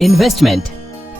Investment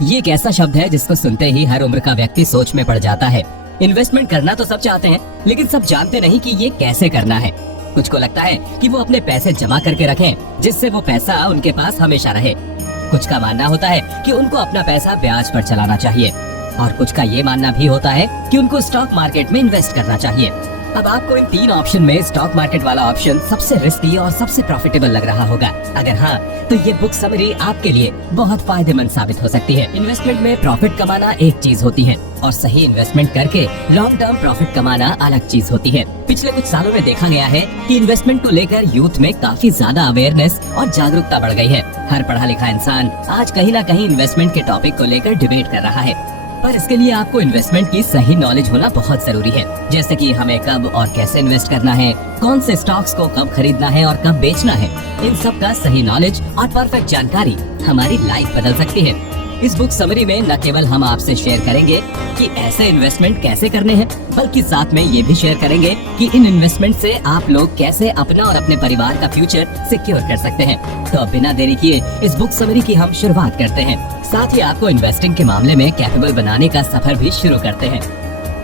ये एक ऐसा शब्द है जिसको सुनते ही हर उम्र का व्यक्ति सोच में पड़ जाता है। इन्वेस्टमेंट करना तो सब चाहते हैं, लेकिन सब जानते नहीं कि ये कैसे करना है। कुछ को लगता है कि वो अपने पैसे जमा करके रखें, जिससे वो पैसा उनके पास हमेशा रहे। कुछ का मानना होता है कि उनको अपना पैसा ब्याज पर चलाना चाहिए, और कुछ का ये मानना भी होता है कि उनको स्टॉक मार्केट में इन्वेस्ट करना चाहिए। अब आपको इन तीन ऑप्शन में स्टॉक मार्केट वाला ऑप्शन सबसे रिस्की और सबसे प्रॉफिटेबल लग रहा होगा। अगर हाँ, तो ये बुक समरी आपके लिए बहुत फायदेमंद साबित हो सकती है। इन्वेस्टमेंट में प्रॉफिट कमाना एक चीज होती है और सही इन्वेस्टमेंट करके लॉन्ग टर्म प्रॉफिट कमाना अलग चीज होती है। पिछले कुछ सालों में देखा गया है कि इन्वेस्टमेंट को लेकर यूथ में काफी ज्यादा अवेयरनेस और जागरूकता बढ़ गई है। हर पढ़ा लिखा इंसान आज कहीं ना कहीं इन्वेस्टमेंट के टॉपिक को लेकर डिबेट कर रहा है, पर इसके लिए आपको इन्वेस्टमेंट की सही नॉलेज होना बहुत जरूरी है। जैसे कि हमें कब और कैसे इन्वेस्ट करना है, कौन से स्टॉक्स को कब खरीदना है और कब बेचना है। इन सब का सही नॉलेज और परफेक्ट जानकारी हमारी लाइफ बदल सकती है। इस बुक समरी में न केवल हम आपसे शेयर करेंगे कि ऐसे इन्वेस्टमेंट कैसे करने हैं, बल्कि साथ में ये भी शेयर करेंगे कि इन इन्वेस्टमेंट से आप लोग कैसे अपना और अपने परिवार का फ्यूचर सिक्योर कर सकते हैं। तो अब बिना देरी किए इस बुक समरी की हम शुरुआत करते हैं। साथ ही आपको इन्वेस्टिंग के मामले में कैपेबल बनाने का सफर भी शुरू करते हैं।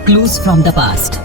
Clues from the past.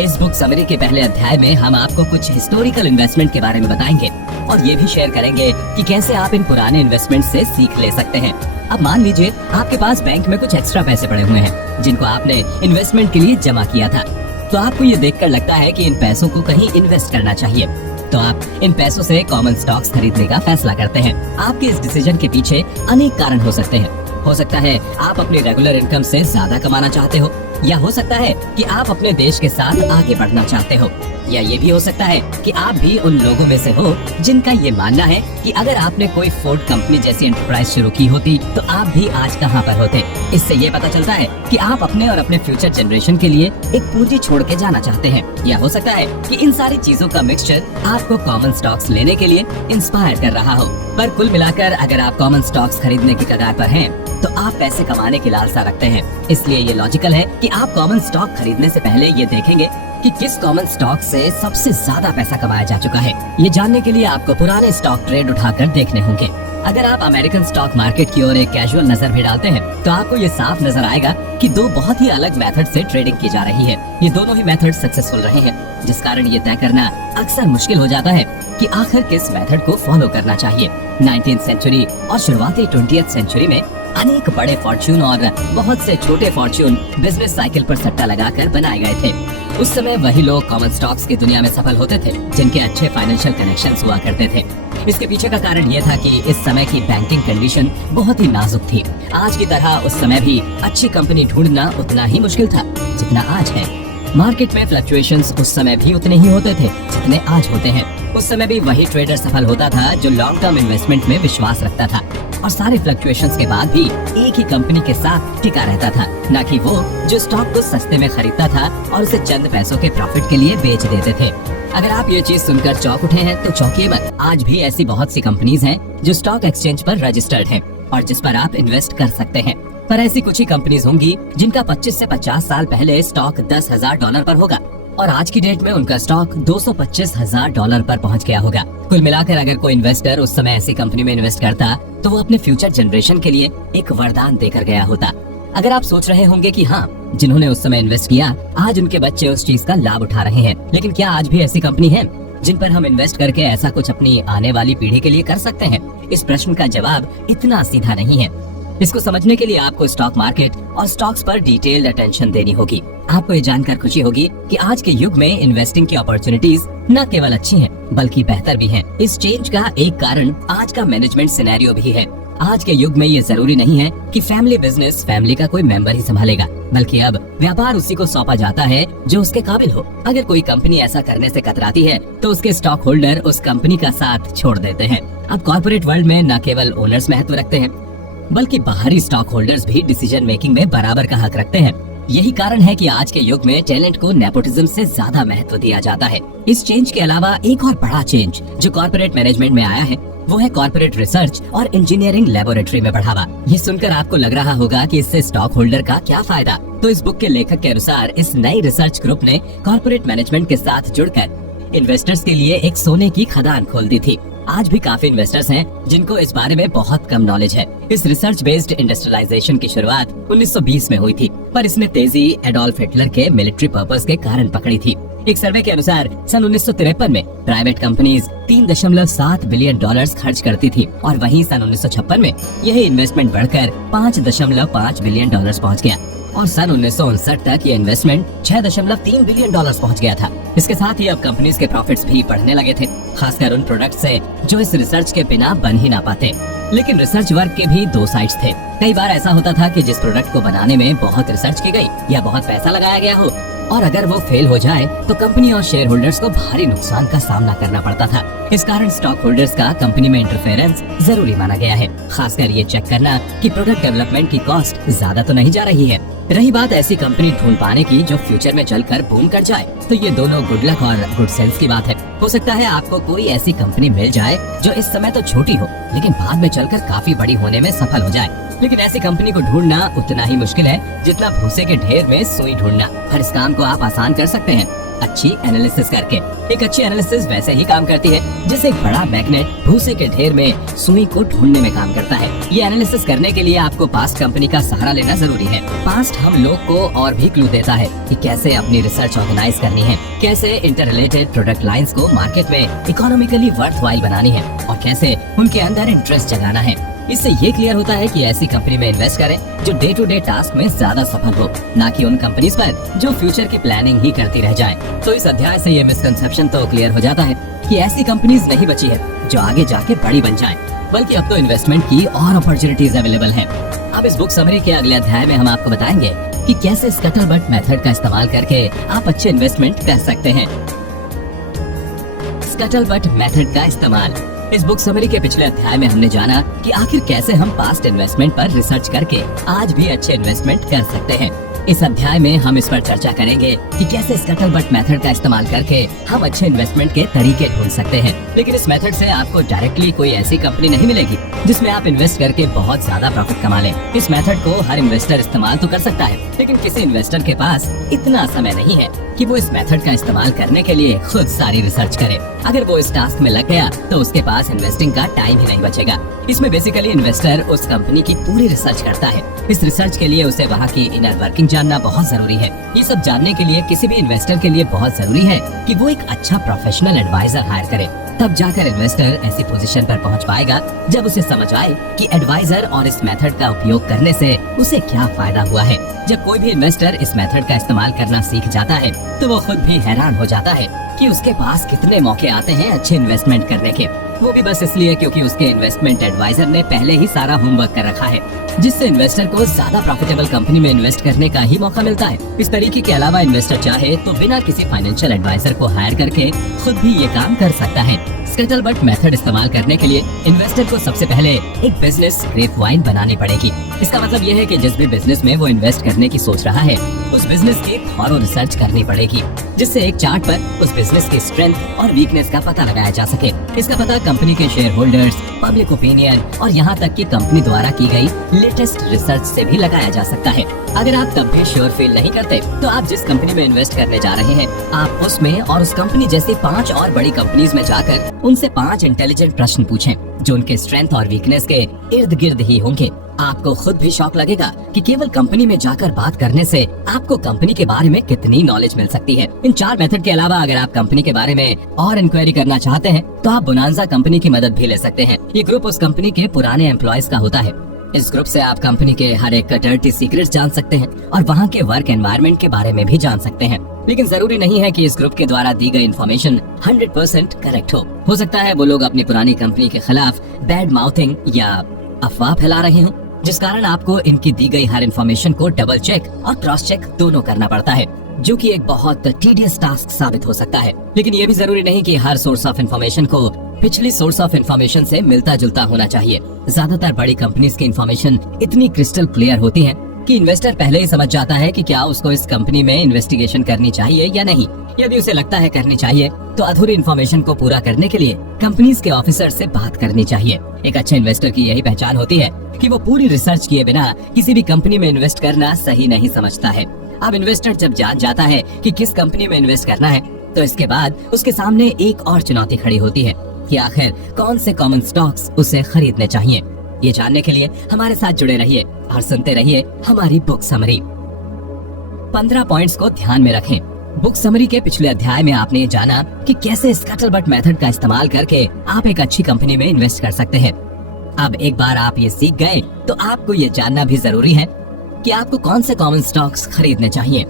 इस बुक समरी के पहले अध्याय में हम आपको कुछ हिस्टोरिकल इन्वेस्टमेंट के बारे में बताएंगे और ये भी शेयर करेंगे कि कैसे आप इन पुराने इन्वेस्टमेंट से सीख ले सकते हैं। अब मान लीजिए आपके पास बैंक में कुछ एक्स्ट्रा पैसे पड़े हुए हैं जिनको आपने इन्वेस्टमेंट के लिए जमा किया था, तो आपको ये देखकर लगता है कि इन पैसों को कहीं इन्वेस्ट करना चाहिए। तो आप इन पैसों से कॉमन स्टॉक्स खरीदने का फैसला करते हैं। आपके इस डिसीजन के पीछे अनेक कारण हो सकते हैं। हो सकता है आप अपनी रेगुलर इनकम से ज्यादा कमाना चाहते हो, या हो सकता है कि आप अपने देश के साथ आगे बढ़ना चाहते हो, या ये भी हो सकता है कि आप भी उन लोगों में से हो जिनका ये मानना है कि अगर आपने कोई फोर्ड कंपनी जैसी एंटरप्राइज शुरू की होती तो आप भी आज कहाँ पर होते। इससे ये पता चलता है कि आप अपने और अपने फ्यूचर जनरेशन के लिए एक पूंजी छोड़ के जाना चाहते हैं। या हो सकता है कि इन सारी चीजों का मिक्सचर आपको कॉमन स्टॉक्स लेने के लिए इंस्पायर कर रहा हो। पर कुल मिलाकर अगर आप कॉमन स्टॉक्स खरीदने की कगार पर हैं, तो आप पैसे कमाने की लालसा रखते हैं। इसलिए ये लॉजिकल है कि आप कॉमन स्टॉक खरीदने से पहले ये देखेंगे कि किस कॉमन स्टॉक से सबसे ज्यादा पैसा कमाया जा चुका है। ये जानने के लिए आपको पुराने स्टॉक ट्रेड उठाकर देखने होंगे। अगर आप अमेरिकन स्टॉक मार्केट की ओर एक कैजुअल नजर भी डालते हैं, तो आपको ये साफ नजर आएगा कि दो बहुत ही अलग मेथड से ट्रेडिंग की जा रही है। ये दोनों ही मेथड सक्सेसफुल रहे हैं, जिस कारण ये तय करना अक्सर मुश्किल हो जाता है कि आखिर किस मेथड को फॉलो करना चाहिए। 19th सेंचुरी और शुरुआती 20th सेंचुरी में अनेक बड़े फॉर्च्यून और बहुत से छोटे फॉर्च्यून बिजनेस साइकिल पर सट्टा लगाकर बनाए गए थे। उस समय वही लोग कॉमन स्टॉक्स की दुनिया में सफल होते थे जिनके अच्छे फाइनेंशियल कनेक्शंस हुआ करते थे। इसके पीछे का कारण ये था कि इस समय की बैंकिंग कंडीशन बहुत ही नाजुक थी। आज की तरह उस समय भी अच्छी कंपनी ढूंढना उतना ही मुश्किल था जितना आज है। मार्केट में फ्लक्चुएशंस उस समय भी उतने ही होते थे जितने आज होते हैं। उस समय भी वही ट्रेडर सफल होता था जो लॉन्ग टर्म इन्वेस्टमेंट में विश्वास रखता था और सारे फ्लक्चुएशंस के बाद भी एक ही कंपनी के साथ टिका रहता था, न कि वो जो स्टॉक को सस्ते में खरीदता था और उसे चंद पैसों के प्रॉफिट के लिए बेच देते थे। अगर आप ये चीज सुनकर चौंक उठे हैं तो चौंकिए मत। आज भी ऐसी बहुत सी कंपनीज हैं जो स्टॉक एक्सचेंज पर रजिस्टर्ड हैं और जिस पर आप इन्वेस्ट कर सकते हैं। पर ऐसी कुछ ही कंपनीज होंगी जिनका 25 से 50 साल पहले स्टॉक $10,000 पर होगा और आज की डेट में उनका स्टॉक $225,000 पर पहुंच गया होगा। कुल मिलाकर अगर कोई इन्वेस्टर उस समय ऐसी कंपनी में इन्वेस्ट करता तो वो अपने फ्यूचर जनरेशन के लिए एक वरदान देकर गया होता। अगर आप सोच रहे होंगे कि हाँ, जिन्होंने उस समय इन्वेस्ट किया आज उनके बच्चे उस चीज का लाभ उठा रहे हैं, लेकिन क्या आज भी ऐसी कंपनी है जिन पर हम इन्वेस्ट करके ऐसा कुछ अपनी आने वाली पीढ़ी के लिए कर सकते हैं? इस प्रश्न का जवाब इतना सीधा नहीं है। इसको समझने के लिए आपको स्टॉक मार्केट और स्टॉक्स पर डिटेल्ड अटेंशन देनी होगी। आपको ये जानकर खुशी होगी कि आज के युग में इन्वेस्टिंग की अपॉर्चुनिटीज न केवल अच्छी हैं, बल्कि बेहतर भी हैं। इस चेंज का एक कारण आज का मैनेजमेंट सिनेरियो भी है। आज के युग में ये जरूरी नहीं है कि फैमिली बिजनेस फैमिली का कोई मेंबर ही संभालेगा, बल्कि अब व्यापार उसी को सौंपा जाता है जो उसके काबिल हो। अगर कोई कंपनी ऐसा करने से कतराती है तो उसके स्टॉक होल्डर उस कंपनी का साथ छोड़ देते हैं। अब कॉर्पोरेट वर्ल्ड में न केवल ओनर्स महत्व रखते हैं, बल्कि बाहरी स्टॉक होल्डर्स भी डिसीजन मेकिंग में बराबर का हक रखते हैं। यही कारण है कि आज के युग में टैलेंट को नेपोटिज्म से ज्यादा महत्व दिया जाता है। इस चेंज के अलावा एक और बड़ा चेंज जो कॉर्पोरेट मैनेजमेंट में आया है वो है कॉर्पोरेट रिसर्च और इंजीनियरिंग लेबोरेटरी में बढ़ावा। ये सुनकर आपको लग रहा होगा कि इससे स्टॉक होल्डर का क्या फायदा। तो इस बुक के लेखक के अनुसार इस नई रिसर्च ग्रुप ने कॉर्पोरेट मैनेजमेंट के साथ जुड़कर इन्वेस्टर्स के लिए एक सोने की खदान खोल दी थी। आज भी काफी इन्वेस्टर्स हैं जिनको इस बारे में बहुत कम नॉलेज है। इस रिसर्च बेस्ड इंडस्ट्रियलाइजेशन की शुरुआत 1920 में हुई थी, पर इसने तेजी एडोल्फ हिटलर के मिलिट्री पर्पस के कारण पकड़ी थी। एक सर्वे के अनुसार सन 1953 में प्राइवेट कंपनीज 3.7 बिलियन डॉलर्स खर्च करती थी और वहीं सन 1956 में यही इन्वेस्टमेंट बढ़कर 5.5 बिलियन डॉलर्स पहुंच गया और सन 1959 तक ये इन्वेस्टमेंट 6.3 बिलियन डॉलर्स पहुंच गया था। इसके साथ ही अब कंपनीज के प्रॉफिट्स भी बढ़ने लगे थे, खासकर उन प्रोडक्ट से जो इस रिसर्च के बिना बन ही ना पाते। लेकिन रिसर्च वर्क के भी दो साइड्स थे। कई बार ऐसा होता था कि जिस प्रोडक्ट को बनाने में बहुत रिसर्च की गई या बहुत पैसा लगाया गया हो और अगर वो फेल हो जाए तो कंपनी और शेयर होल्डर्स को भारी नुकसान का सामना करना पड़ता था। इस कारण स्टॉक होल्डर्स का कंपनी में इंटरफेरेंस जरूरी माना गया है, खासकर ये चेक करना कि प्रोडक्ट डेवलपमेंट की कॉस्ट ज्यादा तो नहीं जा रही है। रही बात ऐसी कंपनी ढूंढ पाने की जो फ्यूचर में चलकर बूम कर जाए, तो ये दोनों गुड लक और गुड सेंस की बात है। हो सकता है आपको कोई ऐसी कंपनी मिल जाए जो इस समय तो छोटी हो लेकिन बाद में चलकर काफी बड़ी होने में सफल हो जाए। लेकिन ऐसी कंपनी को ढूंढना उतना ही मुश्किल है जितना भूसे के ढेर में सुई ढूंढना। हर इस काम को आप आसान कर सकते हैं अच्छी एनालिसिस करके। एक अच्छी एनालिसिस वैसे ही काम करती है जैसे एक बड़ा मैग्नेट भूसे के ढेर में सुई को ढूंढने में काम करता है। ये एनालिसिस करने के लिए आपको पास्ट कंपनी का सहारा लेना जरूरी है। पास्ट हम लोग को और भी क्लू देता है कि कैसे अपनी रिसर्च ऑर्गेनाइज करनी है, कैसे इंटर रिलेटेड प्रोडक्ट लाइंस को मार्केट में इकोनॉमिकली वर्थवाइल बनानी है और कैसे उनके अंदर इंटरेस्ट जगाना है। इससे ये क्लियर होता है कि ऐसी कंपनी में इन्वेस्ट करें जो डे टू डे टास्क में ज्यादा सफल हो, ना कि उन कंपनीज पर जो फ्यूचर की प्लानिंग ही करती रह जाए। तो इस अध्याय से ये मिसकंसेप्शन तो क्लियर हो जाता है कि ऐसी कंपनीज नहीं बची है जो आगे जाके बड़ी बन जाए, बल्कि अब तो इन्वेस्टमेंट की और अपॉर्चुनिटीज अवेलेबल है। अब इस बुक समरी के अगले अध्याय में हम आपको बताएंगे कि कैसे स्कटलबट मेथड का इस्तेमाल करके आप अच्छे इन्वेस्टमेंट कर सकते हैं। स्कटलबट मेथड का इस्तेमाल। इस बुक समरी के पिछले अध्याय में हमने जाना कि आखिर कैसे हम पास्ट इन्वेस्टमेंट पर रिसर्च करके आज भी अच्छे इन्वेस्टमेंट कर सकते हैं। इस अध्याय में हम इस पर चर्चा करेंगे कि कैसे स्कटलबट मेथड का इस्तेमाल करके हम अच्छे इन्वेस्टमेंट के तरीके ढूंढ सकते हैं। लेकिन इस मेथड से आपको डायरेक्टली कोई ऐसी कंपनी नहीं मिलेगी जिसमें आप इन्वेस्ट करके बहुत ज्यादा प्रॉफिट कमा लें। इस मेथड को हर इन्वेस्टर इस्तेमाल तो कर सकता है, लेकिन किसी इन्वेस्टर के पास इतना समय नहीं है कि वो इस मेथड का इस्तेमाल करने के लिए खुद सारी रिसर्च करे। अगर वो इस टास्क में लग गया तो उसके पास इन्वेस्टिंग का टाइम ही नहीं बचेगा। इसमें बेसिकली इन्वेस्टर उस कंपनी की पूरी रिसर्च करता है। इस रिसर्च के लिए उसे वहाँ की इनर वर्किंग जानना बहुत जरूरी है। ये सब जानने के लिए किसी भी इन्वेस्टर के लिए बहुत जरूरी है कि वो एक अच्छा प्रोफेशनल एडवाइजर हायर करे। तब जाकर इन्वेस्टर ऐसी पोजीशन पर पहुंच पाएगा जब उसे समझ आए कि एडवाइजर और इस मेथड का उपयोग करने से उसे क्या फायदा हुआ है। जब कोई भी इन्वेस्टर इस मेथड का इस्तेमाल करना सीख जाता है तो वो खुद भी हैरान हो जाता है कि उसके पास कितने मौके आते हैं अच्छे इन्वेस्टमेंट करने के, वो भी बस इसलिए क्योंकि उसके इन्वेस्टमेंट एडवाइजर ने पहले ही सारा होमवर्क कर रखा है, जिससे इन्वेस्टर को ज्यादा प्रॉफिटेबल कंपनी में इन्वेस्ट करने का ही मौका मिलता है। इस तरीके के अलावा इन्वेस्टर चाहे तो बिना किसी फाइनेंशियल एडवाइजर को हायर करके खुद भी ये काम कर सकता है। स्कटलबट मेथड इस्तेमाल करने के लिए इन्वेस्टर को सबसे पहले एक बिजनेस ग्रेपवाइन बनानी पड़ेगी। इसका मतलब यह है कि जिस भी बिजनेस में वो इन्वेस्ट करने की सोच रहा है उस बिजनेस की थॉरो रिसर्च करनी पड़ेगी, जिससे एक चार्ट पर उस बिजनेस की स्ट्रेंथ और वीकनेस का पता लगाया जा सके। इसका पता कंपनी के शेयर होल्डर्स, पब्लिक ओपिनियन और यहाँ तक कि कंपनी द्वारा की गई लेटेस्ट रिसर्च से भी लगाया जा सकता है। अगर आप तब भी श्योर फील नहीं करते तो आप जिस कंपनी में इन्वेस्ट करने जा रहे हैं आप उसमें और उस कंपनी जैसी 5 और बड़ी कंपनीज में जाकर उनसे 5 इंटेलिजेंट प्रश्न पूछें जो उनके स्ट्रेंथ और वीकनेस के इर्द गिर्द ही होंगे। आपको खुद भी शौक लगेगा कि केवल कंपनी में जाकर बात करने से आपको कंपनी के बारे में कितनी नॉलेज मिल सकती है। इन 4 मेथड के अलावा अगर आप कंपनी के बारे में और इंक्वायरी करना चाहते हैं तो आप बोनांजा कंपनी की मदद भी ले सकते हैं। ये ग्रुप उस कंपनी के पुराने एम्प्लॉयज का होता है। इस ग्रुप से आप कंपनी के हर एक डर्टी सीक्रेट्स जान सकते हैं और वहाँ के वर्क एनवायरनमेंट के बारे में भी जान सकते हैं। लेकिन जरूरी नहीं है कि इस ग्रुप के द्वारा दी गई इन्फॉर्मेशन 100% करेक्ट हो सकता है वो लोग अपनी पुरानी कंपनी के खिलाफ बैड माउथिंग या अफवाह फैला रहे हों, जिस कारण आपको इनकी दी गई हर इन्फॉर्मेशन को डबल चेक और क्रॉस चेक दोनों करना पड़ता है, जो कि एक बहुत टीडियस टास्क साबित हो सकता है। लेकिन ये भी जरूरी नहीं कि हर सोर्स ऑफ इन्फॉर्मेशन को पिछली सोर्स ऑफ इन्फॉर्मेशन से मिलता जुलता होना चाहिए। ज्यादातर बड़ी कंपनीज की इन्फॉर्मेशन इतनी क्रिस्टल क्लियर होती है कि इन्वेस्टर पहले ही समझ जाता है कि क्या उसको इस कंपनी में इन्वेस्टिगेशन करनी चाहिए या नहीं। यदि उसे लगता है करनी चाहिए तो अधूरी इन्फॉर्मेशन को पूरा करने के लिए कंपनीज के ऑफिसर से बात करनी चाहिए। एक अच्छे इन्वेस्टर की यही पहचान होती है कि वो पूरी रिसर्च किए बिना किसी भी कंपनी में इन्वेस्ट करना सही नहीं समझता है। अब इन्वेस्टर जब जान जाता है कि किस कंपनी में इन्वेस्ट करना है तो इसके बाद उसके सामने एक और चुनौती खड़ी होती है, कि आखिर कौन से कॉमन स्टॉक्स उसे खरीदने चाहिए। ये जानने के लिए हमारे साथ जुड़े रहिए और सुनते रहिए हमारी बुक समरी। 15 पॉइंट्स को ध्यान में रखें। बुक समरी के पिछले अध्याय में आपने ये जाना कि कैसे स्कैटरबट मेथड का इस्तेमाल करके आप एक अच्छी कंपनी में इन्वेस्ट कर सकते हैं। अब एक बार आप ये सीख गए तो आपको ये जानना भी जरूरी है कि आपको कौन से कॉमन स्टॉक्स खरीदने चाहिए।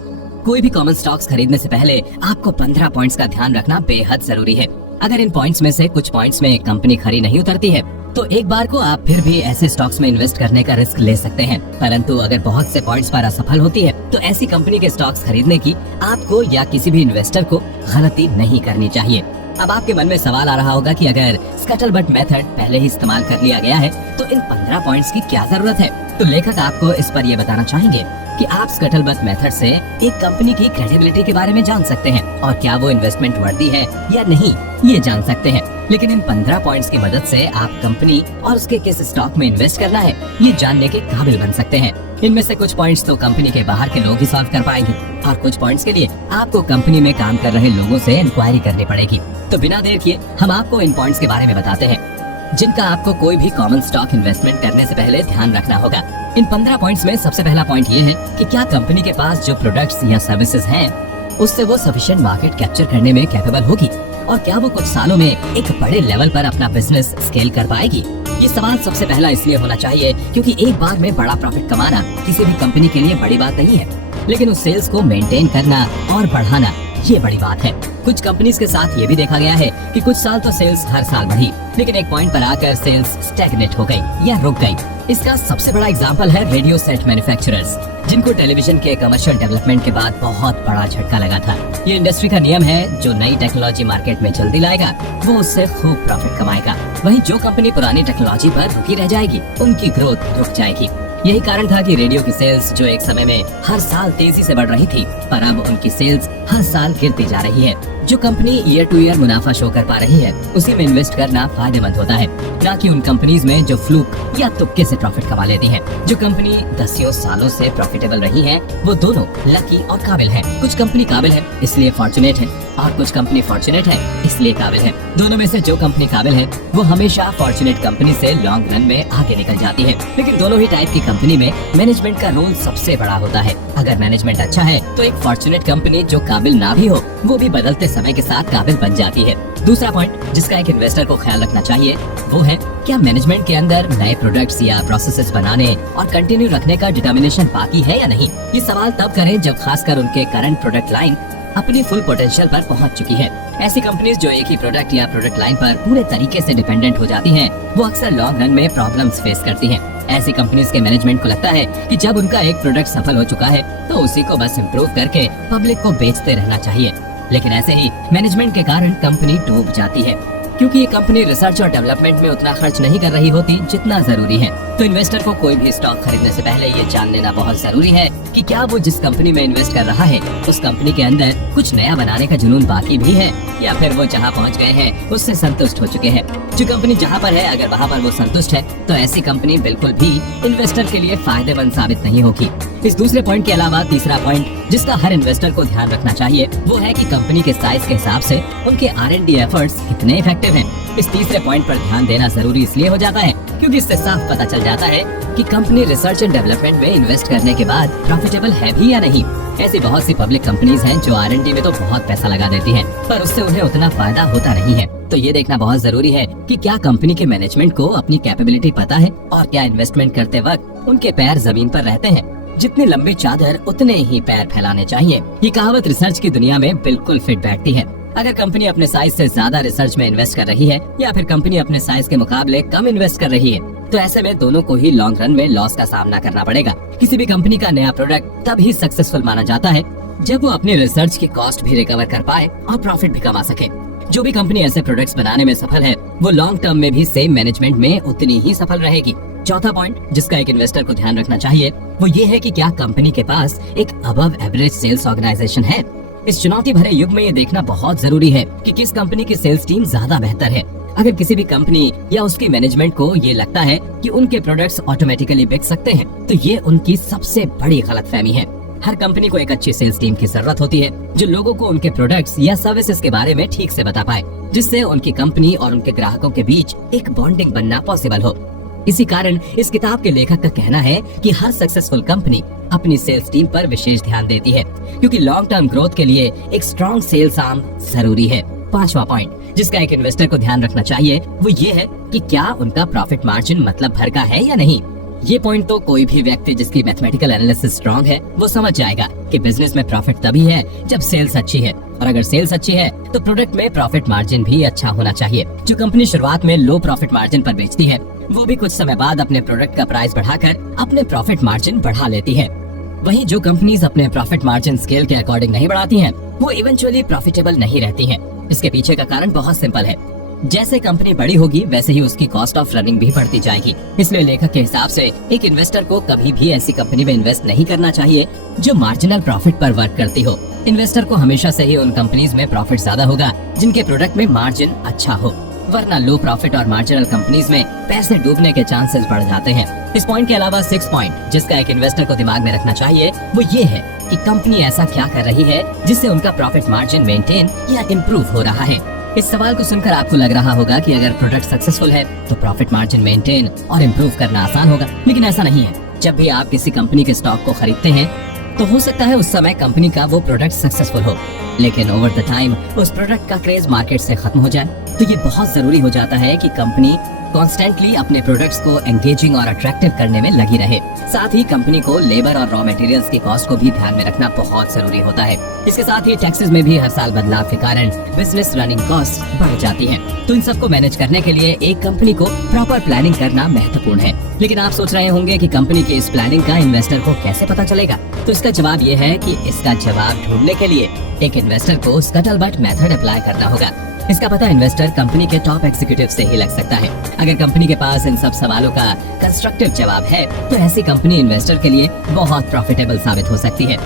कोई भी कॉमन स्टॉक्स खरीदने से पहले आपको 15 पॉइंट्स का ध्यान रखना बेहद जरूरी है। अगर इन पॉइंट्स में से कुछ पॉइंट्स में कंपनी खरी नहीं उतरती है तो एक बार को आप फिर भी ऐसे स्टॉक्स में इन्वेस्ट करने का रिस्क ले सकते हैं, परंतु अगर बहुत से पॉइंट्स पर असफल होती है तो ऐसी कंपनी के स्टॉक्स खरीदने की आपको या किसी भी इन्वेस्टर को गलती नहीं करनी चाहिए। अब आपके मन में सवाल आ रहा होगा कि अगर स्कैटरबट मेथड पहले ही इस्तेमाल कर लिया गया है तो इन 15 पॉइंट्स की क्या जरूरत है। तो लेखक आपको इस पर यह बताना चाहेंगे कि आप स्कैटरबट मेथड से एक कंपनी की क्रेडिबिलिटी के बारे में जान सकते हैं और क्या वो इन्वेस्टमेंट वर्दी है या नहीं ये जान सकते हैं। लेकिन इन 15 पॉइंट्स की मदद से आप कंपनी और उसके किस स्टॉक में इन्वेस्ट करना है ये जानने के काबिल बन सकते हैं। इनमें से कुछ पॉइंट्स तो कंपनी के बाहर के लोग ही सॉल्व कर पाएंगे और कुछ पॉइंट्स के लिए आपको कंपनी में काम कर रहे लोगों से इंक्वायरी करनी पड़ेगी। तो बिना देर किए हम आपको इन पॉइंट्स के बारे में बताते हैं जिनका आपको कोई भी कॉमन स्टॉक इन्वेस्टमेंट करने से पहले ध्यान रखना होगा। इन 15 पॉइंट्स में सबसे पहला पॉइंट ये है कि क्या कंपनी के पास जो प्रोडक्ट्स या सर्विसेज हैं उससे वो सफिशिएंट मार्केट कैप्चर करने में कैपेबल होगी और क्या वो कुछ सालों में एक बड़े लेवल पर अपना बिजनेस स्केल कर पाएगी। ये सवाल सबसे पहला इसलिए होना चाहिए क्योंकि एक बार में बड़ा प्रॉफिट कमाना किसी भी कंपनी के लिए बड़ी बात नहीं है, लेकिन उस सेल्स को मेंटेन करना और बढ़ाना ये बड़ी बात है। कुछ कंपनीज के साथ ये भी देखा गया है कि कुछ साल तो सेल्स हर साल बढ़ी, लेकिन एक पॉइंट पर आकर सेल्स स्टैग्नेट हो गई या रुक गई। इसका सबसे बड़ा एग्जांपल है रेडियो सेट मैन्युफैक्चरर्स, जिनको टेलीविजन के कमर्शियल डेवलपमेंट के बाद बहुत बड़ा झटका लगा था। ये इंडस्ट्री का नियम है, जो नई टेक्नोलॉजी मार्केट में जल्दी लाएगा वो उससे खूब प्रॉफिट कमाएगा, वहीं जो कंपनी पुरानी टेक्नोलॉजी पर रुकी रह जाएगी उनकी ग्रोथ रुक जाएगी। यही कारण था कि रेडियो की सेल्स जो एक समय में हर साल तेजी से बढ़ रही थी, पर अब उनकी सेल्स हर साल गिरती जा रही है। जो कंपनी ईयर टू ईयर मुनाफा शो कर पा रही है उसी में इन्वेस्ट करना फायदेमंद होता है, न कि उन कंपनीज में जो फ्लूक या तुक्के से प्रॉफिट कमा लेती हैं। जो कंपनी दसियों सालों से प्रॉफिटेबल रही है वो दोनों लकी और काबिल है। कुछ कंपनी काबिल है इसलिए फॉर्चुनेट है और कुछ कंपनी फॉर्चुनेट है इसलिए काबिल है। दोनों में से जो कंपनी काबिल है वो हमेशा फॉर्चुनेट कंपनी से लॉन्ग रन में आगे निकल जाती है। लेकिन दोनों ही टाइप की कंपनी में मैनेजमेंट का रोल सबसे बड़ा होता है। अगर मैनेजमेंट अच्छा है तो एक फॉर्चुनेट कंपनी जो काबिल ना भी हो वो भी बदलते समय के साथ काबिल बन जाती है। दूसरा पॉइंट जिसका एक इन्वेस्टर को ख्याल रखना चाहिए वो है क्या मैनेजमेंट के अंदर नए प्रोडक्ट्स या प्रोसेसेस बनाने और कंटिन्यू रखने का डिटर्मिनेशन बाकी है या नहीं। ये सवाल तब करें जब खासकर उनके करंट प्रोडक्ट लाइन अपनी फुल पोटेंशियल पर पहुंच चुकी है। ऐसी कंपनीज जो एक ही प्रोडक्ट या प्रोडक्ट लाइन पर पूरे तरीके से डिपेंडेंट हो जाती हैं, वो अक्सर लॉन्ग रन में प्रॉब्लम्स फेस करती हैं। ऐसी कंपनीज के मैनेजमेंट को लगता है कि जब उनका एक प्रोडक्ट सफल हो चुका है तो उसी को बस इम्प्रूव करके पब्लिक को बेचते रहना चाहिए, लेकिन ऐसे ही मैनेजमेंट के कारण कंपनी डूब जाती है क्योंकि ये कंपनी रिसर्च और डेवलपमेंट में उतना खर्च नहीं कर रही होती जितना जरूरी है। तो इन्वेस्टर को कोई भी स्टॉक खरीदने से पहले ये जान लेना बहुत जरूरी है कि क्या वो जिस कंपनी में इन्वेस्ट कर रहा है उस कंपनी के अंदर कुछ नया बनाने का जुनून बाकी भी है या फिर वो जहाँ पहुँच गए हैं उससे संतुष्ट हो चुके हैं। जो कंपनी जहाँ पर है अगर वहाँ पर वो संतुष्ट है तो ऐसी कंपनी बिल्कुल भी इन्वेस्टर के लिए फायदेमंद साबित नहीं होगी। इस दूसरे पॉइंट के अलावा तीसरा पॉइंट जिसका हर इन्वेस्टर को ध्यान रखना चाहिए वो है कि कंपनी के साइज के हिसाब से उनके R&D एफर्ट्स कितने इफेक्टिव हैं। इस तीसरे पॉइंट पर ध्यान देना जरूरी इसलिए हो जाता है क्योंकि इससे साफ पता चल जाता है कि कंपनी रिसर्च एंड डेवलपमेंट में इन्वेस्ट करने के बाद प्रॉफिटेबल है भी या नहीं। ऐसी बहुत सी पब्लिक कंपनीज हैं जो R&D में तो बहुत पैसा लगा देती हैं, पर उससे उन्हें उतना फायदा होता नहीं है। तो ये देखना बहुत जरूरी है कि क्या कंपनी के मैनेजमेंट को अपनी कैपेबिलिटी पता है और क्या इन्वेस्टमेंट करते वक्त उनके पैर जमीन पर रहते हैं। जितनी लंबी चादर उतने ही पैर फैलाने चाहिए। ये कहावत रिसर्च की दुनिया में बिल्कुल फिट बैठती है। अगर कंपनी अपने साइज से ज्यादा रिसर्च में इन्वेस्ट कर रही है या फिर कंपनी अपने साइज के मुकाबले कम इन्वेस्ट कर रही है तो ऐसे में दोनों को ही लॉन्ग रन में लॉस का सामना करना पड़ेगा। किसी भी कंपनी का नया प्रोडक्ट तब ही सक्सेसफुल माना जाता है जब वो अपनी रिसर्च की कॉस्ट भी रिकवर कर पाए और प्रॉफिट भी कमा सके। जो भी कंपनी ऐसे प्रोडक्ट्स बनाने में सफल है वो लॉन्ग टर्म में भी सेम मैनेजमेंट में उतनी ही सफल रहेगी। चौथा पॉइंट जिसका एक इन्वेस्टर को ध्यान रखना चाहिए वो ये है कि क्या कंपनी के पास एक अबव एवरेज सेल्स ऑर्गेनाइजेशन है। इस चुनौती भरे युग में ये देखना बहुत जरूरी है कि किस कंपनी की सेल्स टीम ज्यादा बेहतर है। अगर किसी भी कंपनी या उसकी मैनेजमेंट को ये लगता है कि उनके प्रोडक्ट्स ऑटोमेटिकली बिक सकते हैं तो ये उनकी सबसे बड़ी गलतफहमी है। हर कंपनी को एक अच्छी सेल्स टीम की जरूरत होती है जो लोगों को उनके प्रोडक्ट्स या सर्विसेज के बारे में ठीक से बता पाए, जिससे उनकी कंपनी और उनके ग्राहकों के बीच एक बॉन्डिंग बनना पॉसिबल हो। इसी कारण इस किताब के लेखक का कहना है कि हर सक्सेसफुल कंपनी अपनी सेल्स टीम पर विशेष ध्यान देती है, क्योंकि लॉन्ग टर्म ग्रोथ के लिए एक स्ट्रॉन्ग सेल्स आर्म जरूरी है। 5वां पॉइंट जिसका एक इन्वेस्टर को ध्यान रखना चाहिए वो ये है कि क्या उनका प्रॉफिट मार्जिन मतलब भर का है या नहीं। ये पॉइंट तो कोई भी व्यक्ति जिसकी मैथमेटिकल एनालिसिस स्ट्रॉन्ग है वो समझ जाएगा कि बिजनेस में प्रॉफिट तभी है जब सेल्स अच्छी है, और अगर सेल्स अच्छी है तो प्रोडक्ट में प्रॉफिट मार्जिन भी अच्छा होना चाहिए। जो कंपनी शुरुआत में लो प्रॉफिट मार्जिन पर बेचती है वो भी कुछ समय बाद अपने प्रोडक्ट का प्राइस बढ़ाकर अपने प्रॉफिट मार्जिन बढ़ा लेती है। वहीं जो कंपनीज अपने प्रॉफिट मार्जिन स्केल के अकॉर्डिंग नहीं बढ़ाती हैं, वो इवेंचुअली प्रॉफिटेबल नहीं रहती हैं। इसके पीछे का कारण बहुत सिंपल है, जैसे कंपनी बड़ी होगी वैसे ही उसकी कॉस्ट ऑफ रनिंग भी बढ़ती जाएगी। इसलिए लेखक के हिसाब से एक इन्वेस्टर को कभी भी ऐसी कंपनी में इन्वेस्ट नहीं करना चाहिए जो मार्जिनल प्रॉफिट पर वर्क करती हो। इन्वेस्टर को हमेशा से ही उन कंपनीज में प्रॉफिट ज्यादा होगा जिनके प्रोडक्ट में मार्जिन अच्छा हो, वरना लो प्रॉफिट और मार्जिनल कंपनीज में पैसे डूबने के चांसेस बढ़ जाते हैं। इस पॉइंट के अलावा 6 पॉइंट जिसका एक इन्वेस्टर को दिमाग में रखना चाहिए वो ये है कि कंपनी ऐसा क्या कर रही है जिससे उनका प्रॉफिट मार्जिन मेंटेन या इम्प्रूव हो रहा है। इस सवाल को सुनकर आपको लग रहा होगा कि अगर प्रोडक्ट सक्सेसफुल है तो प्रॉफिट मार्जिन मेंटेन और इम्प्रूव करना आसान होगा, लेकिन ऐसा नहीं है। जब भी आप किसी कंपनी के स्टॉक को खरीदते हैं तो हो सकता है उस समय कंपनी का वो प्रोडक्ट सक्सेसफुल हो, लेकिन ओवर द टाइम उस प्रोडक्ट का क्रेज मार्केट से खत्म हो जाए। तो ये बहुत जरूरी हो जाता है कि कंपनी कॉन्स्टेंटली अपने प्रोडक्ट्स को एंगेजिंग और अट्रैक्टिव करने में लगी रहे। साथ ही कंपनी को लेबर और रॉ मटेरियल्स की कॉस्ट को भी ध्यान में रखना बहुत जरूरी होता है। इसके साथ ही टैक्सेस में भी हर साल बदलाव के कारण बिजनेस रनिंग कॉस्ट बढ़ जाती है। तो इन सबको मैनेज करने के लिए एक कंपनी को प्रॉपर प्लानिंग करना महत्वपूर्ण है। लेकिन आप सोच रहे होंगे कि कंपनी की इस प्लानिंग का इन्वेस्टर को कैसे पता चलेगा? तो इसका जवाब ये है कि इसका जवाब ढूंढने के लिए एक इन्वेस्टर को स्कटलबट मेथड अप्लाई करना होगा। इसका पता इन्वेस्टर कंपनी के टॉप एग्जीक्यूटिव से ही लग सकता है। अगर कंपनी के पास इन सब सवालों का कंस्ट्रक्टिव जवाब है तो ऐसी कंपनी इन्वेस्टर के लिए बहुत प्रॉफिटेबल साबित हो सकती है।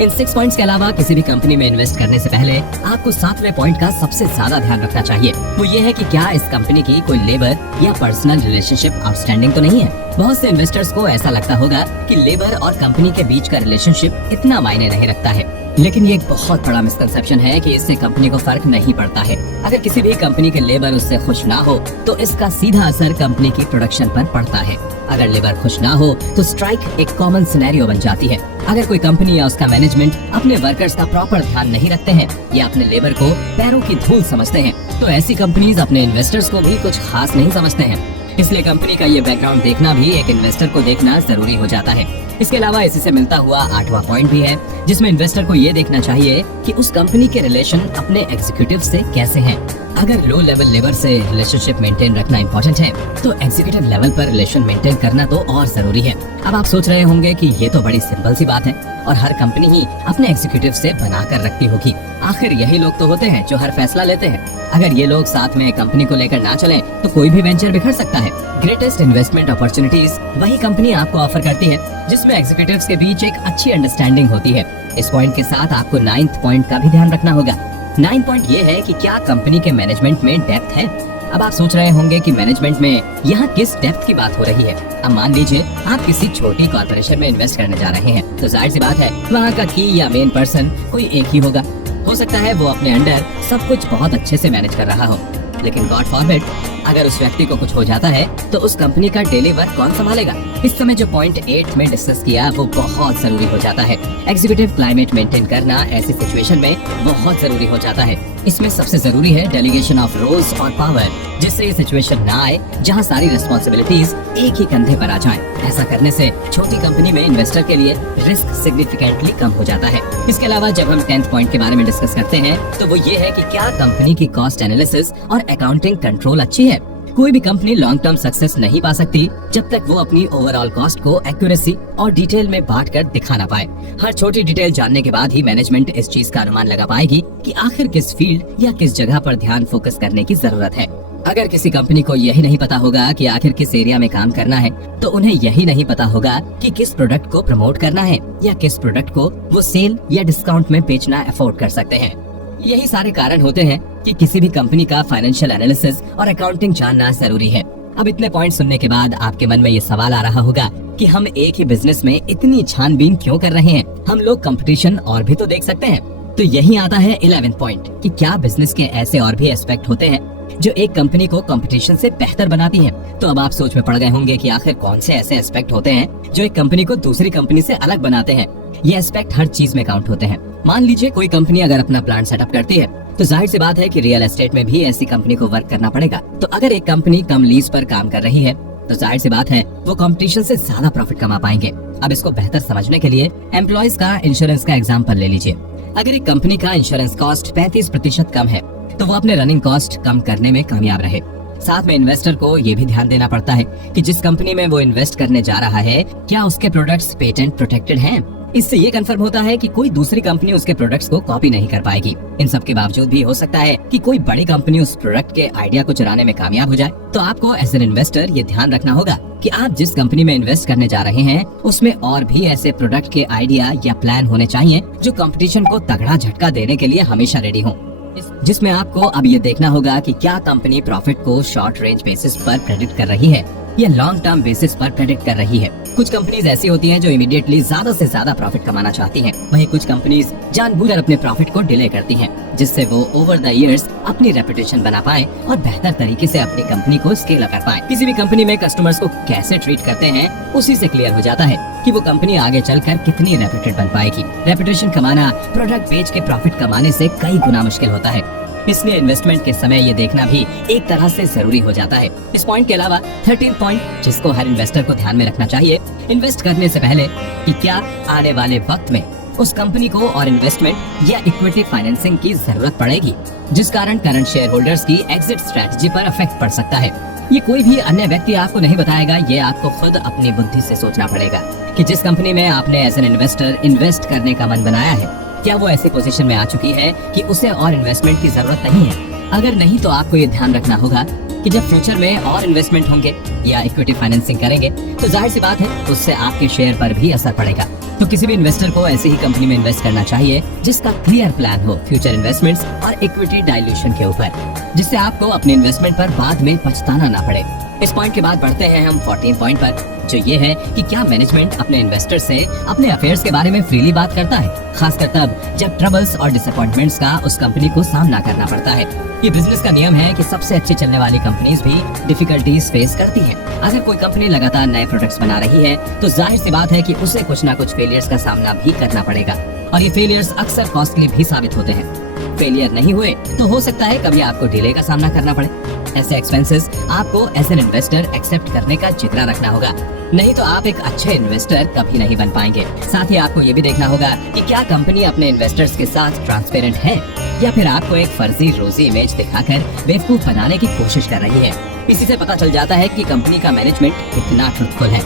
इन 6 पॉइंट्स के अलावा किसी भी कंपनी में इन्वेस्ट करने से पहले आपको 7वें पॉइंट का सबसे ज्यादा ध्यान रखना चाहिए। वो ये है कि क्या इस कंपनी की कोई लेबर या पर्सनल रिलेशनशिप आउटस्टैंडिंग तो नहीं है। बहुत से इन्वेस्टर्स को ऐसा लगता होगा कि लेबर और कंपनी के बीच का रिलेशनशिप इतना मायने नहीं रखता है, लेकिन ये एक बहुत बड़ा मिसकंसेप्शन है कि इससे कंपनी को फर्क नहीं पड़ता है। अगर किसी भी कंपनी के लेबर उससे खुश ना हो तो इसका सीधा असर कंपनी की प्रोडक्शन पर पड़ता है। अगर लेबर खुश ना हो तो स्ट्राइक एक कॉमन सिनेरियो बन जाती है। अगर कोई कंपनी या उसका मैनेजमेंट अपने वर्कर्स का प्रॉपर ध्यान नहीं रखते हैं या अपने लेबर को पैरों की धूल समझते हैं तो ऐसी कंपनीज अपने इन्वेस्टर्स को भी कुछ खास नहीं समझते हैं। इसलिए कंपनी का ये बैकग्राउंड देखना भी एक इन्वेस्टर को देखना जरूरी हो जाता है। इसके अलावा इसी से मिलता हुआ 8वां पॉइंट भी है जिसमें इन्वेस्टर को ये देखना चाहिए कि उस कंपनी के रिलेशन अपने एग्जीक्यूटिव से कैसे हैं। अगर लो लेवल लेबर से रिलेशनशिप मेंटेन रखना इम्पोर्टेंट है तो एग्जीक्यूटिव लेवल पर रिलेशन मेंटेन करना तो और जरूरी है। अब आप सोच रहे होंगे कि ये तो बड़ी सिंपल सी बात है और हर कंपनी ही अपने एग्जीक्यूटिव से बना कर रखती होगी। आखिर यही लोग तो होते हैं जो हर फैसला लेते हैं। अगर ये लोग साथ में कंपनी को लेकर ना चलें तो कोई भी वेंचर बिखर सकता है। ग्रेटेस्ट इन्वेस्टमेंट अपॉर्चुनिटीज वही कंपनी आपको ऑफर करती है जिसमें एग्जीक्यूटिव्स के बीच एक अच्छी अंडरस्टैंडिंग होती है। इस पॉइंट के साथ आपको 9th पॉइंट का भी ध्यान रखना होगा। 9 पॉइंट ये है कि क्या कंपनी के मैनेजमेंट में डेप्थ है। अब आप सोच रहे होंगे कि मैनेजमेंट में यहाँ किस डेप्थ की बात हो रही है। अब मान लीजिए आप किसी छोटी कॉर्पोरेशन में इन्वेस्ट करने जा रहे हैं तो जाहिर सी बात है वहाँ का की या मेन पर्सन कोई एक ही होगा। हो सकता है वो अपने अंडर सब कुछ बहुत अच्छे से मैनेज कर रहा हो, लेकिन गॉड फॉरबिड अगर उस व्यक्ति को कुछ हो जाता है तो उस कंपनी का डेली वर्क कौन संभालेगा। इस समय जो पॉइंट 8 में डिस्कस किया वो बहुत जरूरी हो जाता है। एग्जीक्यूटिव क्लाइमेट मेंटेन करना ऐसी सिचुएशन में बहुत जरूरी हो जाता है। इसमें सबसे जरूरी है डेलीगेशन ऑफ रोल्स और पावर, जिससे ये सिचुएशन ना आए जहां सारी रिस्पॉन्सिबिलिटीज एक ही कंधे पर आ जाएं। ऐसा करने से छोटी कंपनी में इन्वेस्टर के लिए रिस्क सिग्निफिकेंटली कम हो जाता है। इसके अलावा जब हम 10th पॉइंट के बारे में डिस्कस करते हैं तो वो ये है कि क्या कंपनी की कॉस्ट एनालिसिस और अकाउंटिंग कंट्रोल अच्छी है। कोई भी कंपनी लॉन्ग टर्म सक्सेस नहीं पा सकती जब तक वो अपनी ओवरऑल कॉस्ट को एक्यूरेसी और डिटेल में बांट कर दिखा ना पाए। हर छोटी डिटेल जानने के बाद ही मैनेजमेंट इस चीज का अनुमान लगा पाएगी कि आखिर किस फील्ड या किस जगह पर ध्यान फोकस करने की जरूरत है। अगर किसी कंपनी को यही नहीं पता होगा कि आखिर किस एरिया में काम करना है तो उन्हें यही नहीं पता होगा कि किस प्रोडक्ट को प्रमोट करना है या किस प्रोडक्ट को वो सेल या डिस्काउंट में बेचना अफोर्ड कर सकते हैं। यही सारे कारण होते हैं कि किसी भी कंपनी का फाइनेंशियल एनालिसिस और अकाउंटिंग जानना जरूरी है। अब इतने पॉइंट सुनने के बाद आपके मन में ये सवाल आ रहा होगा कि हम एक ही बिजनेस में इतनी छानबीन क्यों कर रहे हैं, हम लोग कंपटीशन और भी तो देख सकते हैं। तो यही आता है 11th पॉइंट कि क्या बिजनेस के ऐसे और भी एस्पेक्ट होते हैं जो एक कंपनी को कंपटीशन से बेहतर बनाती हैं। तो अब आप सोच में पड़ गए होंगे कि आखिर कौन से ऐसे एस्पेक्ट होते हैं जो एक कंपनी को दूसरी कंपनी से अलग बनाते हैं। ये एस्पेक्ट हर चीज में काउंट होते हैं। मान लीजिए कोई कंपनी अगर अपना प्लांट सेटअप करती है तो जाहिर सी बात है कि रियल एस्टेट में भी ऐसी कंपनी को वर्क करना पड़ेगा। तो अगर एक कंपनी कम लीज पर काम कर रही है तो जाहिर सी बात है वो कंपटीशन से ज्यादा प्रॉफिट कमा पाएंगे। अब इसको बेहतर समझने के लिए एम्प्लॉयज का इंश्योरेंस का एग्जाम्पल ले लीजिए। अगर एक कंपनी का इंश्योरेंस कॉस्ट 35% कम है तो वो अपने रनिंग कॉस्ट कम करने में कामयाब रहे। साथ में इन्वेस्टर को ये भी ध्यान देना पड़ता है कि जिस कंपनी में वो इन्वेस्ट करने जा रहा है क्या उसके प्रोडक्ट्स पेटेंट प्रोटेक्टेड हैं। इससे ये कंफर्म होता है कि कोई दूसरी कंपनी उसके प्रोडक्ट्स को कॉपी नहीं कर पाएगी। इन सब के बावजूद भी हो सकता है कि कोई बड़ी कंपनी उस प्रोडक्ट के आइडिया को चुराने में कामयाब हो जाए। तो आपको एज एन इन्वेस्टर ये ध्यान रखना होगा कि आप जिस कंपनी में इन्वेस्ट करने जा रहे हैं उसमें और भी ऐसे प्रोडक्ट के आइडिया या प्लान होने चाहिए जो कंपटीशन को तगड़ा झटका देने के लिए हमेशा रेडी हो। जिसमें आपको अब ये देखना होगा कि क्या कंपनी प्रॉफिट को शॉर्ट रेंज बेसिस पर प्रेडिक्ट कर रही है या लॉन्ग टर्म बेसिस पर प्रेडिक्ट कर रही है। कुछ कंपनीज ऐसी होती हैं जो इमीडिएटली ज्यादा से ज्यादा प्रॉफिट कमाना चाहती हैं। वहीं कुछ कंपनीज जानबूझकर अपने प्रॉफिट को डिले करती हैं जिससे वो ओवर द इयर्स अपनी रेपुटेशन बना पाए और बेहतर तरीके से अपनी कंपनी को स्केल अप कर पाए। किसी भी कंपनी में कस्टमर्स को कैसे ट्रीट करते हैं उसी से क्लियर हो जाता है कि वो कंपनी आगे चलकर कितनी रेपुटेड बन पाएगी। रेपुटेशन कमाना प्रोडक्ट बेच के प्रॉफिट कमाने से कई गुना मुश्किल होता है। इसलिए इन्वेस्टमेंट के समय ये देखना भी एक तरह से जरूरी हो जाता है। इस पॉइंट के अलावा 13 पॉइंट जिसको हर इन्वेस्टर को ध्यान में रखना चाहिए इन्वेस्ट करने से पहले कि क्या आने वाले वक्त में उस कंपनी को और इन्वेस्टमेंट या इक्विटी फाइनेंसिंग की जरूरत पड़ेगी जिस कारण करंट शेयर होल्डर्स की एग्जिट स्ट्रेटजी पर इफेक्ट पड़ सकता है। ये कोई भी अन्य व्यक्ति आपको नहीं बताएगा, ये आपको खुद अपनी बुद्धि से सोचना पड़ेगा कि जिस कंपनी में आपने एज एन इन्वेस्टर इन्वेस्ट करने का मन बनाया है क्या वो ऐसी पोजीशन में आ चुकी है कि उसे और इन्वेस्टमेंट की जरूरत नहीं है। अगर नहीं तो आपको ये ध्यान रखना होगा कि जब फ्यूचर में और इन्वेस्टमेंट होंगे या इक्विटी फाइनेंसिंग करेंगे तो जाहिर सी बात है उससे आपके शेयर पर भी असर पड़ेगा। तो किसी भी इन्वेस्टर को ऐसी ही कंपनी में इन्वेस्ट करना चाहिए जिसका क्लियर प्लान हो फ्यूचर इन्वेस्टमेंट्स और इक्विटी डाइल्यूशन के ऊपर, जिससे आपको अपने इन्वेस्टमेंट पर बाद में पछताना ना पड़े। इस पॉइंट के बाद बढ़ते हैं हम 14 पॉइंट पर, जो ये है कि क्या मैनेजमेंट अपने इन्वेस्टर से अपने अफेयर्स के बारे में फ्रीली बात करता है, खासकर तब जब ट्रबल्स और डिसअपॉइंटमेंट्स का उस कंपनी को सामना करना पड़ता है। ये बिजनेस का नियम है कि सबसे अच्छी चलने वाली कंपनीज भी डिफिकल्टीज फेस करती हैं। अगर कोई कंपनी लगातार नए प्रोडक्ट्स बना रही है तो जाहिर सी बात है कि उसे कुछ ना कुछ फेलियर्स का सामना भी करना पड़ेगा और ये फेलियर्स अक्सर कॉस्टली भी साबित होते हैं। फेलियर नहीं हुए तो हो सकता है कभी आपको डिले का सामना करना पड़े। ऐसे एक्सपेंसेस आपको एज एन इन्वेस्टर एक्सेप्ट करने का जिगरा रखना होगा, नहीं तो आप एक अच्छे इन्वेस्टर कभी नहीं बन पाएंगे। साथ ही आपको ये भी देखना होगा कि क्या कंपनी अपने इन्वेस्टर्स के साथ ट्रांसपेरेंट है या फिर आपको एक फर्जी रोजी इमेज दिखाकर बेवकूफ बनाने की कोशिश कर रही है। इसी से पता चल जाता है कि कंपनी का मैनेजमेंट कितना ट्रूथफुल है।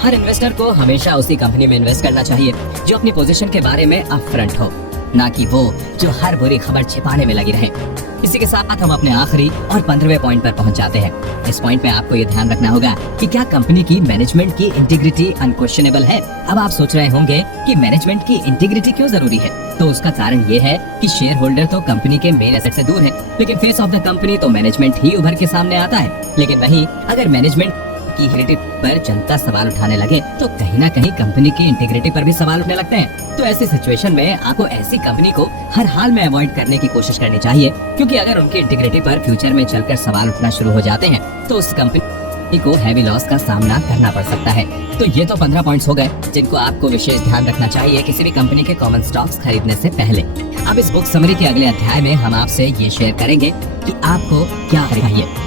हर इन्वेस्टर को हमेशा उसी कंपनी में इन्वेस्ट करना चाहिए जो अपनी पोजीशन के बारे में अपफ्रंट हो, ना कि वो जो हर बुरी खबर छिपाने में लगी रहे। इसी के साथ हम अपने आखिरी और 15वें पॉइंट पर पहुंच जाते हैं। इस पॉइंट में आपको ये ध्यान रखना होगा कि क्या कंपनी की मैनेजमेंट की इंटीग्रिटी अनक्वेश्चनेबल है। अब आप सोच रहे होंगे कि मैनेजमेंट की इंटीग्रिटी क्यों जरूरी है, तो उसका कारण ये है कि शेयर होल्डर तो कंपनी के मेन एसेट से दूर है, लेकिन फेस ऑफ द कंपनी तो मैनेजमेंट ही उभर के सामने आता है। लेकिन वहीं अगर मैनेजमेंट की इंटीग्रिटी पर जनता सवाल उठाने लगे तो कहीं ना कहीं कंपनी की इंटीग्रिटी पर भी सवाल उठने लगते हैं। तो ऐसी सिचुएशन में आपको ऐसी कंपनी को हर हाल में अवॉइड करने की कोशिश करनी चाहिए, क्योंकि अगर उनकी इंटीग्रिटी पर फ्यूचर में चलकर सवाल उठना शुरू हो जाते हैं तो उस कंपनी को हैवी लॉस का सामना करना पड़ सकता है। तो ये तो 15 पॉइंट्स हो गए जिनको आपको विशेष ध्यान रखना चाहिए किसी भी कंपनी के कॉमन स्टॉक्स खरीदने से पहले। अब इस बुक समरी के अगले अध्याय में हम आपसे ये शेयर करेंगे कि आपको क्या करना चाहिए।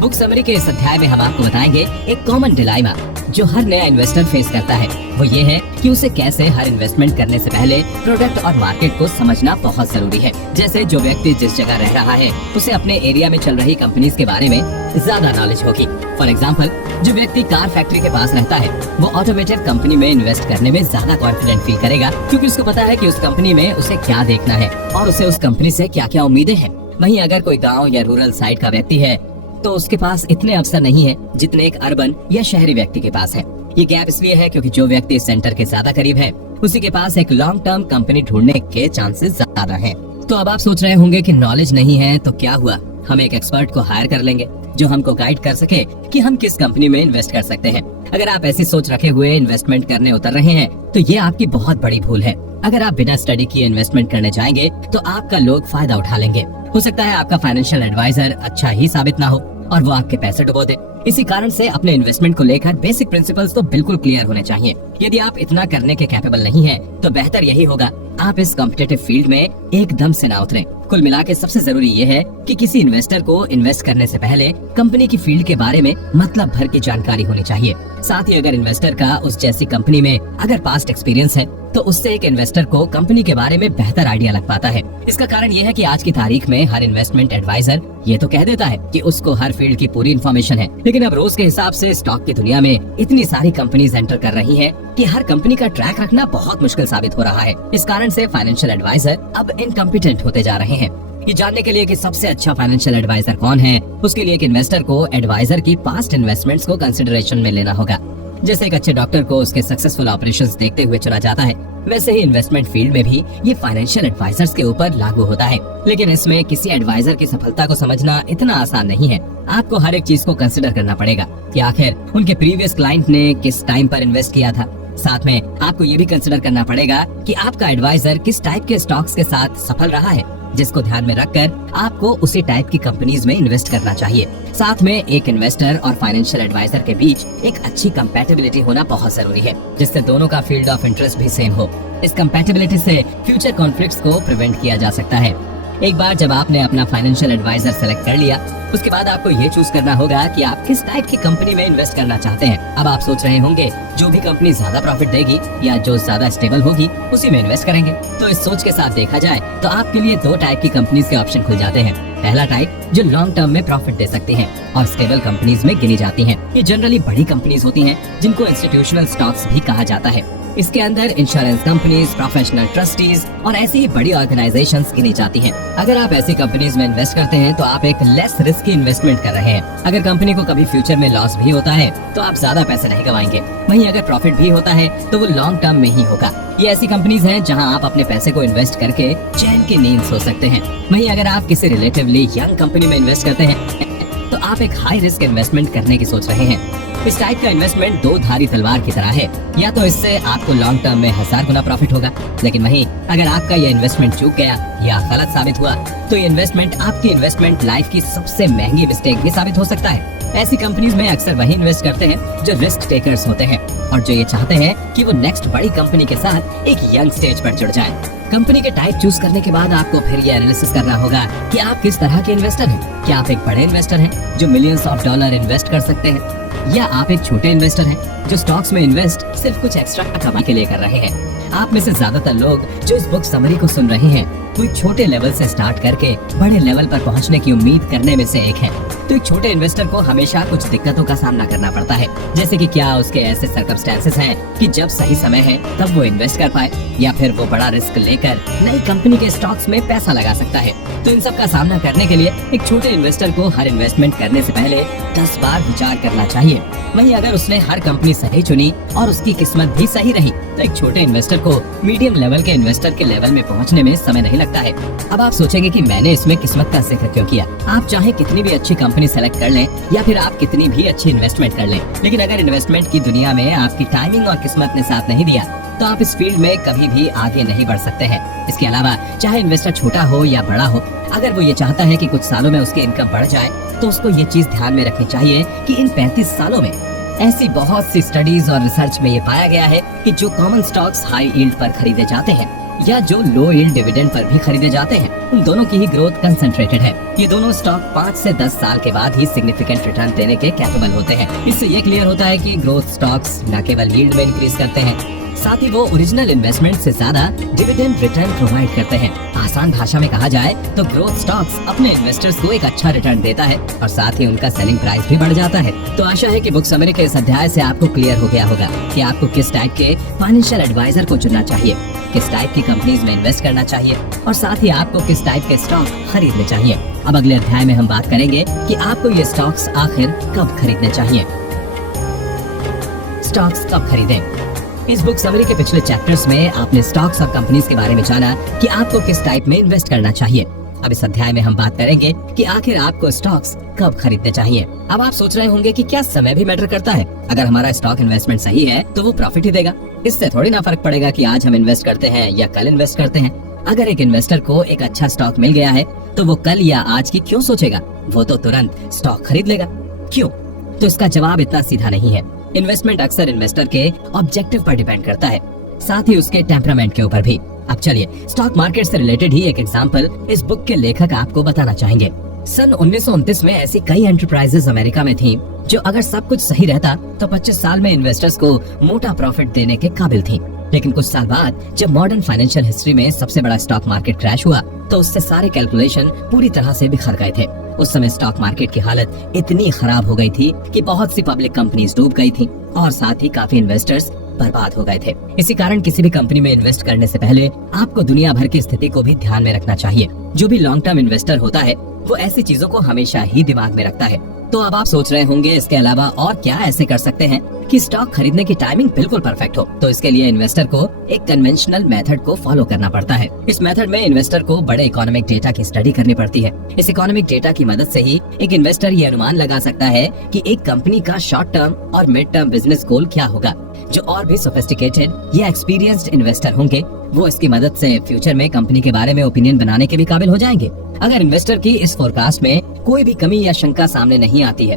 बुक समरी के इस अध्याय में हम आपको बताएंगे एक कॉमन डिलाइमा जो हर नया इन्वेस्टर फेस करता है। वो ये है कि उसे कैसे हर इन्वेस्टमेंट करने से पहले प्रोडक्ट और मार्केट को समझना बहुत जरूरी है। जैसे जो व्यक्ति जिस जगह रह रहा है उसे अपने एरिया में चल रही कंपनीज के बारे में ज्यादा नॉलेज होगी। फॉर एग्जाम्पल, जो व्यक्ति कार फैक्ट्री के पास रहता है वो ऑटोमेटिव कंपनी में इन्वेस्ट करने में ज्यादा कॉन्फिडेंट फील करेगा, क्योंकि उसको पता है कि उस कंपनी में उसे क्या देखना है और उसे उस कंपनी से क्या क्या उम्मीदें हैं। वहीं अगर कोई गाँव या रूरल साइड का व्यक्ति है तो उसके पास इतने अवसर नहीं है जितने एक अर्बन या शहरी व्यक्ति के पास है। ये गैप इसलिए है क्योंकि जो व्यक्ति सेंटर के ज्यादा करीब है उसी के पास एक लॉन्ग टर्म कंपनी ढूंढने के चांसेस ज्यादा हैं। तो अब आप सोच रहे होंगे कि नॉलेज नहीं है तो क्या हुआ, हम एक एक्सपर्ट को हायर कर लेंगे। जो हमको गाइड कर सके कि हम किस कंपनी में इन्वेस्ट कर सकते हैं। अगर आप ऐसी सोच रखे हुए इन्वेस्टमेंट करने उतर रहे हैं तो ये आपकी बहुत बड़ी भूल है। अगर आप बिना स्टडी किए इन्वेस्टमेंट करने जाएंगे तो आपका लोग फायदा उठा लेंगे। हो सकता है आपका फाइनेंशियल एडवाइजर अच्छा ही साबित ना हो और वो आपके पैसे डुबो दे। इसी कारण से अपने इन्वेस्टमेंट को लेकर बेसिक प्रिंसिपल्स तो बिल्कुल क्लियर होने चाहिए। यदि आप इतना करने के कैपेबल नहीं हैं, तो बेहतर यही होगा आप इस कॉम्पिटिटिव फील्ड में एकदम से ना उतरें। कुल मिला के सबसे जरूरी ये है कि किसी इन्वेस्टर को इन्वेस्ट करने से पहले कंपनी की फील्ड के बारे में मतलब भर की जानकारी होनी चाहिए। साथ ही अगर इन्वेस्टर का उस जैसी कंपनी में अगर पास्ट एक्सपीरियंस है तो उससे एक इन्वेस्टर को कंपनी के बारे में बेहतर आइडिया लग पाता है। इसका कारण यह है कि आज की तारीख में हर इन्वेस्टमेंट एडवाइजर ये तो कह देता है कि उसको हर फील्ड की पूरी इन्फॉर्मेशन है, लेकिन अब रोज के हिसाब से स्टॉक की दुनिया में इतनी सारी कंपनीज एंटर कर रही हैं कि हर कंपनी का ट्रैक रखना बहुत मुश्किल साबित हो रहा है। इस कारण से फाइनेंशियल एडवाइजर अब इनकम्पिटेंट होते जा रहे हैं। ये जानने के लिए कि सबसे अच्छा फाइनेंशियल एडवाइजर कौन है, उसके लिए एक इन्वेस्टर को एडवाइजर की पास्ट इन्वेस्टमेंट्स को कंसिडरेशन में लेना होगा। जैसे एक अच्छे डॉक्टर को उसके सक्सेसफुल ऑपरेशंस देखते हुए चुना जाता है, वैसे ही इन्वेस्टमेंट फील्ड में भी ये फाइनेंशियल एडवाइजर्स के ऊपर लागू होता है। लेकिन इसमें किसी एडवाइजर की सफलता को समझना इतना आसान नहीं है। आपको हर एक चीज को कंसिडर करना पड़ेगा कि आखिर उनके प्रीवियस क्लाइंट ने किस टाइम पर इन्वेस्ट किया था। साथ में आपको ये भी कंसिडर करना पड़ेगा कि आपका एडवाइजर किस टाइप के स्टॉक्स के साथ सफल रहा है, जिसको ध्यान में रखकर आपको उसी टाइप की कंपनीज में इन्वेस्ट करना चाहिए। साथ में एक इन्वेस्टर और फाइनेंशियल एडवाइजर के बीच एक अच्छी कंपैटिबिलिटी होना बहुत जरूरी है, जिससे दोनों का फील्ड ऑफ इंटरेस्ट भी सेम हो। इस कंपैटिबिलिटी से फ्यूचर कॉन्फ्लिक्ट्स को प्रिवेंट किया जा सकता है। एक बार जब आपने अपना फाइनेंशियल एडवाइजर सेलेक्ट कर लिया, उसके बाद आपको ये चूज करना होगा कि आप किस टाइप की कंपनी में इन्वेस्ट करना चाहते हैं। अब आप सोच रहे होंगे जो भी कंपनी ज्यादा प्रॉफिट देगी या जो ज्यादा स्टेबल होगी उसी में इन्वेस्ट करेंगे। तो इस सोच के साथ देखा जाए तो आपके लिए दो टाइप की कंपनीज के ऑप्शन खुल जाते हैं। पहला टाइप जो लॉन्ग टर्म में प्रॉफिट दे सकती हैं और स्टेबल कंपनीज में गिनी जाती हैं। ये जनरली बड़ी कंपनीज होती हैं जिनको इंस्टीट्यूशनल स्टॉक्स भी कहा जाता है। इसके अंदर इंश्योरेंस कंपनीज, प्रोफेशनल ट्रस्टीज और ऐसी ही बड़ी ऑर्गेनाइजेशंस गिनी जाती हैं। अगर आप ऐसी कंपनीज में इन्वेस्ट करते हैं तो आप एक लेस रिस्की इन्वेस्टमेंट कर रहे हैं। अगर कंपनी को कभी फ्यूचर में लॉस भी होता है तो आप ज्यादा पैसे नहीं कमाएंगे। वहीं अगर प्रॉफिट भी होता है तो वो लॉन्ग टर्म में ही होगा। ये ऐसी कंपनीज हैं जहां आप अपने पैसे को इन्वेस्ट करके चैन की नींद सो सकते हैं। वहीं अगर आप किसी रिलेटिवली यंग कंपनी में इन्वेस्ट करते हैं तो आप एक हाई रिस्क इन्वेस्टमेंट करने की सोच रहे हैं। इस टाइप का इन्वेस्टमेंट दो धारी तलवार की तरह है। या तो इससे आपको लॉन्ग टर्म में 1000 गुना प्रॉफिट होगा, लेकिन वहीं अगर आपका ये इन्वेस्टमेंट चूक गया या गलत साबित हुआ तो ये इन्वेस्टमेंट आपकी इन्वेस्टमेंट लाइफ की सबसे महंगी मिस्टेक भी साबित हो सकता है। ऐसी कंपनीज में अक्सर वही इन्वेस्ट करते हैं जो रिस्क टेकर्स होते हैं और जो ये चाहते हैं कि वो नेक्स्ट बड़ी कंपनी के साथ एक यंग स्टेज पर जुड़ जाएं। कंपनी के टाइप चूज करने के बाद आपको फिर ये एनालिसिस करना होगा कि आप किस तरह के इन्वेस्टर हैं। क्या आप एक बड़े इन्वेस्टर हैं जो मिलियंस ऑफ डॉलर इन्वेस्ट कर सकते हैं, या आप एक छोटे इन्वेस्टर हैं जो स्टॉक्स में इन्वेस्ट सिर्फ कुछ एक्स्ट्रा कमाई के लिए कर रहे हैं। आप में से ज्यादातर लोग जो इस बुक समरी को सुन रहे हैं कोई छोटे लेवल से स्टार्ट करके बड़े लेवल पर पहुंचने की उम्मीद करने में से एक है। तो एक छोटे इन्वेस्टर को हमेशा कुछ दिक्कतों का सामना करना पड़ता है, जैसे कि क्या उसके ऐसे सर्कमस्टेंसेस हैं कि जब सही समय है तब वो इन्वेस्ट कर पाए, या फिर वो बड़ा रिस्क लेकर नई कंपनी के स्टॉक्स में पैसा लगा सकता है। तो इन सब का सामना करने के लिए एक छोटे इन्वेस्टर को हर इन्वेस्टमेंट करने से पहले 10 बार विचार करना चाहिए। वहीं अगर उसने हर कंपनी सही चुनी और उसकी किस्मत भी सही रही तो एक छोटे इन्वेस्टर को मीडियम लेवल के इन्वेस्टर के लेवल में पहुंचने में समय नहीं लगता है। अब आप सोचेंगे कि मैंने इसमें किस्मत का जिक्र क्यों किया। आप चाहे कितनी भी अच्छी कंपनी सेलेक्ट कर लें या फिर आप कितनी भी अच्छी इन्वेस्टमेंट कर लें, लेकिन अगर इन्वेस्टमेंट की दुनिया में आपकी टाइमिंग और किस्मत ने साथ नहीं दिया तो आप इस फील्ड में कभी भी आगे नहीं बढ़ सकते हैं। इसके अलावा चाहे इन्वेस्टर छोटा हो या बड़ा हो, अगर वो ये चाहता है कि कुछ सालों में उसकी इनकम बढ़ जाए तो उसको ये चीज ध्यान में रखनी चाहिए कि इन 35 सालों में ऐसी बहुत सी स्टडीज और रिसर्च में ये पाया गया है कि जो कॉमन स्टॉक्स हाई यील्ड पर खरीदे जाते हैं या जो लो यील्ड डिविडेंड पर भी खरीदे जाते हैं, उन दोनों की ही ग्रोथ कंसंट्रेटेड है। ये दोनों स्टॉक 5 से 10 साल के बाद ही सिग्निफिकेंट रिटर्न देने के कैपेबल होते हैं। इससे ये क्लियर होता है कि ग्रोथ स्टॉक्स न केवल यील्ड में इंक्रीज करते हैं, साथ ही वो ओरिजिनल इन्वेस्टमेंट से ज्यादा डिविडेंड रिटर्न प्रोवाइड करते हैं। आसान भाषा में कहा जाए तो ग्रोथ स्टॉक्स अपने इन्वेस्टर्स को एक अच्छा रिटर्न देता है और साथ ही उनका सेलिंग प्राइस भी बढ़ जाता है। तो आशा है कि बुक समरी के इस अध्याय से आपको क्लियर हो गया होगा कि आपको किस टाइप के फाइनेंशियल एडवाइजर को चुनना चाहिए, किस टाइप की कंपनीज में इन्वेस्ट करना चाहिए और साथ ही आपको किस टाइप के स्टॉक खरीदने चाहिए। अब अगले अध्याय में हम बात करेंगे कि आपको ये स्टॉक्स आखिर कब खरीदने चाहिए। स्टॉक्स कब खरीदें। इस बुक समरी के पिछले चैप्टर्स में आपने स्टॉक्स और कंपनीज के बारे में जाना कि आपको किस टाइप में इन्वेस्ट करना चाहिए। अब इस अध्याय में हम बात करेंगे कि आखिर आपको स्टॉक्स कब खरीदने चाहिए। अब आप सोच रहे होंगे कि क्या समय भी मैटर करता है। अगर हमारा स्टॉक इन्वेस्टमेंट सही है तो वो प्रॉफिट ही देगा। इससे थोड़ी ना फर्क पड़ेगा कि आज हम इन्वेस्ट करते हैं या कल इन्वेस्ट करते हैं। अगर एक इन्वेस्टर को एक अच्छा स्टॉक मिल गया है तो वो कल या आज की क्यों सोचेगा, वो तो तुरंत स्टॉक खरीद लेगा। क्यों? तो इसका जवाब इतना सीधा नहीं है। इन्वेस्टमेंट अक्सर इन्वेस्टर के ऑब्जेक्टिव पर डिपेंड करता है, साथ ही उसके टेम्परामेंट के ऊपर भी। अब चलिए स्टॉक मार्केट से रिलेटेड ही एक एग्जांपल इस बुक के लेखक आपको बताना चाहेंगे। सन 1929 में ऐसी कई एंटरप्राइजेस अमेरिका में थी जो अगर सब कुछ सही रहता तो 25 साल में इन्वेस्टर्स को मोटा प्रॉफिट देने के काबिल थी। लेकिन कुछ साल बाद जब मॉडर्न फाइनेंशियल हिस्ट्री में सबसे बड़ा स्टॉक मार्केट क्रैश हुआ तो उससे सारे कैलकुलेशन पूरी तरह से बिखर गए थे। उस समय स्टॉक मार्केट की हालत इतनी खराब हो गई थी कि बहुत सी पब्लिक कंपनीज डूब गई थी और साथ ही काफी इन्वेस्टर्स बर्बाद हो गए थे। इसी कारण किसी भी कंपनी में इन्वेस्ट करने से पहले आपको दुनिया भर की स्थिति को भी ध्यान में रखना चाहिए। जो भी लॉन्ग टर्म इन्वेस्टर होता है वो ऐसी चीजों को हमेशा ही दिमाग में रखता है। तो अब आप सोच रहे होंगे इसके अलावा और क्या ऐसे कर सकते हैं कि स्टॉक खरीदने की टाइमिंग बिल्कुल परफेक्ट हो। तो इसके लिए इन्वेस्टर को एक कन्वेंशनल मेथड को फॉलो करना पड़ता है। इस मेथड में इन्वेस्टर को बड़े इकोनॉमिक डेटा की स्टडी करनी पड़ती है। इस इकोनॉमिक डेटा की मदद से ही एक इन्वेस्टर ये अनुमान लगा सकता है कि एक कंपनी का शॉर्ट टर्म और मिड टर्म बिजनेस गोल क्या होगा। जो और भी सोफिस्टिकेटेड या एक्सपीरियंस्ड इन्वेस्टर होंगे वो इसकी मदद से फ्यूचर में कंपनी के बारे में ओपिनियन बनाने के भी काबिल हो जाएंगे। अगर इन्वेस्टर की इस फोरकास्ट में कोई भी कमी या शंका सामने नहीं आती है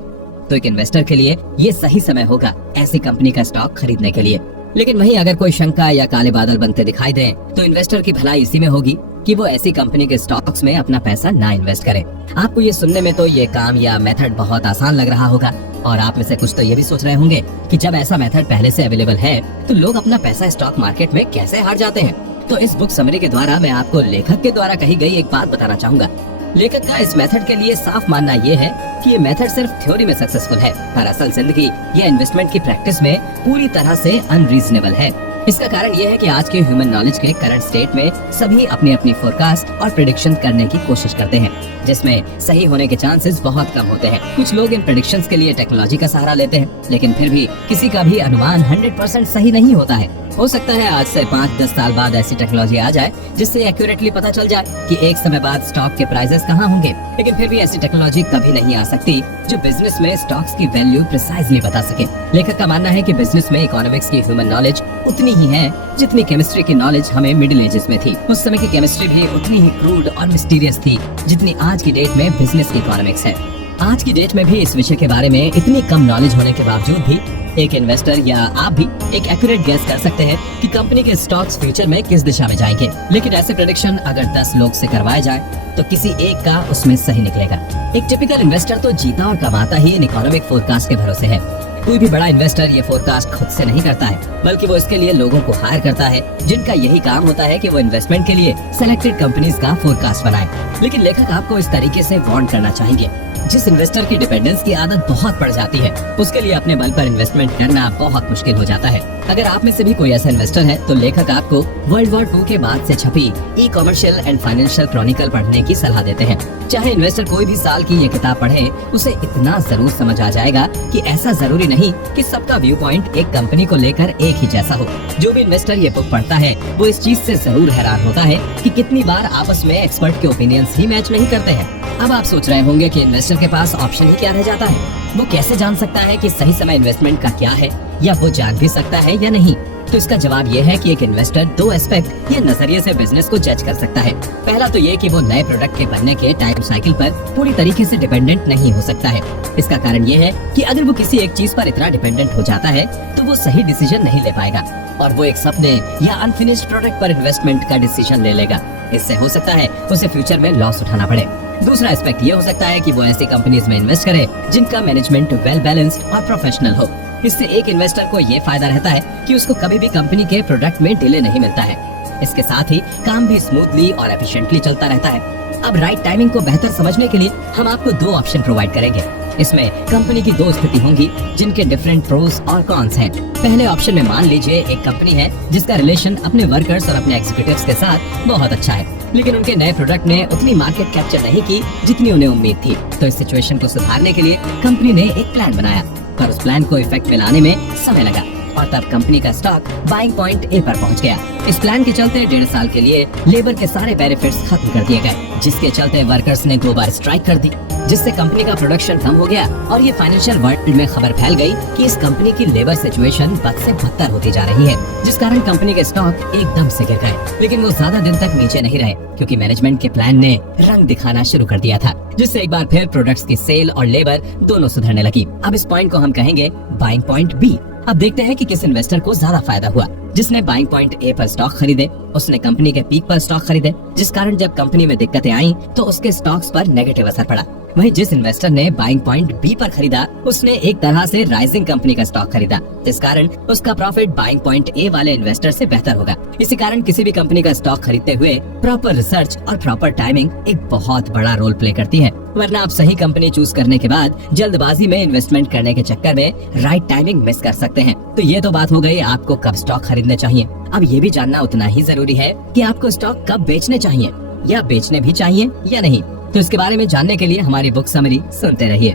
तो एक इन्वेस्टर के लिए ये सही समय होगा ऐसी कंपनी का स्टॉक खरीदने के लिए। लेकिन वहीं अगर कोई शंका या काले बादल बनते दिखाई दें तो इन्वेस्टर की भलाई इसी में होगी कि वो ऐसी कंपनी के स्टॉक्स में अपना पैसा ना इन्वेस्ट करे। आपको ये सुनने में तो ये काम या मेथड बहुत आसान लग रहा होगा और आप में से कुछ तो ये भी सोच रहे होंगे कि जब ऐसा मेथड पहले से अवेलेबल है तो लोग अपना पैसा स्टॉक मार्केट में कैसे हार जाते हैं। तो इस बुक समरी के द्वारा मैं आपको लेखक के द्वारा कही गई एक बात बताना चाहूंगा। लेखक का इस मेथड के लिए साफ मानना ये है कि ये मेथड सिर्फ थ्योरी में सक्सेसफुल है पर असल जिंदगी या इन्वेस्टमेंट की प्रैक्टिस में पूरी तरह से अनरीजनेबल है। इसका कारण ये है कि आज के ह्यूमन नॉलेज के करंट स्टेट में सभी अपनी अपनी फोरकास्ट और प्रेडिक्शन करने की कोशिश करते हैं जिसमें सही होने के चांसेस बहुत कम होते हैं। कुछ लोग इन प्रेडिक्शंस के लिए टेक्नोलॉजी का सहारा लेते हैं लेकिन फिर भी किसी का भी अनुमान 100% सही नहीं होता है। हो सकता है आज से 5-10 साल बाद ऐसी टेक्नोलॉजी आ जाए जिससे एक्यूरेटली पता चल जाए कि एक समय बाद स्टॉक के प्राइसेस कहाँ होंगे। लेकिन फिर भी ऐसी टेक्नोलॉजी कभी नहीं आ सकती जो बिजनेस में स्टॉक्स की वैल्यू प्रिसाइजली बता सके। लेखक का मानना है कि बिजनेस में इकोनॉमिक्स की ह्यूमन नॉलेज उतनी ही है जितनी केमिस्ट्री की नॉलेज हमें मिडिल एजेस में थी। उस समय की केमिस्ट्री भी उतनी ही क्रूड और मिस्टीरियस थी जितनी आज की डेट में बिजनेस की इकोनॉमिक्स है। आज की डेट में भी इस विषय के बारे में इतनी कम नॉलेज होने के बावजूद भी एक इन्वेस्टर या आप भी एक एक्यूरेट गेस कर सकते हैं कि कंपनी के स्टॉक्स फ्यूचर में किस दिशा में जाएंगे। लेकिन ऐसे प्रेडिक्शन अगर 10 लोग से करवाए जाए तो किसी एक का उसमें सही निकलेगा। एक टिपिकल इन्वेस्टर तो जीता और कमाता ही इन इकोनॉमिक फोरकास्ट के भरोसे है। कोई भी बड़ा इन्वेस्टर ये फोरकास्ट खुद से नहीं करता है बल्कि वो इसके लिए लोगों को हायर करता है जिनका यही काम होता है कि वो इन्वेस्टमेंट के लिए सिलेक्टेड कंपनीज का फोरकास्ट बनाए। लेकिन लेखक आपको इस तरीके से वार्न करना चाहेंगे जिस इन्वेस्टर की डिपेंडेंस की आदत बहुत बढ़ जाती है उसके लिए अपने बल पर इन्वेस्टमेंट करना बहुत मुश्किल हो जाता है। अगर आप में से भी कोई ऐसा इन्वेस्टर है तो लेखक आपको वर्ल्ड वॉर 2 के बाद से छपी ई कॉमर्शियल एंड फाइनेंशियल क्रॉनिकल पढ़ने की सलाह देते हैं। चाहे इन्वेस्टर कोई भी साल की ये किताब पढ़े उसे इतना जरूर समझ आ जाएगा कि ऐसा जरूरी नहीं कि सबका व्यू पॉइंट एक कंपनी को लेकर एक ही जैसा हो। जो भी इन्वेस्टर ये बुक पढ़ता है वो इस चीज से जरूर हैरान होता है कि कितनी बार आपस में एक्सपर्ट के ओपिनियंस ही मैच नहीं करते हैं। अब आप सोच रहे होंगे कि इन्वेस्टर के पास ऑप्शन ही क्या रह जाता है। वो कैसे जान सकता है कि सही समय इन्वेस्टमेंट का क्या है या वो जान भी सकता है या नहीं। तो इसका जवाब ये है कि एक इन्वेस्टर 2 एस्पेक्ट या नजरिए से बिजनेस को जज कर सकता है। पहला तो ये कि वो नए प्रोडक्ट के बनने के टाइम साइकिल पर पूरी तरीके से डिपेंडेंट नहीं हो सकता है। इसका कारण ये है कि अगर वो किसी एक चीज पर इतना डिपेंडेंट हो जाता है तो वो सही डिसीजन नहीं ले पाएगा और वो एक सपने या अनफिनिश्ड प्रोडक्ट पर इन्वेस्टमेंट का डिसीजन ले लेगा। इससे हो सकता है उसे फ्यूचर में लॉस उठाना पड़े। दूसरा एस्पेक्ट ये हो सकता है कि वो ऐसी कंपनीज में इन्वेस्ट करे जिनका मैनेजमेंट वेल बैलेंस्ड और प्रोफेशनल हो। इससे एक इन्वेस्टर को ये फायदा रहता है कि उसको कभी भी कंपनी के प्रोडक्ट में डिले नहीं मिलता है। इसके साथ ही काम भी स्मूथली और एफिशिएंटली चलता रहता है। अब राइट टाइमिंग को बेहतर समझने के लिए हम आपको 2 ऑप्शन प्रोवाइड करेंगे। इसमें कंपनी की 2 स्थिति होंगी जिनके डिफरेंट प्रोस और कॉन्स हैं। पहले ऑप्शन में मान लीजिए एक कंपनी है जिसका रिलेशन अपने वर्कर्स और अपने एग्जीक्यूटिव्स के साथ बहुत अच्छा है लेकिन उनके नए प्रोडक्ट ने उतनी मार्केट कैप्चर नहीं की जितनी उन्हें उम्मीद थी। तो इस सिचुएशन को सुधारने के लिए कंपनी ने एक प्लान बनाया पर उस प्लान को इफेक्ट में लाने में समय लगा। और तब कंपनी का स्टॉक बाइंग पॉइंट ए पर पहुंच गया। इस प्लान के चलते 1.5 साल के लिए लेबर के सारे बेनिफिट्स खत्म कर दिए गए, जिसके चलते वर्कर्स ने 2 बार स्ट्राइक कर दी, जिससे कंपनी का प्रोडक्शन कम हो गया और ये फाइनेंशियल वर्ल्ड में खबर फैल गई कि इस कंपनी की लेबर सिचुएशन बद से बदतर होती जा रही है, जिस कारण कंपनी के स्टॉक एकदम से गिर गए। लेकिन वो ज्यादा दिन तक नीचे नहीं रहे, क्योंकि मैनेजमेंट के प्लान ने रंग दिखाना शुरू कर दिया था, जिससे एक बार फिर प्रोडक्ट्स की सेल और लेबर दोनों सुधरने लगी। अब इस पॉइंट को हम कहेंगे बाइंग पॉइंट बी। अब देखते हैं कि किस इन्वेस्टर को ज्यादा फायदा हुआ। जिसने बाइंग पॉइंट ए पर स्टॉक खरीदे उसने कंपनी के पीक पर स्टॉक खरीदे, जिस कारण जब कंपनी में दिक्कतें आई तो उसके स्टॉक्स पर नेगेटिव असर पड़ा। वहीं जिस इन्वेस्टर ने बाइंग पॉइंट बी पर खरीदा उसने एक तरह से राइजिंग कंपनी का स्टॉक खरीदा, जिस कारण उसका प्रॉफिट बाइंग पॉइंट ए वाले इन्वेस्टर से बेहतर होगा। इसी कारण किसी भी कंपनी का स्टॉक खरीदते हुए प्रॉपर रिसर्च और प्रॉपर टाइमिंग एक बहुत बड़ा रोल प्ले करती है, वरना आप सही कंपनी चूज करने के बाद जल्दबाजी में इन्वेस्टमेंट करने के चक्कर में राइट टाइमिंग मिस कर सकते हैं। तो ये तो बात हो गई आपको कब स्टॉक खरीदने चाहिए। अब ये भी जानना उतना ही जरूरी है कि आपको स्टॉक कब बेचने चाहिए या बेचने भी चाहिए या नहीं। तो इसके बारे में जानने के लिए हमारी बुक समरी सुनते रहिए।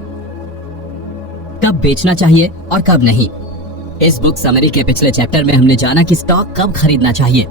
कब बेचना चाहिए और कब नहीं। इस बुक समरी के पिछले चैप्टर में हमने जाना कि स्टॉक कब खरीदना चाहिए।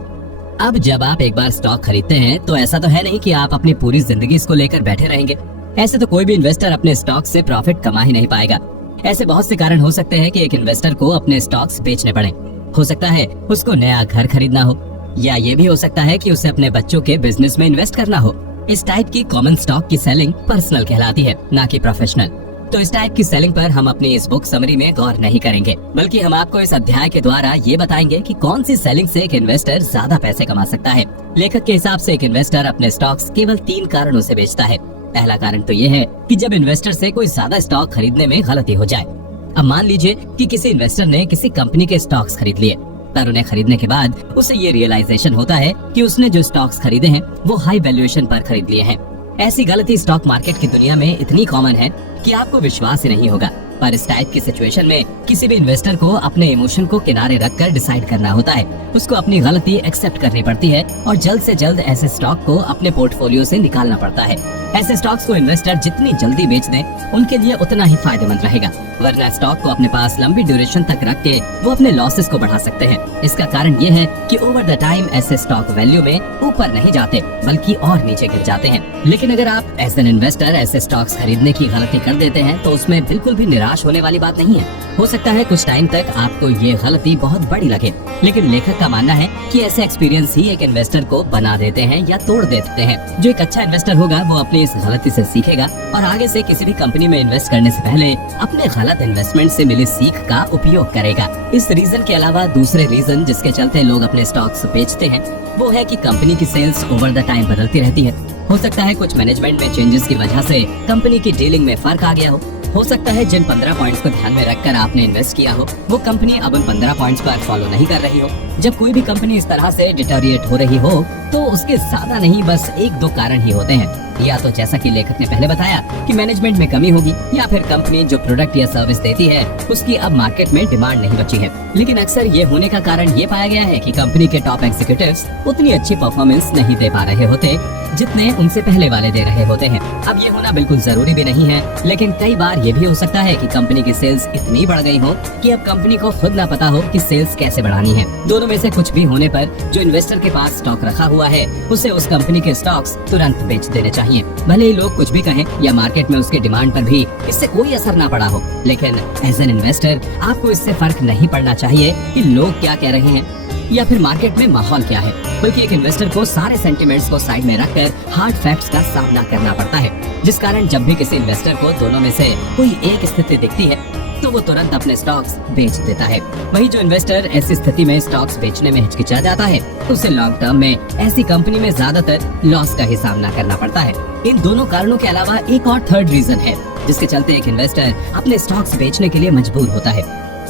अब जब आप एक बार स्टॉक खरीदते हैं तो ऐसा तो है नहीं कि आप अपनी पूरी जिंदगी इसको लेकर बैठे रहेंगे। ऐसे तो कोई भी इन्वेस्टर अपने स्टॉक से प्रॉफिट कमा ही नहीं पाएगा। ऐसे बहुत से कारण हो सकते हैं कि एक इन्वेस्टर को अपने स्टॉक्स बेचने पड़े। हो सकता है उसको नया घर खरीदना हो, या ये भी हो सकता है कि उसे अपने बच्चों के बिजनेस में इन्वेस्ट करना हो। इस टाइप की कॉमन स्टॉक की सेलिंग पर्सनल कहलाती है, ना कि प्रोफेशनल। तो इस टाइप की सेलिंग पर हम अपनी इस बुक समरी में गौर नहीं करेंगे, बल्कि हम आपको इस अध्याय के द्वारा ये बताएंगे कि कौन सी सेलिंग से एक इन्वेस्टर ज्यादा पैसे कमा सकता है। लेखक के हिसाब से एक इन्वेस्टर अपने स्टॉक्स केवल 3 कारणों से बेचता है। पहला कारण तो ये है कि जब इन्वेस्टर से कोई ज्यादा स्टॉक खरीदने में गलती हो जाए। अब मान लीजिए कि किसी इन्वेस्टर ने किसी कंपनी के स्टॉक्स खरीद लिए, पर उन्हें खरीदने के बाद उसे ये रियलाइजेशन होता है कि उसने जो स्टॉक्स खरीदे हैं वो हाई वैल्यूएशन पर खरीद लिए हैं। ऐसी गलती स्टॉक मार्केट की दुनिया में इतनी कॉमन है कि आपको विश्वास ही नहीं होगा। पर इस टाइप की सिचुएशन में किसी भी इन्वेस्टर को अपने इमोशन को किनारे रखकर डिसाइड करना होता है। उसको अपनी गलती एक्सेप्ट करनी पड़ती है और जल्द से जल्द ऐसे स्टॉक को अपने पोर्टफोलियो से निकालना पड़ता है। ऐसे स्टॉक्स को इन्वेस्टर जितनी जल्दी बेच दें उनके लिए उतना ही फायदेमंद रहेगा, वरना स्टॉक को अपने पास लंबी ड्यूरेशन तक रख के वो अपने लॉसेस को बढ़ा सकते हैं। इसका कारण ये है कि ओवर द टाइम ऐसे स्टॉक वैल्यू में ऊपर नहीं जाते बल्कि और नीचे गिर जाते हैं। लेकिन अगर आप एज एन इन्वेस्टर ऐसे स्टॉक्स खरीदने की गलती कर देते हैं तो उसमें बिल्कुल भी निराश होने वाली बात नहीं है। हो सकता है कुछ टाइम तक आपको ये गलती बहुत बड़ी लगे, लेकिन लेखक का मानना है कि ऐसे एक्सपीरियंस ही एक इन्वेस्टर को बना देते हैं या तोड़ देते हैं। जो एक अच्छा इन्वेस्टर होगा वो अपनी इस गलती से सीखेगा और आगे से किसी भी कंपनी में इन्वेस्ट करने से पहले अपने गलत इन्वेस्टमेंट से मिली सीख का उपयोग करेगा। इस रीजन के अलावा दूसरे रीजन जिसके चलते लोग अपने स्टॉक्स बेचते हैं वो है कि कंपनी की सेल्स ओवर द टाइम बदलती रहती है। हो सकता है कुछ मैनेजमेंट में चेंजेस की वजह से कंपनी की डीलिंग में फर्क आ गया हो सकता है जिन 15 पॉइंट्स को ध्यान में रखकर आपने इन्वेस्ट किया हो वो कंपनी अब उन 15 पॉइंट्स पर फॉलो नहीं कर रही हो। जब कोई भी कंपनी इस तरह से डिटोरिएट हो रही हो तो उसके ज्यादा नहीं बस 1-2 कारण ही होते हैं। या तो जैसा कि लेखक ने पहले बताया कि मैनेजमेंट में कमी होगी, या फिर कंपनी जो प्रोडक्ट या सर्विस देती है उसकी अब मार्केट में डिमांड नहीं बची है। लेकिन अक्सर ये होने का कारण ये पाया गया है कि कंपनी के टॉप एग्जीक्यूटिव्स उतनी अच्छी परफॉर्मेंस नहीं दे पा रहे होते जितने उनसे पहले वाले दे रहे होते हैं। अब ये होना बिल्कुल जरूरी भी नहीं है, लेकिन कई बार ये भी हो सकता है कि कंपनी की सेल्स इतनी बढ़ गई हो कि अब कंपनी को खुद ना पता हो कि सेल्स कैसे बढ़ानी है। दोनों में से कुछ भी होने पर जो इन्वेस्टर के पास स्टॉक रखा हुआ है उसे उस कंपनी के स्टॉक्स तुरंत बेच देने चाहिए। भले ही लोग कुछ भी कहें या मार्केट में उसके डिमांड पर भी इससे कोई असर ना पड़ा हो, लेकिन एज एन इन्वेस्टर आपको इससे फर्क नहीं पड़ना चाहिए कि लोग क्या कह रहे हैं या फिर मार्केट में माहौल क्या है, बल्कि एक इन्वेस्टर को सारे सेंटिमेंट्स को साइड में रखकर हार्ड फैक्ट्स का सामना करना पड़ता है। जिस कारण जब भी किसी इन्वेस्टर को दोनों में से कोई एक स्थिति दिखती है तो वो तुरंत अपने स्टॉक्स बेच देता है। वही जो इन्वेस्टर ऐसी स्थिति में स्टॉक्स बेचने में हिचकिचा जाता है तो उसे लॉन्ग टर्म में ऐसी कंपनी में ज्यादातर लॉस का ही सामना करना पड़ता है। इन दोनों कारणों के अलावा एक और थर्ड रीजन है जिसके चलते एक इन्वेस्टर अपने स्टॉक्स बेचने के लिए मजबूर होता है।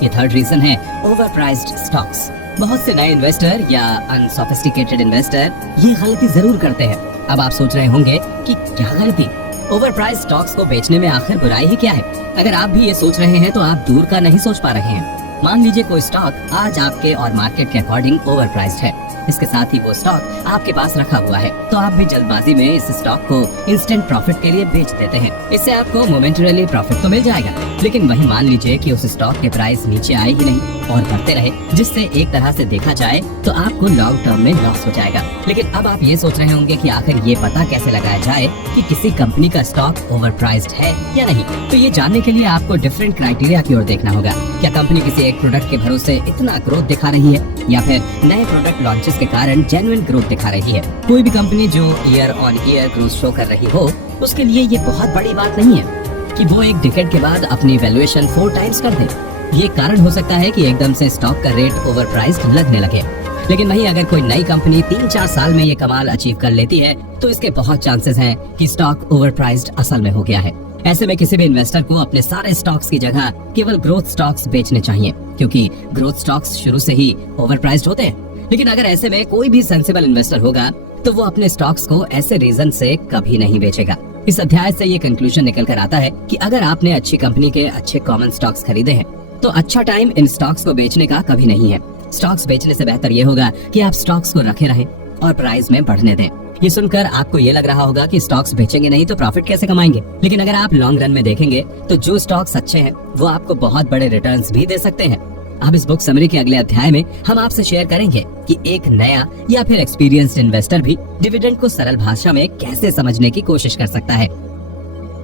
ये थर्ड रीजन है ओवर प्राइस्ड स्टॉक्स। बहुत से नए इन्वेस्टर या अनसोफिस्टिकेटेड इन्वेस्टर ये गलती जरूर करते हैं। अब आप सोच रहे होंगे कि क्या गलती, ओवर प्राइस स्टॉक्स को बेचने में आखिर बुराई ही क्या है। अगर आप भी ये सोच रहे हैं तो आप दूर का नहीं सोच पा रहे हैं। मान लीजिए कोई स्टॉक आज आपके और मार्केट के अकॉर्डिंग ओवर प्राइस्ड है, इसके साथ ही वो स्टॉक आपके पास रखा हुआ है, तो आप भी जल्दबाजी में इस स्टॉक को इंस्टेंट प्रॉफिट के लिए बेच देते हैं। इससे आपको मोमेंटरीली प्रॉफिट तो मिल जाएगा, लेकिन वही मान लीजिए कि उस स्टॉक के प्राइस नीचे आए ही नहीं और बढ़ते रहे, जिससे एक तरह से देखा जाए तो आपको लॉन्ग टर्म में लॉस हो जाएगा। लेकिन अब आप ये सोच रहे होंगे कि आखिर ये पता कैसे लगाया जाए कि किसी कंपनी का स्टॉक ओवर प्राइस्ड है या नहीं। तो ये जानने के लिए आपको डिफरेंट क्राइटेरिया की ओर देखना होगा। क्या कंपनी किसी एक प्रोडक्ट के भरोसे इतना ग्रोथ दिखा रही है, या फिर नए प्रोडक्ट लॉन्चेस के कारण जेन्युइन ग्रोथ दिखा रही है। कोई भी कंपनी जो year on year growth show कर रही हो, उसके लिए ये बहुत बड़ी बात नहीं है कि वो एक डिकेड के बाद अपनी वैल्यूएशन 4 टाइम्स कर दे। ये कारण हो सकता है कि एकदम से स्टॉक का रेट ओवर प्राइस्ड लगने लगे। लेकिन वहीं अगर कोई नई कंपनी 3-4 साल में ये कमाल अचीव कर लेती है, तो इसके बहुत चांसेस हैं कि स्टॉक ओवर प्राइस्ड असल में हो गया है। ऐसे में किसी भी इन्वेस्टर को अपने सारे स्टॉक्स की जगह केवल ग्रोथ स्टॉक्स बेचने चाहिए, क्योंकि ग्रोथ स्टॉक्स शुरू से ही ओवर प्राइस्ड होते हैं। लेकिन अगर ऐसे में कोई भी सेंसिबल इन्वेस्टर होगा, तो वो अपने स्टॉक्स को ऐसे रीजन से कभी नहीं बेचेगा। इस अध्याय से ये कंक्लूजन निकल कर आता है कि अगर आपने अच्छी कंपनी के अच्छे कॉमन स्टॉक्स खरीदे हैं, तो अच्छा टाइम इन स्टॉक्स को बेचने का कभी नहीं है। स्टॉक्स बेचने से बेहतर ये होगा कि आप स्टॉक्स को रखे रहें और प्राइस में बढ़ने दें। ये सुनकर आपको ये लग रहा होगा कि स्टॉक्स बेचेंगे नहीं तो प्रॉफिट कैसे कमाएंगे। लेकिन अगर आप लॉन्ग रन में देखेंगे तो जो स्टॉक्स अच्छे हैं वो आपको बहुत बड़े रिटर्न्स भी दे सकते हैं। अब इस बुक समरी के अगले अध्याय में हम आपसे शेयर करेंगे कि एक नया या फिर एक्सपीरियंस्ड इन्वेस्टर भी डिविडेंड को सरल भाषा में कैसे समझने की कोशिश कर सकता है।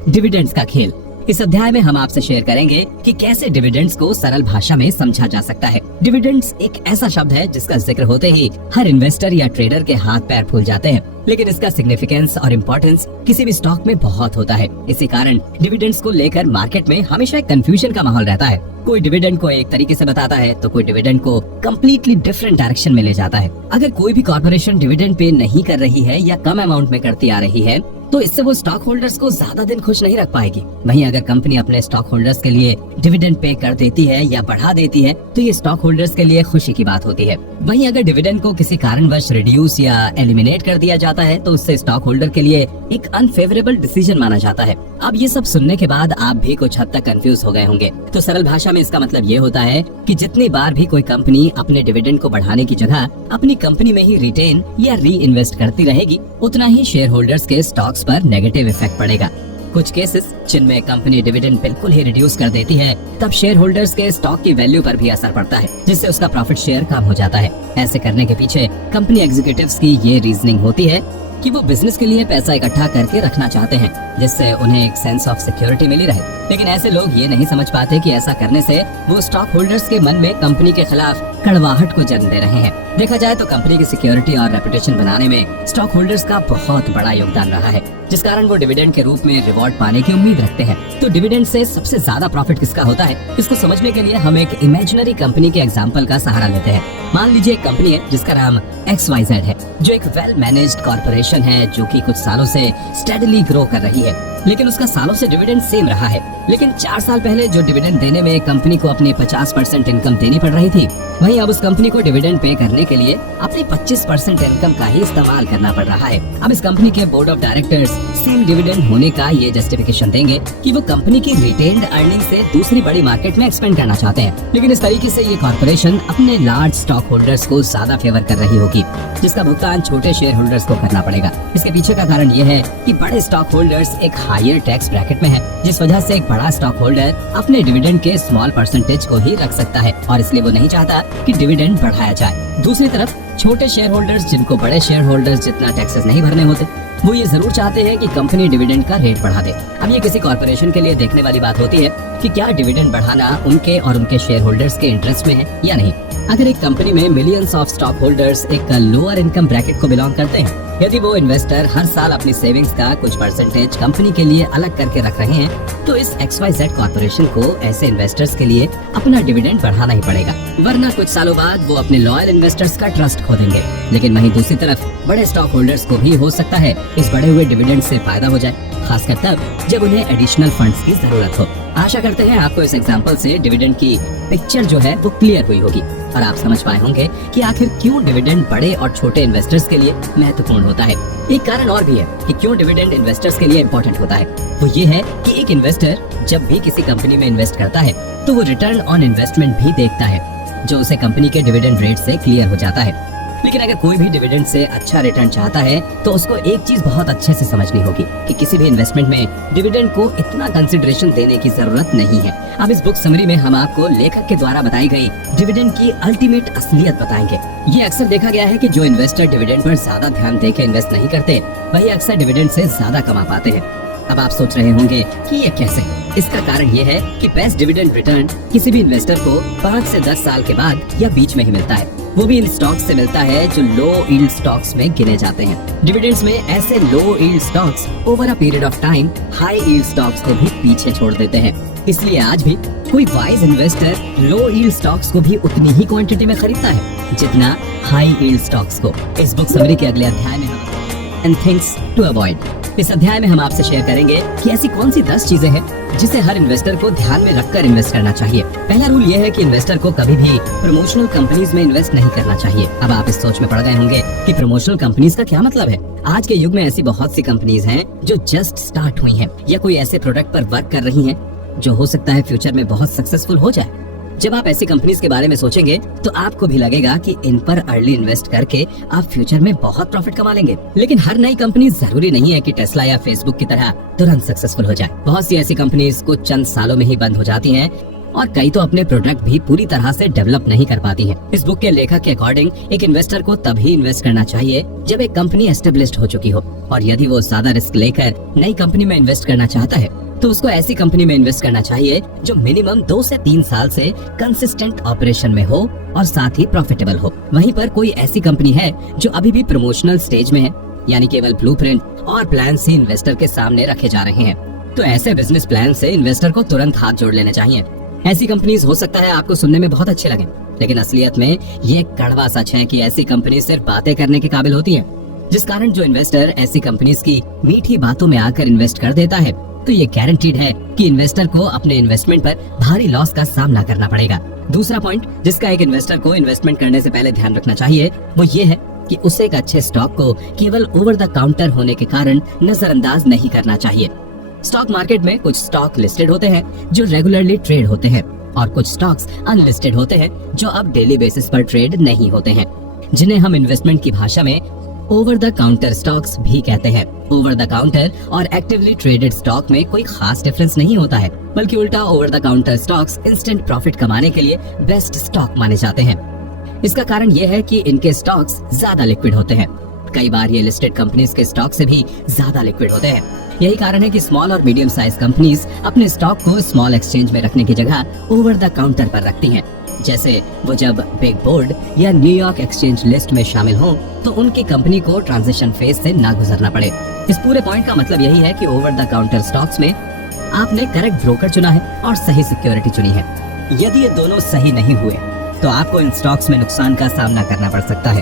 डिविडेंड्स का खेल। इस अध्याय में हम आपसे शेयर करेंगे कि कैसे डिविडेंड्स को सरल भाषा में समझा जा सकता है। डिविडेंड्स एक ऐसा शब्द है जिसका जिक्र होते ही हर इन्वेस्टर या ट्रेडर के हाथ पैर फूल जाते हैं, लेकिन इसका सिग्निफिकेंस और इम्पोर्टेंस किसी भी स्टॉक में बहुत होता है। इसी कारण डिविडेंड्स को लेकर मार्केट में हमेशा एक कंफ्यूजन का माहौल रहता है। कोई डिविडेंड को एक तरीके से बताता है तो कोई डिविडेंड को कम्प्लीटली डिफरेंट डायरेक्शन में ले जाता है। अगर कोई भी कॉर्पोरेशन डिविडेंड पे नहीं कर रही है या कम अमाउंट में करती आ रही है, तो इससे वो स्टॉक होल्डर्स को ज्यादा दिन खुश नहीं रख पाएगी। वहीं अगर कंपनी अपने स्टॉक होल्डर्स के लिए डिविडेंड पे कर देती है या बढ़ा देती है, तो ये स्टॉक होल्डर्स के लिए खुशी की बात होती है। वहीं अगर डिविडेंड को किसी कारणवश रिड्यूस या एलिमिनेट कर दिया जाता है, तो उससे स्टॉक होल्डर के लिए एक अनफेवरेबल डिसीजन माना जाता है। अब ये सब सुनने के बाद आप भी कुछ हद तक कंफ्यूज हो गए होंगे। तो सरल भाषा में इसका मतलब ये होता है कि जितनी बार भी कोई कंपनी अपने डिविडेंड को बढ़ाने की जगह अपनी कंपनी में ही रिटेन या री इन्वेस्ट करती रहेगी, उतना ही शेयर होल्डर्स के स्टॉक्स पर नेगेटिव इफेक्ट पड़ेगा। कुछ केसेस जिनमें कंपनी डिविडेंड बिल्कुल ही रिड्यूस कर देती है, तब शेयर होल्डर्स के स्टॉक की वैल्यू पर भी असर पड़ता है, जिससे उसका प्रॉफिट शेयर कम हो जाता है। ऐसे करने के पीछे कंपनी एग्जीक्यूटिव्स की ये रीजनिंग होती है कि वो बिजनेस के लिए पैसा इकट्ठा करके रखना चाहते हैं, जिससे उन्हें एक सेंस ऑफ सिक्योरिटी मिली रहे। लेकिन ऐसे लोग ये नहीं समझ पाते कि ऐसा करने से वो स्टॉक होल्डर्स के मन में कंपनी के खिलाफ कड़वाहट को जन्म दे रहे हैं। देखा जाए तो कंपनी की सिक्योरिटी और रेपुटेशन बनाने में स्टॉक होल्डर्स का बहुत बड़ा योगदान रहा है, जिस कारण वो डिविडेंड के रूप में रिवॉर्ड पाने की उम्मीद रखते हैं। तो डिविडेंड से सबसे ज्यादा प्रॉफिट किसका होता है, इसको समझने के लिए हम एक इमेजिनरी कंपनी के एग्जांपल का सहारा लेते हैं। मान लीजिए एक कंपनी है जिसका नाम XYZ है, जो एक वेल मैनेज्ड कॉर्पोरेशन है जो कि कुछ सालों से स्टेडली ग्रो कर रही है, लेकिन उसका सालों से डिविडेंड सेम रहा है। लेकिन 4 साल पहले जो डिविडेंड देने में कंपनी को अपनी 50% इनकम देनी पड़ रही थी, वहीं अब उस कंपनी को डिविडेंड पे करने के लिए अपनी 25% इनकम का ही इस्तेमाल करना पड़ रहा है। अब इस कंपनी के board of directors same dividend होने का ये जस्टिफिकेशन देंगे कि वो कंपनी की रिटेन्ड अर्निंग से दूसरी बड़ी मार्केट में एक्सपेंड करना चाहते हैं। लेकिन इस तरीके से ये कॉर्पोरेशन अपने लार्ज स्टॉक होल्डर्स को ज्यादा फेवर कर रही होगी, जिसका भुगतान छोटे शेयर होल्डर्स को करना पड़ेगा। इसके पीछे का कारण ये है कि बड़े स्टॉक होल्डर्स एक हायर टैक्स ब्रैकेट में है, जिस वजह से एक बड़ा स्टॉक होल्डर अपने डिविडेंड के स्मॉल परसेंटेज को ही रख सकता है, और इसलिए वो नहीं चाहता कि डिविडेंड बढ़ाया जाए। दूसरी तरफ छोटे शेयर होल्डर्स, जिनको बड़े शेयर होल्डर्स जितना टैक्सेस नहीं भरने होते, वो ये जरूर चाहते हैं कि कंपनी डिविडेंड का रेट बढ़ा दे। अब ये किसी कॉर्पोरेशन के लिए देखने वाली बात होती है कि क्या डिविडेंड बढ़ाना उनके और उनके शेयर होल्डर्स के इंटरेस्ट में है या नहीं। अगर एक कंपनी में मिलियंस ऑफ स्टॉक होल्डर्स एक लोअर इनकम ब्रैकेट को बिलोंग करते हैं, यदि वो इन्वेस्टर हर साल अपनी सेविंग्स का कुछ परसेंटेज कंपनी के लिए अलग करके रख रहे हैं, तो इस XYZ कॉर्पोरेशन को ऐसे इन्वेस्टर्स के लिए अपना डिविडेंड बढ़ाना ही पड़ेगा, वरना कुछ सालों बाद वो अपने लॉयल इन्वेस्टर्स का ट्रस्ट खो देंगे। लेकिन वहीं दूसरी तरफ बड़े स्टॉक होल्डर्स को भी हो सकता है इस बढ़े हुए डिविडेंड से फायदा हो जाए, खासकर तब जब उन्हें एडिशनल फंड्स की जरूरत हो। आशा करते हैं आपको इस एग्जांपल से डिविडेंड की पिक्चर जो है वो क्लियर हुई होगी और आप समझ पाए होंगे कि आखिर क्यों डिविडेंड बड़े और छोटे इन्वेस्टर्स के लिए महत्वपूर्ण होता है। एक कारण और भी है कि क्यों डिविडेंड इन्वेस्टर्स के लिए इम्पोर्टेंट होता है, वो ये है कि एक इन्वेस्टर जब भी किसी कंपनी में इन्वेस्ट करता है तो वो रिटर्न ऑन इन्वेस्टमेंट भी देखता है, जो उसे कंपनी के डिविडेंड रेट से क्लियर हो जाता है। लेकिन अगर कोई भी डिविडेंड से अच्छा रिटर्न चाहता है तो उसको एक चीज बहुत अच्छे से समझनी होगी कि किसी भी इन्वेस्टमेंट में डिविडेंड को इतना कंसिडरेशन देने की जरूरत नहीं है। अब इस बुक समरी में हम आपको लेखक के द्वारा बताई गई डिविडेंड की अल्टीमेट असलियत बताएंगे। ये अक्सर देखा गया है कि जो इन्वेस्टर डिविडेंड पर ज्यादा ध्यान देकर इन्वेस्ट नहीं करते वही अक्सर डिविडेंड से ज्यादा कमा पाते हैं। अब आप सोच रहे होंगे कि ये कैसे? इसका कारण ये है कि बेस्ट डिविडेंड रिटर्न किसी भी इन्वेस्टर को 5 से 10 साल के बाद या बीच में ही मिलता है। वो भी इन स्टॉक्स से मिलता है जो लो यील्ड स्टॉक्स में गिने जाते हैं। डिविडेंड्स में ऐसे low yield stocks over a period of time high yield stocks को भी पीछे छोड़ देते हैं। इसलिए आज भी कोई वाइज इन्वेस्टर लो यील्ड स्टॉक्स को भी उतनी ही क्वांटिटी में खरीदता है जितना हाई यील्ड स्टॉक्स को। इस बुक समरी के अगले अध्याय में एंड थिंग्स टू अवॉइड, इस अध्याय में हम आपसे शेयर करेंगे कि ऐसी कौन सी 10 चीजें हैं जिसे हर इन्वेस्टर को ध्यान में रखकर इन्वेस्ट करना चाहिए। पहला रूल ये है कि इन्वेस्टर को कभी भी प्रमोशनल कंपनीज में इन्वेस्ट नहीं करना चाहिए। अब आप इस सोच में पड़ गए होंगे कि प्रमोशनल कंपनीज का क्या मतलब है। आज के युग में ऐसी बहुत सी कंपनीज हैं जो जस्ट स्टार्ट हुई हैं या कोई ऐसे प्रोडक्ट पर वर्क कर रही हैं जो हो सकता है फ्यूचर में बहुत सक्सेसफुल हो जाए। जब आप ऐसी कंपनीज के बारे में सोचेंगे तो आपको भी लगेगा कि इन पर अर्ली इन्वेस्ट करके आप फ्यूचर में बहुत प्रॉफिट कमा लेंगे। लेकिन हर नई कंपनी जरूरी नहीं है कि टेस्ला या फेसबुक की तरह तुरंत सक्सेसफुल हो जाए। बहुत सी ऐसी कंपनीज कुछ चंद सालों में ही बंद हो जाती हैं और कई तो अपने प्रोडक्ट भी पूरी तरह से डेवलप नहीं कर पाती हैं। इस बुक के लेखक के अकॉर्डिंग एक इन्वेस्टर को तभी इन्वेस्ट करना चाहिए जब एक कंपनी एस्टेब्लिश्ड हो चुकी हो, और यदि वो ज्यादा रिस्क लेकर नई कंपनी में इन्वेस्ट करना चाहता है तो उसको ऐसी कंपनी में इन्वेस्ट करना चाहिए जो मिनिमम 2 से 3 साल से कंसिस्टेंट ऑपरेशन में हो और साथ ही प्रॉफिटेबल हो। वहीं पर कोई ऐसी कंपनी है जो अभी भी प्रमोशनल स्टेज में है, यानी केवल ब्लूप्रिंट और प्लान से इन्वेस्टर के सामने रखे जा रहे हैं, तो ऐसे बिजनेस प्लान से इन्वेस्टर को तुरंत हाथ जोड़ लेने चाहिए। ऐसी कंपनीज हो सकता है आपको सुनने में बहुत अच्छे लगे, लेकिन असलियत में ये कड़वा सच है कि ऐसी कंपनी सिर्फ बातें करने के काबिल होती है, जिस कारण जो इन्वेस्टर ऐसी कंपनीज की मीठी बातों में आकर इन्वेस्ट कर देता है तो ये गारंटीड है कि इन्वेस्टर को अपने इन्वेस्टमेंट पर भारी लॉस का सामना करना पड़ेगा। दूसरा पॉइंट जिसका एक इन्वेस्टर को इन्वेस्टमेंट करने से पहले ध्यान रखना चाहिए वो ये है कि उसे एक अच्छे स्टॉक को केवल ओवर द काउंटर होने के कारण नजरअंदाज नहीं करना चाहिए। स्टॉक मार्केट में कुछ स्टॉक लिस्टेड होते हैं जो रेगुलरली ट्रेड होते हैं और कुछ स्टॉक्स अनलिस्टेड होते हैं जो अब डेली बेसिस पर ट्रेड नहीं होते हैं, जिन्हें हम इन्वेस्टमेंट की भाषा में ओवर द काउंटर स्टॉक्स भी कहते हैं। ओवर द काउंटर और एक्टिवली ट्रेडेड स्टॉक में कोई खास डिफरेंस नहीं होता है, बल्कि उल्टा over the counter stocks instant profit कमाने के लिए बेस्ट स्टॉक माने जाते हैं। इसका कारण यह है कि इनके स्टॉक्स ज्यादा लिक्विड होते हैं। कई बार ये लिस्टेड कंपनीज के स्टॉक से भी ज्यादा लिक्विड होते हैं। यही कारण है कि स्मॉल और मीडियम साइज कंपनीज अपने स्टॉक को स्मॉल एक्सचेंज में रखने की जगह ओवर द काउंटर पर रखती हैं। जैसे वो जब बिग बोर्ड या न्यूयॉर्क एक्सचेंज लिस्ट में शामिल हों तो उनकी कंपनी को ट्रांजिशन फेज से ना गुजरना पड़े। इस पूरे पॉइंट का मतलब यही है कि ओवर द काउंटर स्टॉक्स में आपने करेक्ट ब्रोकर चुना है और सही सिक्योरिटी चुनी है। यदि ये दोनों सही नहीं हुए तो आपको इन स्टॉक्स में नुकसान का सामना करना पड़ सकता है,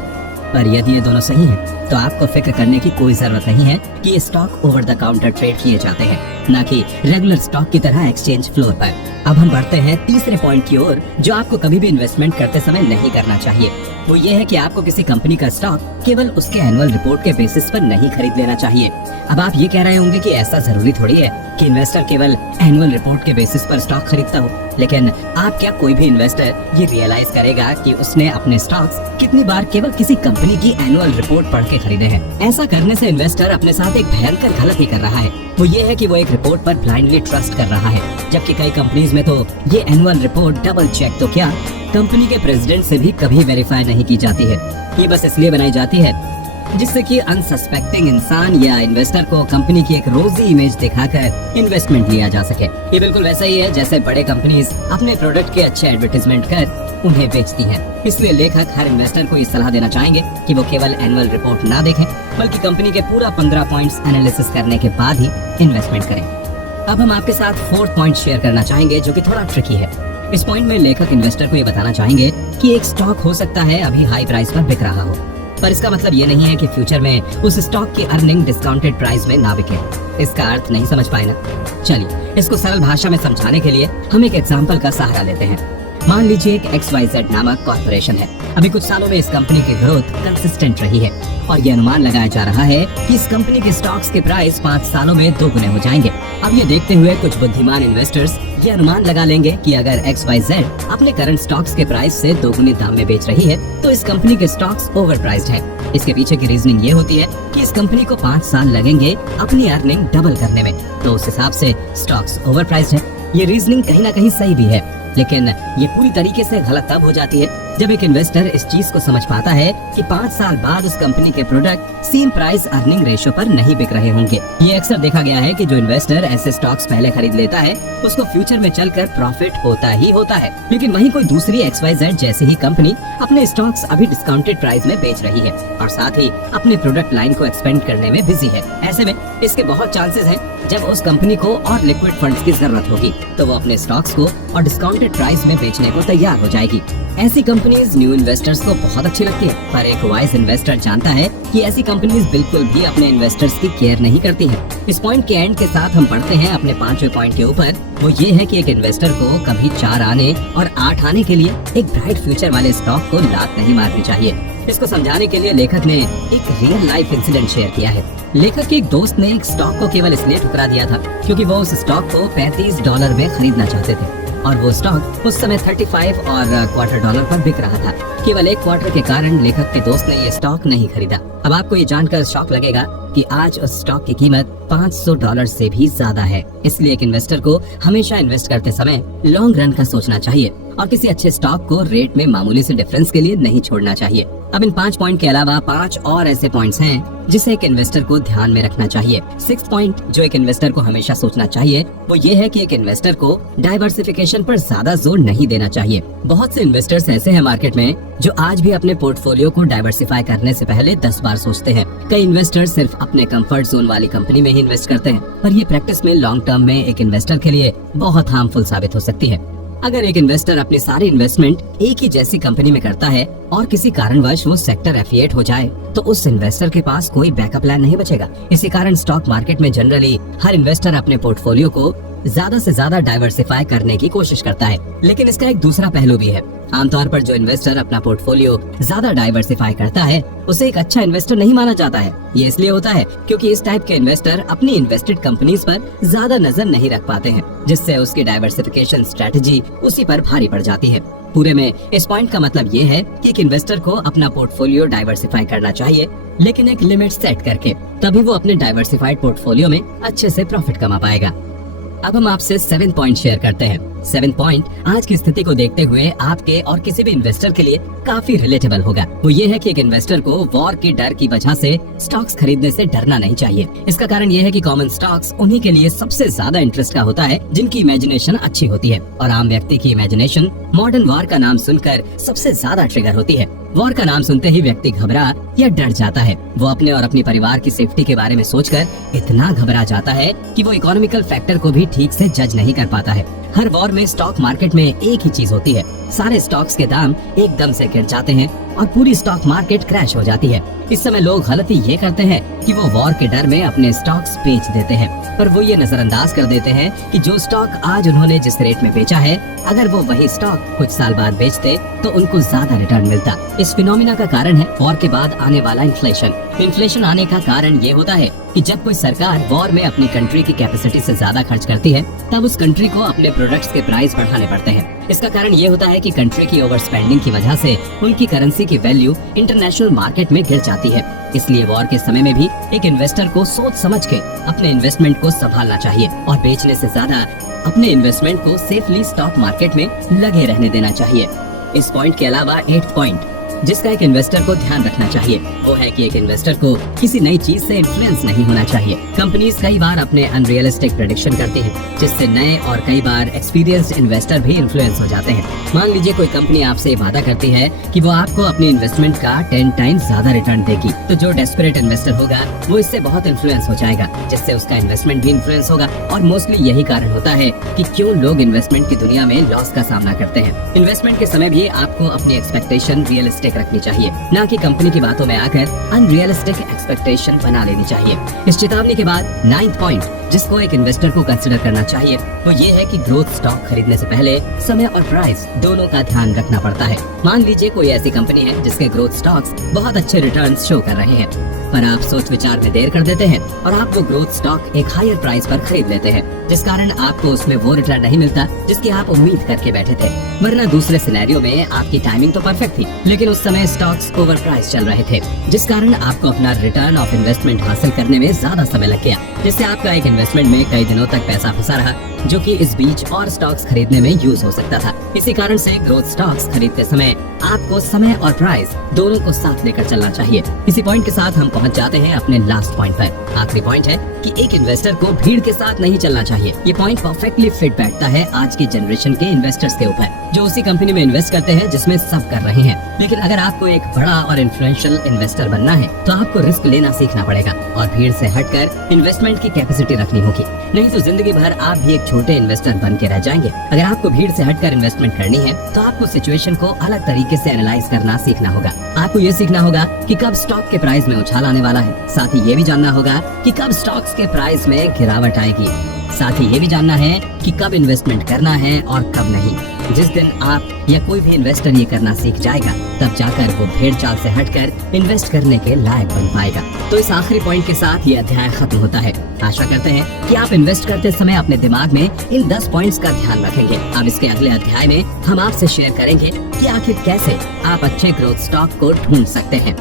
पर यदि ये दोनों सही हैं तो आपको फिक्र करने की कोई जरूरत नहीं है कि ये stock over the counter trade किए जाते हैं, न कि रेगुलर स्टॉक की तरह एक्सचेंज फ्लोर पर। अब हम बढ़ते हैं तीसरे पॉइंट की ओर जो आपको कभी भी इन्वेस्टमेंट करते समय नहीं करना चाहिए। वो ये है कि आपको किसी कंपनी का स्टॉक केवल उसके एनुअल रिपोर्ट के बेसिस पर नहीं खरीद लेना चाहिए। अब आप ये कह रहे होंगे कि ऐसा जरूरी थोड़ी है कि इन्वेस्टर केवल एनुअल रिपोर्ट के बेसिस पर स्टॉक खरीदता हो, लेकिन आप क्या कोई भी इन्वेस्टर ये रियलाइज करेगा कि उसने अपने स्टॉक्स कितनी बार केवल किसी कंपनी की एनुअल रिपोर्ट पढ़ के खरीदे हैं? ऐसा करने से इन्वेस्टर अपने साथ एक भयंकर गलती कर रहा है। वो ये है कि वो एक रिपोर्ट पर ब्लाइंडली ट्रस्ट कर रहा है, जबकि कई कंपनीज में तो ये एनुअल रिपोर्ट डबल चेक तो क्या कंपनी के प्रेसिडेंट से भी कभी वेरीफाई नहीं की जाती है। ये बस इसलिए बनाई जाती है जिससे कि अनसस्पेक्टिंग इंसान या इन्वेस्टर को कंपनी की एक रोजी इमेज दिखाकर इन्वेस्टमेंट लिया जा सके। ये बिल्कुल वैसा ही है जैसे बड़े कंपनीज अपने प्रोडक्ट के अच्छे एडवर्टाइजमेंट कर उन्हें बेचती हैं। इसलिए लेखक हर इन्वेस्टर को ये सलाह देना चाहेंगे कि वो केवल एनुअल रिपोर्ट ना देखें, बल्कि कंपनी के पूरा 15 पॉइंट्स एनालिसिस करने के बाद ही इन्वेस्टमेंट करें। अब हम आपके साथ 4th पॉइंट शेयर करना चाहेंगे जो कि थोड़ा ट्रिकी है। इस पॉइंट में लेखक इन्वेस्टर को ये बताना चाहेंगे कि एक स्टॉक हो सकता है अभी हाई प्राइस पर बिक रहा हो, पर इसका मतलब ये नहीं है कि फ्यूचर में उस स्टॉक की अर्निंग डिस्काउंटेड प्राइस में ना बिके। इसका अर्थ नहीं समझ पाए ना? चलिए इसको सरल भाषा में समझाने के लिए हम एक एग्जांपल का सहारा लेते हैं। मान लीजिए एक XYZ नामक कॉर्पोरेशन है। अभी कुछ सालों में इस कंपनी की ग्रोथ कंसिस्टेंट रही है और ये अनुमान लगाया जा रहा है कि इस कंपनी के स्टॉक्स के प्राइस 5 सालों में 2 गुने हो जाएंगे। अब ये देखते हुए कुछ बुद्धिमान इन्वेस्टर्स ये अनुमान लगा लेंगे कि अगर XYZ अपने करंट स्टॉक्स के प्राइस से दोगुने दाम में बेच रही है तो इस कंपनी के स्टॉक्स ओवर प्राइस्ड है। इसके पीछे की रीजनिंग ये होती है कि इस कंपनी को 5 साल लगेंगे अपनी अर्निंग डबल करने में, तो उस हिसाब से स्टॉक्स ओवर प्राइस्ड है। ये रीजनिंग कहीं ना कहीं सही भी है, लेकिन ये पूरी तरीके से गलत तब हो जाती है जब एक इन्वेस्टर इस चीज को समझ पाता है कि 5 साल बाद उस कंपनी के product same price earning ratio पर नहीं बिक रहे होंगे। ये अक्सर देखा गया है कि जो इन्वेस्टर ऐसे स्टॉक्स पहले खरीद लेता है उसको फ्यूचर में चलकर प्रॉफिट होता ही होता है, लेकिन वहीं कोई दूसरी XYZ जैसी ही कंपनी अपने स्टॉक्स अभी डिस्काउंटेड प्राइस में बेच रही है और साथ ही अपने प्रोडक्ट लाइन को एक्सपेंड करने में बिजी है। ऐसे में इसके बहुत चांसेस हैं जब उस कंपनी को और लिक्विड फंड्स की जरूरत होगी तो वो अपने स्टॉक्स को और डिस्काउंटेड प्राइस में बेचने को तैयार हो जाएगी। ऐसी कंपनीज न्यू इन्वेस्टर्स को बहुत अच्छी लगती है, पर एक वाइज इन्वेस्टर जानता है कि ऐसी कंपनीज बिल्कुल भी अपने इन्वेस्टर्स की केयर नहीं करती हैं। इस पॉइंट के एंड के साथ हम पढ़ते हैं अपने 5वें पॉइंट के ऊपर। वो ये है कि एक इन्वेस्टर को कभी 4 आने और 8 आने के लिए एक ब्राइट फ्यूचर वाले स्टॉक को लात नहीं मारनी चाहिए। इसको समझाने के लिए लेखक ने एक रियल लाइफ इंसिडेंट शेयर किया है। लेखक के एक दोस्त ने एक स्टॉक को केवल इसलिए ठुकरा दिया था क्योंकि वो उस स्टॉक को $35 में खरीदना चाहते थे और वो स्टॉक उस समय 35 और $25 पर बिक रहा था। केवल 1 क्वार्टर के कारण लेखक के दोस्त ने ये स्टॉक नहीं खरीदा। अब आपको ये जानकर शॉक लगेगा कि आज उस स्टॉक की कीमत $500 से भी ज्यादा है। इसलिए एक इन्वेस्टर को हमेशा इन्वेस्ट करते समय लॉन्ग रन का सोचना चाहिए और किसी अच्छे स्टॉक को रेट में मामूली से डिफरेंस के लिए नहीं छोड़ना चाहिए। अब इन 5 पॉइंट के अलावा 5 और ऐसे पॉइंट्स हैं जिसे एक इन्वेस्टर को ध्यान में रखना चाहिए। 6th पॉइंट जो एक इन्वेस्टर को हमेशा सोचना चाहिए वो ये है कि एक इन्वेस्टर को डाइवर्सिफिकेशन पर ज्यादा जोर नहीं देना चाहिए। बहुत से इन्वेस्टर्स ऐसे हैं मार्केट में जो आज भी अपने पोर्टफोलियो को डाइवर्सिफाई करने से पहले 10 बार सोचते हैं। कई इन्वेस्टर्स सिर्फ अपने कंफर्ट जोन वाली कंपनी में ही इन्वेस्ट करते हैं, पर ये प्रैक्टिस में लॉन्ग टर्म में एक इन्वेस्टर के लिए बहुत हार्मफुल साबित हो सकती है। अगर एक इन्वेस्टर अपनी सारी इन्वेस्टमेंट एक ही जैसी कंपनी में करता है और किसी कारणवश वो सेक्टर एफिलिएट हो जाए तो उस इन्वेस्टर के पास कोई बैकअप प्लान नहीं बचेगा। इसी कारण स्टॉक मार्केट में जनरली हर इन्वेस्टर अपने पोर्टफोलियो को ज्यादा से ज्यादा डाइवर्सिफाई करने की कोशिश करता है, लेकिन इसका एक दूसरा पहलू भी है। आमतौर पर जो इन्वेस्टर अपना पोर्टफोलियो ज्यादा डाइवर्सिफाई करता है उसे एक अच्छा इन्वेस्टर नहीं माना जाता है। ये इसलिए होता है क्योंकि इस टाइप के इन्वेस्टर अपनी इन्वेस्टेड कंपनीज पर ज्यादा नजर नहीं रख पाते हैं, जिससे उसकी डाइवर्सिफिकेशन स्ट्रेटजी उसी पर भारी पड़ जाती है। पूरे में इस पॉइंट का मतलब ये है कि एक इन्वेस्टर को अपना पोर्टफोलियो डाइवर्सिफाई करना चाहिए, लेकिन एक लिमिट सेट करके, तभी वो अपने डाइवर्सिफाइड पोर्टफोलियो में अच्छे से प्रॉफिट कमा पाएगा। अब हम आपसे 7 पॉइंट शेयर करते हैं। 7 पॉइंट आज की स्थिति को देखते हुए आपके और किसी भी इन्वेस्टर के लिए काफी रिलेटेबल होगा। वो ये है कि एक इन्वेस्टर को वॉर के डर की वजह से स्टॉक्स खरीदने से डरना नहीं चाहिए। इसका कारण ये है कि कॉमन स्टॉक्स उन्हीं के लिए सबसे ज्यादा इंटरेस्ट का होता है जिनकी इमेजिनेशन अच्छी होती है, और आम व्यक्ति की इमेजिनेशन मॉडर्न वॉर का नाम सुनकर सबसे ज्यादा ट्रिगर होती है। वॉर का नाम सुनते ही व्यक्ति घबरा या डर जाता है। वो अपने और अपनी परिवार की सेफ्टी के बारे में सोचकर इतना घबरा जाता है कि वो इकोनॉमिकल फैक्टर को भी ठीक से जज नहीं कर पाता है। हर वॉर में स्टॉक मार्केट में एक ही चीज होती है, सारे स्टॉक्स के दाम एकदम से गिर जाते हैं और पूरी स्टॉक मार्केट क्रैश हो जाती है। इस समय लोग गलती ये करते हैं कि वो वॉर के डर में अपने स्टॉक्स बेच देते हैं, पर वो ये नजरअंदाज कर देते हैं कि जो स्टॉक आज उन्होंने जिस रेट में बेचा है, अगर वो वही स्टॉक कुछ साल बाद बेचते तो उनको ज्यादा रिटर्न मिलता। इस फिनोमिना का कारण है वॉर के बाद आने वाला इन्फ्लेशन। इन्फ्लेशन आने का कारण ये होता है कि जब कोई सरकार वॉर में अपनी कंट्री की कैपेसिटी से ज्यादा खर्च करती है, तब उस कंट्री को अपने प्रोडक्ट्स के प्राइस बढ़ाने पड़ते हैं। इसका कारण ये होता है कि कंट्री की ओवर स्पेंडिंग की वजह से उनकी करेंसी की वैल्यू इंटरनेशनल मार्केट में गिर जाती है। इसलिए वॉर के समय में भी एक इन्वेस्टर को सोच समझ के अपने इन्वेस्टमेंट को संभालना चाहिए और बेचने से ज्यादा अपने इन्वेस्टमेंट को सेफली स्टॉक मार्केट में लगे रहने देना चाहिए। इस पॉइंट के अलावा 8th पॉइंट जिसका एक इन्वेस्टर को ध्यान रखना चाहिए वो है कि एक इन्वेस्टर को किसी नई चीज से इन्फ्लुएंस नहीं होना चाहिए। कंपनीज कई बार अपने अनरियलिस्टिक प्रेडिक्शन करती हैं, जिससे नए और कई बार एक्सपीरियंस्ड इन्वेस्टर भी इन्फ्लुएंस हो जाते हैं। मान लीजिए कोई कंपनी आपसे वादा करती है कि वो आपको अपनी इन्वेस्टमेंट का 10 टाइम्स ज्यादा रिटर्न देगी, तो जो डेस्परेट इन्वेस्टर होगा वो इससे बहुत इन्फ्लुएंस हो जाएगा, जिससे उसका इन्वेस्टमेंट भी इन्फ्लुएंस होगा। और मोस्टली यही कारण होता है कि क्यों लोग इन्वेस्टमेंट की दुनिया में लॉस का सामना करते हैं। इन्वेस्टमेंट के समय भी आपको आपको अपनी एक्सपेक्टेशन रियलिस्टिक रखनी चाहिए, ना कि कंपनी की बातों में आकर अनरियलिस्टिक एक्सपेक्टेशन बना लेनी चाहिए। इस चेतावनी के बाद 9th पॉइंट जिसको एक इन्वेस्टर को कंसिडर करना चाहिए वो ये है कि ग्रोथ स्टॉक खरीदने से पहले समय और प्राइस दोनों का ध्यान रखना पड़ता है। मान लीजिए कोई ऐसी कंपनी है जिसके ग्रोथ स्टॉक्स बहुत अच्छे रिटर्न्स शो कर रहे हैं, पर आप सोच विचार में देर कर देते हैं और आप वो ग्रोथ स्टॉक एक हायर प्राइस पर खरीद लेते हैं, जिस कारण आपको उसमें वो रिटर्न नहीं मिलता जिसकी आप उम्मीद करके बैठे थे। वरना दूसरे सिनेरियो में आपकी टाइमिंग तो परफेक्ट थी, लेकिन उस समय स्टॉक्स ओवर प्राइस चल रहे थे, जिस कारण आपको अपना रिटर्न ऑफ इन्वेस्टमेंट हासिल करने में ज्यादा समय लग गया, जिससे आपका एक इन्वेस्टमेंट में कई दिनों तक पैसा फंसा रहा, जो कि इस बीच और स्टॉक्स खरीदने में यूज हो सकता था। इसी कारण से ग्रोथ स्टॉक्स खरीदते समय आपको समय और प्राइस दोनों को साथ लेकर चलना चाहिए। इसी पॉइंट के साथ हम पहुंच जाते हैं अपने लास्ट पॉइंट पर। आखिरी पॉइंट है कि एक इन्वेस्टर को भीड़ के साथ नहीं चलना चाहिए। ये पॉइंट परफेक्टली फिट बैठता है आज की जनरेशन के इन्वेस्टर्स के ऊपर, जो उसी कंपनी में इन्वेस्ट करते हैं जिसमें सब कर रहे हैं। लेकिन अगर आपको एक बड़ा और इन्फ्लुएंशियल इन्वेस्टर बनना है तो आपको रिस्क लेना सीखना पड़ेगा और भीड़ से हटकर इन्वेस्टमेंट की कैपेसिटी रखनी होगी, नहीं तो जिंदगी भर आप भी एक छोटे इन्वेस्टर बन के रह जाएंगे। अगर आपको भीड़ से हटकर इन्वेस्टमेंट करनी है तो आपको सिचुएशन को अलग तरीके से एनालाइज करना सीखना होगा। आपको ये सीखना होगा कि कब स्टॉक के प्राइस में उछाल आने वाला है, साथ ही ये भी जानना होगा कि कब स्टॉक्स के प्राइस में गिरावट आएगी, साथ ही ये भी जानना है कि कब इन्वेस्टमेंट करना है और कब नहीं। जिस दिन आप या कोई भी इन्वेस्टर ये करना सीख जाएगा तब जाकर वो भेड़ चाल से हटकर इन्वेस्ट करने के लायक बन पाएगा। तो इस आखिरी पॉइंट के साथ ये अध्याय खत्म होता है। आशा करते हैं कि आप इन्वेस्ट करते समय अपने दिमाग में इन 10 पॉइंट्स का ध्यान रखेंगे। अब इसके अगले अध्याय में हम आपसे शेयर करेंगे कि आखिर कैसे आप अच्छे ग्रोथ स्टॉक को ढूंढ सकते हैं।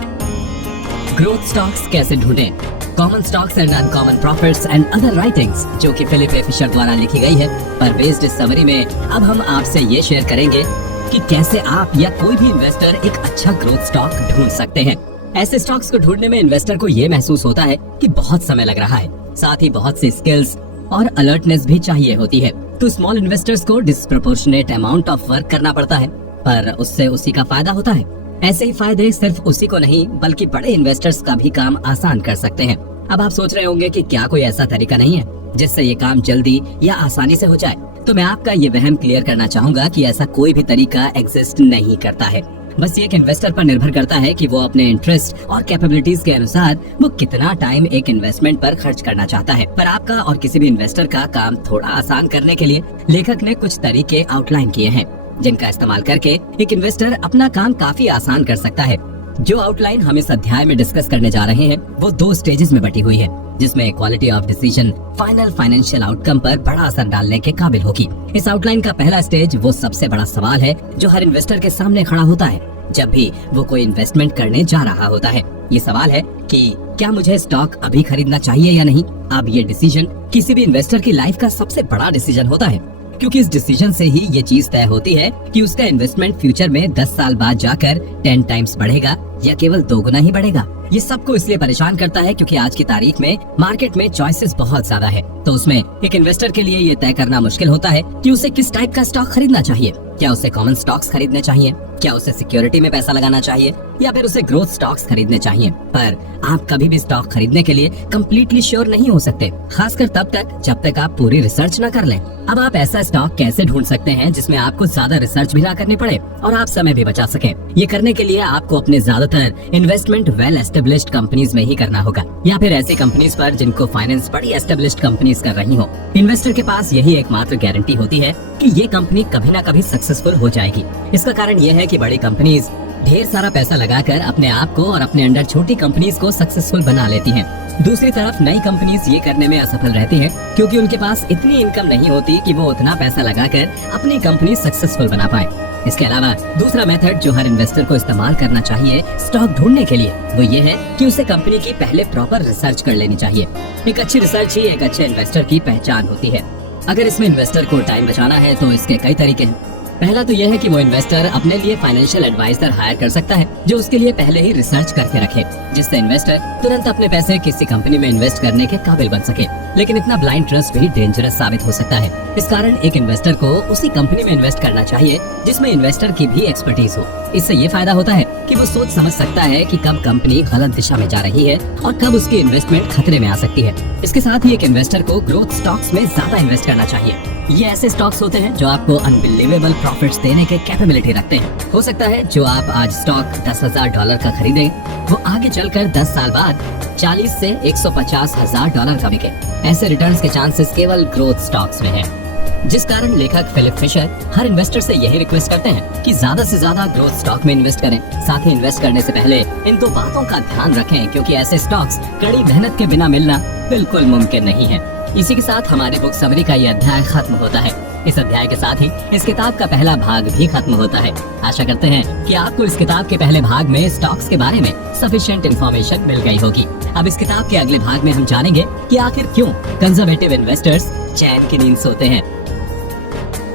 ग्रोथ स्टॉक्स कैसे ढूंढें? Common stocks and uncommon profits and other writings, जो कि फिलिप ए फिशर द्वारा लिखी गई है, पर बेस्ड इस समरी में अब हम आपसे ये शेयर करेंगे कि कैसे आप या कोई भी इन्वेस्टर एक अच्छा ग्रोथ स्टॉक ढूंढ सकते हैं। ऐसे स्टॉक्स को ढूंढने में इन्वेस्टर को ये महसूस होता है कि बहुत समय लग रहा है, साथ ही बहुत सी स्किल्स और अलर्टनेस भी चाहिए होती है। तो स्मॉल इन्वेस्टर्स को डिस्प्रोपोर्शनेट अमाउंट ऑफ वर्क करना पड़ता है, पर उससे उसी का फायदा होता है। ऐसे ही फायदे सिर्फ उसी को नहीं बल्कि बड़े इन्वेस्टर्स का भी काम आसान कर सकते हैं। अब आप सोच रहे होंगे कि क्या कोई ऐसा तरीका नहीं है जिससे ये काम जल्दी या आसानी से हो जाए, तो मैं आपका ये वहम क्लियर करना चाहूंगा कि ऐसा कोई भी तरीका एग्जिस्ट नहीं करता है। बस ये एक इन्वेस्टर पर निर्भर करता है कि वो अपने इंटरेस्ट और कैपेबिलिटीज के अनुसार वो कितना टाइम एक इन्वेस्टमेंट पर खर्च करना चाहता है। पर आपका और किसी भी इन्वेस्टर का काम थोड़ा आसान करने के लिए लेखक ने कुछ तरीके आउटलाइन किए हैं, जिनका इस्तेमाल करके एक इन्वेस्टर अपना काम काफी आसान कर सकता है। जो आउटलाइन हम इस अध्याय में डिस्कस करने जा रहे हैं वो 2 स्टेजेस में बटी हुई है, जिसमें quality of decision final financial outcome पर बड़ा असर डालने के काबिल होगी। इस आउटलाइन का पहला स्टेज वो सबसे बड़ा सवाल है जो हर इन्वेस्टर के सामने खड़ा होता है जब भी वो कोई इन्वेस्टमेंट करने जा रहा होता है। ये सवाल है कि क्या मुझे स्टॉक अभी खरीदना चाहिए या नहीं। अब ये डिसीजन किसी भी इन्वेस्टर की लाइफ का सबसे बड़ा डिसीजन होता है, क्योंकि इस डिसीजन से ही ये चीज तय होती है कि उसका इन्वेस्टमेंट फ्यूचर में 10 साल बाद जाकर 10 टाइम्स बढ़ेगा या केवल 2 गुना ही बढ़ेगा। ये सबको इसलिए परेशान करता है क्योंकि आज की तारीख में मार्केट में चॉइसेस बहुत ज्यादा है, तो उसमें एक इन्वेस्टर के लिए ये तय करना मुश्किल होता है कि उसे किस टाइप का स्टॉक खरीदना चाहिए। क्या उसे कॉमन स्टॉक्स खरीदने चाहिए, क्या उसे सिक्योरिटी में पैसा लगाना चाहिए, या फिर उसे ग्रोथ स्टॉक्स खरीदने चाहिए। पर आप कभी भी स्टॉक खरीदने के लिए कम्प्लीटली श्योर नहीं हो सकते, खासकर तब तक जब तक आप पूरी रिसर्च न कर लें। अब आप ऐसा स्टॉक कैसे ढूंढ सकते हैं जिसमें आपको ज्यादा रिसर्च भी ना करनी पड़े और आप समय भी बचा सके। ये करने के लिए आपको अपने ज्यादातर इन्वेस्टमेंट वेल एस्टेब्लिश्ड कंपनीज में ही करना होगा, या फिर ऐसी कंपनीज पर जिनको फाइनेंस बड़ी एस्टेब्लिश्ड कंपनीज कर रही हो। इन्वेस्टर के पास यही एकमात्र गारंटी होती है कि ये कंपनी कभी ना कभी सक्सेसफुल हो जाएगी। इसका कारण ये है कि बड़ी कंपनीज ढेर सारा पैसा लगाकर अपने आप को और अपने अंडर छोटी कंपनीज को सक्सेसफुल बना लेती हैं। दूसरी तरफ नई कंपनीज ये करने में असफल रहती हैं क्योंकि उनके पास इतनी इनकम नहीं होती कि वो उतना पैसा लगाकर अपनी कंपनी सक्सेसफुल बना पाए। इसके अलावा दूसरा मेथड जो हर इन्वेस्टर को इस्तेमाल करना चाहिए स्टॉक ढूंढने के लिए वो ये है कि उसे कंपनी की पहले प्रॉपर रिसर्च कर लेनी चाहिए। एक अच्छी रिसर्च ही एक अच्छे इन्वेस्टर की पहचान होती है। अगर इसमें इन्वेस्टर को टाइम बचाना है तो इसके कई तरीके हैं। पहला तो यह है कि वो इन्वेस्टर अपने लिए फाइनेंशियल एडवाइजर हायर कर सकता है जो उसके लिए पहले ही रिसर्च करके रखे, जिससे इन्वेस्टर तुरंत अपने पैसे किसी कंपनी में इन्वेस्ट करने के काबिल बन सके। लेकिन इतना ब्लाइंड ट्रस्ट भी डेंजरस साबित हो सकता है। इस कारण एक इन्वेस्टर को उसी कंपनी में इन्वेस्ट करना चाहिए जिसमें इन्वेस्टर की भी एक्सपर्टीज हो। इससे ये फायदा होता है कि वो सोच समझ सकता है कि कब कंपनी गलत दिशा में जा रही है और कब उसकी इन्वेस्टमेंट खतरे में आ सकती है। इसके साथ ही एक इन्वेस्टर को ग्रोथ स्टॉक्स में ज्यादा इन्वेस्ट करना चाहिए। ये ऐसे स्टॉक्स होते हैं जो आपको अनबिलीवेबल प्रॉफिट्स देने के कैपेबिलिटी रखते हैं। हो सकता है जो आप आज स्टॉक $10,000 का खरीदें, वो आगे चलकर 10 साल बाद 40 से $150,000 का बिके। ऐसे रिटर्न्स के चांसेस केवल ग्रोथ स्टॉक्स में हैं। जिस कारण लेखक फिलिप फिशर हर इन्वेस्टर से यही रिक्वेस्ट करते हैं कि ज्यादा से ज्यादा ग्रोथ स्टॉक में इन्वेस्ट करें। साथ ही इन्वेस्ट करने से पहले इन 2 बातों का ध्यान रखें, क्योंकि ऐसे स्टॉक्स कड़ी मेहनत के बिना मिलना बिल्कुल मुमकिन नहीं है। इसी के साथ हमारे बुक समरी का ये अध्याय खत्म होता है। इस अध्याय के साथ ही इस किताब का पहला भाग भी खत्म होता है। आशा करते हैं कि आपको इस किताब के पहले भाग में स्टॉक्स के बारे में सफिशिएंट इंफॉर्मेशन मिल गई होगी। अब इस किताब के अगले भाग में हम जानेंगे कि आखिर क्यों कंजर्वेटिव इन्वेस्टर्स चैन की नींद सोते हैं।